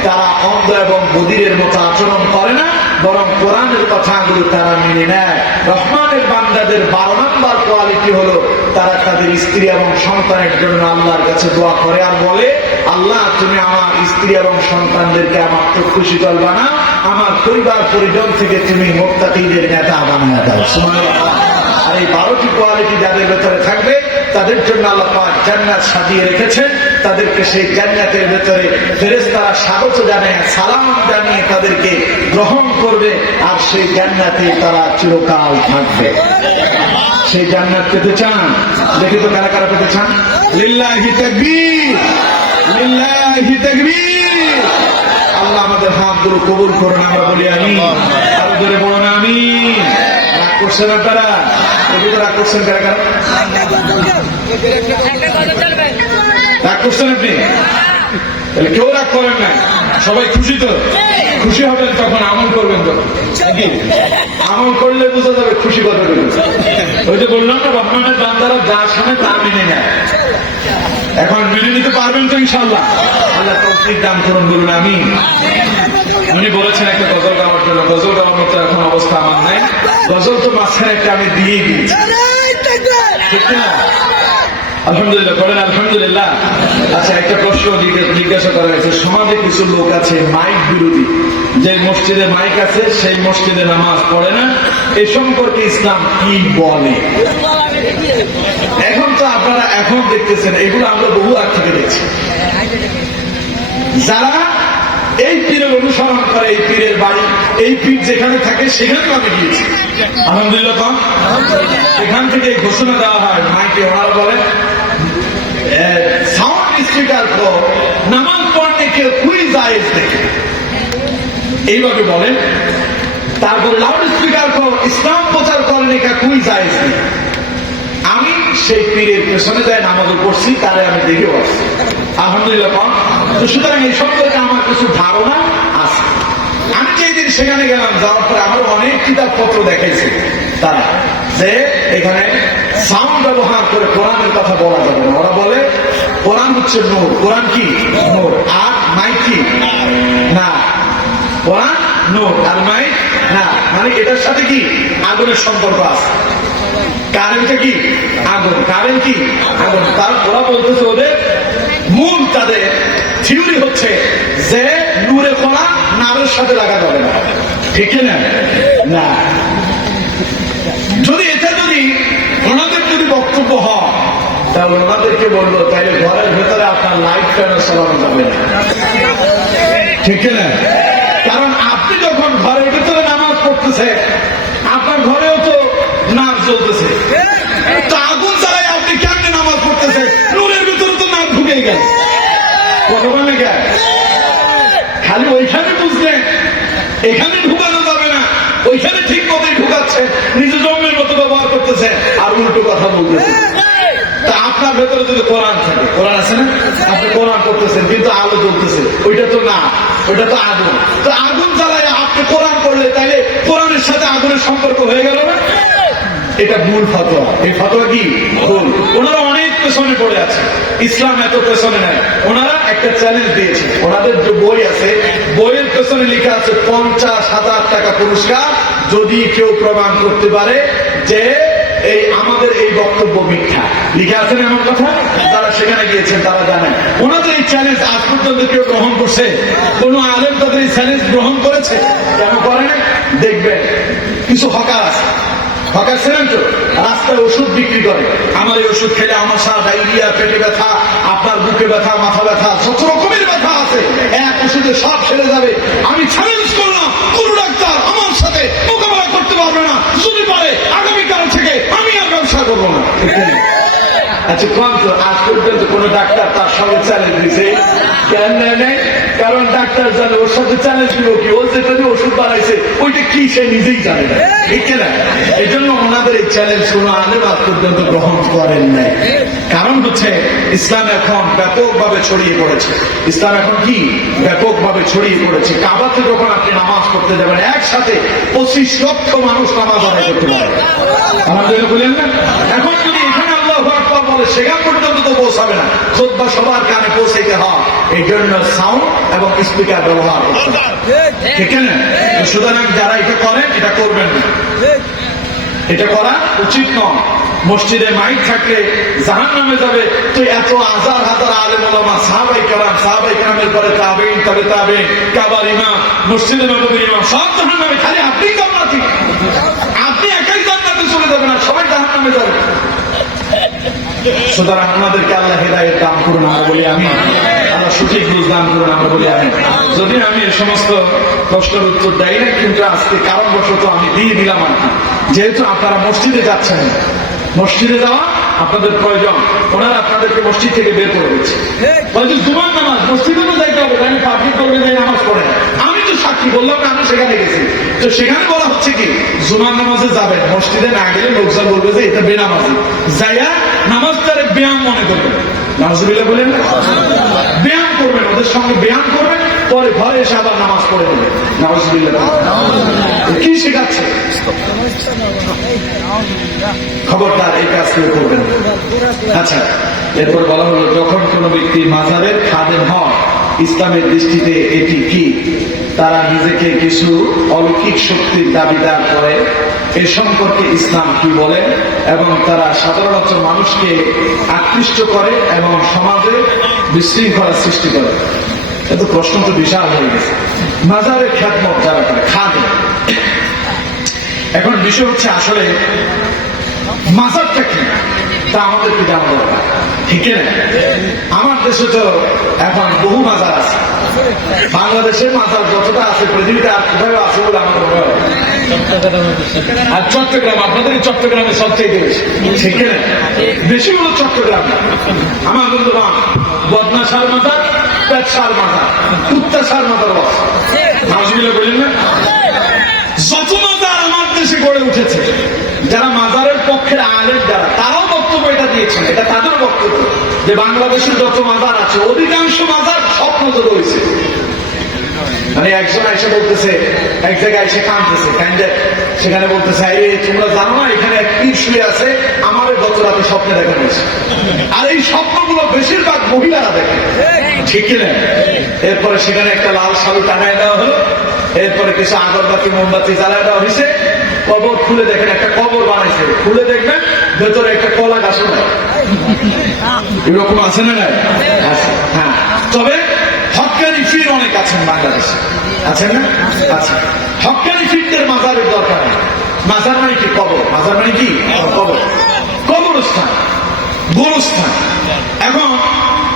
তারা অন্ধ এবং বধিরের মতো আচরণ করে না, বরং কোরআনের কথাগুলো তারা মেনে নেয়। রহমানের বান্দাদের 12 নাম্বার কোয়ালিটি হলো, তারা তাদের স্ত্রী এবং সন্তানের জন্য আল্লাহর কাছে দোয়া করে আর বলে, আল্লাহ তুমি আমার স্ত্রী এবং সন্তানদেরকে আমার চক্ষু শীতল বানাও, আমার পরিবার পরিজন থেকে তুমি মুত্তাকিদের নেতা বানিয়ে দাও। সুবহানাল্লাহ। আর এই 12টি কোয়ালিটি যাদের ভেতরে থাকবে তাদের জন্য আল্লাহ পাক জান্নাত সাজিয়ে রেখেছেন। তাদেরকে সেই জান্নাতের ভেতরে ফেরেশতারা স্বাগত জানিয়ে, সালাম জানিয়ে তাদেরকে গ্রহণ করবে, আর সেই জান্নাতে তারা চিরকাল থাকবে। সেই জান্নাত পেতে চান? দেখি তো কারা কারা পেতে চান? লিল্লাহি তাকবীর, লিল্লাহি তাকবীর। আল্লাহ আমাদের হাতগুলো কবুল করুন, আমরা বলি আমিন। আরো জোরে বলুন আমিন। রাগ করছেন আপনারা? রাগ করছেন কারা কারা? রাগ করছেন আপনি? তাহলে কেউ রাগ করেন না, সবাই খুশি তো? খুশি হবেন তখন আমল করবেন, তখন আমল করলে বোঝা যাবে খুশি কথা বলেছে। ওই যে বললাম না, রহমানের বান্দারা যার সামনে তা মেনে নেয়। এখন মেনে নিতে পারবেন তো ইনশাআল্লাহ? আল্লাহ তৌফিক দান করুন, বলুন আমিন। উনি বলেছেন একটা গজল গাওয়ার জন্য, গজল গাওয়ার মতো এখন অবস্থা আমার নাই। গজল তো মাঝখানে একটা আমি দিয়ে দিয়েছি, ঠিক না? আলহামদুলিল্লাহ, বলেন আলহামদুলিল্লাহ। আচ্ছা, একটা প্রশ্ন জিজ্ঞাসা করা হয়েছে, সমাজে কিছু লোক আছে মাইক বিরোধী, যে মসজিদে মাইক আছে সেই মসজিদে নামাজ পড়ে না, এ সম্পর্কে ইসলাম কি বলে? এখন তো আপনারা এখন দেখতেছেন, এগুলো আমরা বহু আগ থেকে দেখছি। যারা এই পীরের অনুসরণ করে, এই পীরের বাড়ি, এই পীর যেখানে থাকে সেখানে আমি গিয়েছি, আলহামদুলিল্লাহ। এখান থেকে ঘোষণা দেওয়া হয় মাইকে, ওনারা বলেন साउंड स्पीकर को नमाज पढ़ने के कोई जायज नहीं, এইভাবে বলেন। তারপর লাউড স্পিকার को ইসলাম প্রচার করने का कोई जायज नहीं। আমি সেই পীরের পেছনে যাই, নামাজও পড়ছি, তারে আমি দেখেও আসছি, আলহামদুলিল্লাহ। তো সুতরাং এই সম্পর্কে আমার কিছু ধারণা আছে। আমি যেদিন সেখানে গেলাম, যাওয়ার পরে আমার অনেক কিতাবপত্র দেখাইছে তারা, যে এখানে সাউন্ড ব্যবহার করে কোরআনের কথা বলা যাবে না। ওরা বলে কোরআন হচ্ছে নূর। কোরআন কি? নূর। আর মাইক কি? না। কোরআন নূর আর মাইক না, মানে এটার সাথে কি আগুনের সম্পর্ক আছে। কারেন্টটা কি? আগুন। কারেন্ট কি? আগুন। তার ওরা বলতেছে, ওদের মূল তাদের থিওরি হচ্ছে যে নূরে কোরআন নারের সাথে লাগা যাবে না, ঠিক না? না। যদি এটা যদি ওনাদের যদি বক্তব্য হয়, তাহলে ওনাদেরকে বললো, তাইলে ঘরের ভেতরে আপনার লাইট ফ্যানও চালানো যাবে না, ঠিক না? কারণ আপনি যখন ঘরের ভেতরে নামাজ পড়তেছে, আপনার ঘরেও তো নাক জ্বলতেছে, তো আগুন চালাই আপনি কেমনে নামাজ পড়তেছে? নূরের ভিতরে তো নাক ঢুকে গেল, ভগবানে গেল। খালি ওইখানে বুঝলেন, এখানে ঢুকানো যাবে না, ওইখানে ঠিক মতোই ঢুকাচ্ছে, নিজে জন্মের মতো ব্যবহার করতেছে, আর উল্টো কথা বলতেছে। তা আপনার ভেতরে যদি কোরআন থাকে, কোরআন আছে না, আপনি কোরআন করতেছেন, কিন্তু আলো জ্বলতেছে, ওইটা তো না, ওইটা তো আগুন। তো আগুন জ্বালায় আপনি কোরআন করলে, তাইলে কোরআনের সাথে আগুনের সম্পর্ক হয়ে গেল না? এটা ভুল ফতোয়া। এই ফতোয়া কি ভুল? ওনারা অনেক পেছনে পড়ে আছে, ইসলাম এত পেছনে নাই। ওনারা একটা চ্যালেঞ্জ দিয়েছে, ওনাদের যে বই আছে, বইয়ের পেছনে লেখা আছে 50,000 টাকা পুরস্কার যদি কেউ প্রমাণ করতে পারে যে এই আমাদের এই বক্তব্য মিথ্যা। লিখে আছেন এমন কথা? তারা সেখানে গিয়েছেন, তারা জানেন। ওনাদের এই চ্যালেঞ্জ আজ পর্যন্ত কেউ গ্রহণ করছে? কোন আলেম তাদের এই চ্যালেঞ্জ গ্রহণ করেছে? কেন করে না? দেখবেন কিছু হকার আছে, হকার ছিলেন তো, রাস্তায় ওষুধ বিক্রি করে, আমার এই ওষুধ খেলে আমাশা, ডায়রিয়া, পেটে ব্যথা, আপনার বুকে ব্যথা, মাথা ব্যথা, যত রকমের ব্যথা আছে এক ওষুধে সব সেরে যাবে। আমি চ্যালেঞ্জ করলাম, কোন ডাক্তার আমার সাথে মোকাবেলা করতে পারবে না, যদি পারে আগামীকাল থেকে আমি আর ব্যবসা করবো না। আচ্ছা কোন তো আজ পর্যন্ত কোন ডাক্তার তার সঙ্গে চ্যালেঞ্জ দিছে? কেন নেয় নাই? কারণ ডাক্তার জানে ওর সাথে চ্যালেঞ্জ দিব কি, ও যেটা দিয়ে ওষুধ বানাইছে ওইটা কি সে নিজেই জানে না, ঠিক না? এই জন্য ওনাদের এই চ্যালেঞ্জ কোন আলেম আজ পর্যন্ত গ্রহণ করেন নাই। কারণ হচ্ছে ইসলাম এখন ব্যাপকভাবে ছড়িয়ে পড়েছে। ইসলাম এখন কি ব্যাপকভাবে ছড়িয়ে পড়েছে। কাবাতে যখন আপনি নামাজ পড়তে যাবেন একসাথে 25 লক্ষ মানুষ নামাজ আদায় করতে পারে। আমাদের বললেন না, এখন যদি এখানে আল্লাহু আকবার বলে সেখান পর্যন্ত তো পৌঁছাবে না, খুতবা সবার কানে পৌঁছাইতে হয়। এই জন্য সাউন্ড এবং স্পিকার ব্যবহার করতে হবে, ঠিক না? সুতরাং যারা এটা করেন এটা করবেন না, এটা করা উচিত নয়। মসজিদে মাইক থাকলে জাহান্নামে যাবে তো এত হাজার হাজার আলেম ওলামা, সাহাবায়ে কেরামের পরে তাবেঈন, তবে তাবেঈন, কাবার ইমাম, মসজিদে নববীর ইমাম সব জাহান্নামে, খালি আপনি জান্নাতি। আপনি একাই জান্নাতে চলে যাবেন আর সবাই জাহান্নামে যাবে। সুতরাং আমাদেরকে আল্লাহ হেদায়েত দান করুন, আমরা বলি আমি। আল্লাহ সঠিক বুঝ দান করুন, আমরা বলি আমি। যদি আমি এই সমস্ত প্রশ্নের উত্তর দেই না, কিন্তু আজকে কারণবশত আমি দিয়ে দিলাম আর কি। যেহেতু আপনারা মসজিদে যাচ্ছেন, মসজিদে যাওয়া আপনাদের প্রয়োজন, ওনারা আপনাদেরকে মসজিদ থেকে বের করে দিচ্ছে। বলছে জুমার নামাজ মসজিদে তো যাইতে হবে, আমি পাবলিক করবে যাই নামাজ পড়ে। আমি তো সাক্ষী বললাম না, আমি সেখানে গেছি, তো সেখানে বলা হচ্ছে কি জুমার নামাজে যাবেন, মসজিদে না গেলে লোকজন বলবে যে এটা বেনামাজি, যাইয়া নামাজটারে ব্যায়াম মনে করবেন। নাউজুবিল্লাহ বলেন না, ব্যায়াম করবেন, ওদের সঙ্গে ব্যায়াম করবেন, পরে ঘরে এসে আবার নামাজ পড়ে দেবেন। নাউজুবিল্লাহ কি শেখাচ্ছে? খবরদার এই কাজ কেউ করবেন। আচ্ছা, এরপর বলা হলো যখন কোন ব্যক্তি মাজারের খাদেম হয়, ইসলামের দৃষ্টিতে এটি কি? তারা নিজেকে কিছু অলৌকিক শক্তির দাবিদার করে, এ সম্পর্কে ইসলাম কি বলে? এবং তারা সাধারণত মানুষকে আকৃষ্ট করে এবং সমাজে বিশৃঙ্খলা সৃষ্টি করে। কিন্তু প্রশ্ন তো বিশাল হয়ে গেছে, মাজারের খ্যাতমত যারা করে খাদেম। এখন বিষয় হচ্ছে আসলে মাজারটা কি তা আমাদেরকে জানা দরকার, ঠিক না? আমার দেশে তো এখন বহু মাজার আছে, বাংলাদেশের মাজার যতটা আছে পৃথিবীতে আর কোথাও আছে বলে আমার মনে হয়। আর চট্টগ্রাম, আপনাদের চট্টগ্রামে সবচেয়ে বেশি, ঠিক না? বেশি হলো চট্টগ্রাম। আমার বন্ধুবান বদনাশার মাজার, পেটসার মাজার, কুত্তাশার মাজার নাউজুবিল্লাহ বলেন না, যত মাজার আমার দেশে গড়ে উঠেছে, যারা মাজারের পক্ষের আলেম যারা, তারাও বক্তব্য এটা দিয়েছেন, এটা তাদের বক্তব্য যে বাংলাদেশের যত মাজার আছে অধিকাংশ মাজার স্বপ্ন তো রয়েছে। মানে একজন এসে বলতেছে, এক জায়গায় এসে কাঁদতেছে, কান্দে সেখানে বলতেছে তোমরা জানো না এখানে এক পীর শুয়ে আছে, আমার গত রাতে স্বপ্নে দেখা হয়েছে। আর এই স্বপ্নগুলো বেশিরভাগ মহিলারা দেখে, ঠিক না? এরপরে সেখানে একটা লাল শাড়ি টানায় দেওয়া হলো, এরপরে কিছু আগরবাতি মোমবাতি জ্বালায় দেওয়া হয়েছে, কবর খুলে দেখেন, একটা কবর বানাইছে, খুলে দেখবেন ভেতরে একটা কলা গাছও নাই। এরকম আছে না? নাই? হ্যাঁ, তবে হক্কানি ফির অনেক আছেন বাংলাদেশে, আছেন না? আচ্ছা, হক্কানি ফিরদের মাজারের দরকার নেই। মাজার মানে কি? কবর। মাজার মানে কি? কবর, কবরস্থান, গোরস্থান। এখন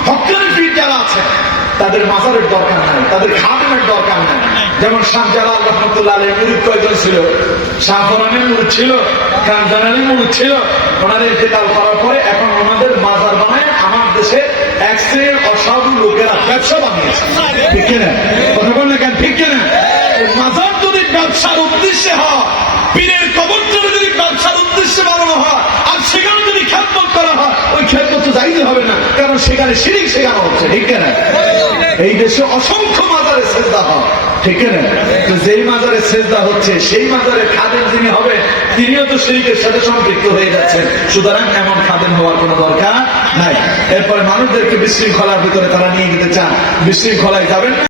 হক্কানি ফির যারা আছে তাদের মাজারের দরকার নাই, তাদের খাদেমের দরকার নাই। যেমন শাহজালাল রহমতুল্লাহ আলাইহির মুরিদ কয়জন ছিল? শাহফরানের মুরিদ ছিল, কানজানানের মুরিদ ছিল। ওনারা ইন্তেকাল করার পরে এখন ওনাদের মাজার বানায় আমার দেশে এক শ্রেণীর অসাধু লোকেরা ব্যবসা বানিয়েছে, ঠিক না? কথা বলেন কেন, ঠিক না? মাজার যদি ব্যবসার উদ্দেশ্যে হয়, পীরের কবর যদি ব্যবসার উদ্দেশ্যে বানানো হয়, আর সেখানে যদি খ্যাতমত করা হয়, ওই খ্যাতমত তো যাইতে হবে না, কারণ সেখানে শিরিক শেখানো হচ্ছে, ঠিক না? এই দেশে অসংখ্য মাজারে সেজদা হয়, ঠিক না? তো যেই মাজারে সেজদা হচ্ছে সেই মাজারে খাদেম যিনি হবে তিনিও তো শিরকের সাথে সম্পৃক্ত হয়ে যাচ্ছেন। সুতরাং এমন খাদেম হওয়ার কোনো দরকার নাই। এরপরে মানুষদেরকে বিশৃঙ্খলার ভিতরে তারা নিয়ে যেতে চান, বিশৃঙ্খলায় যাবেন না।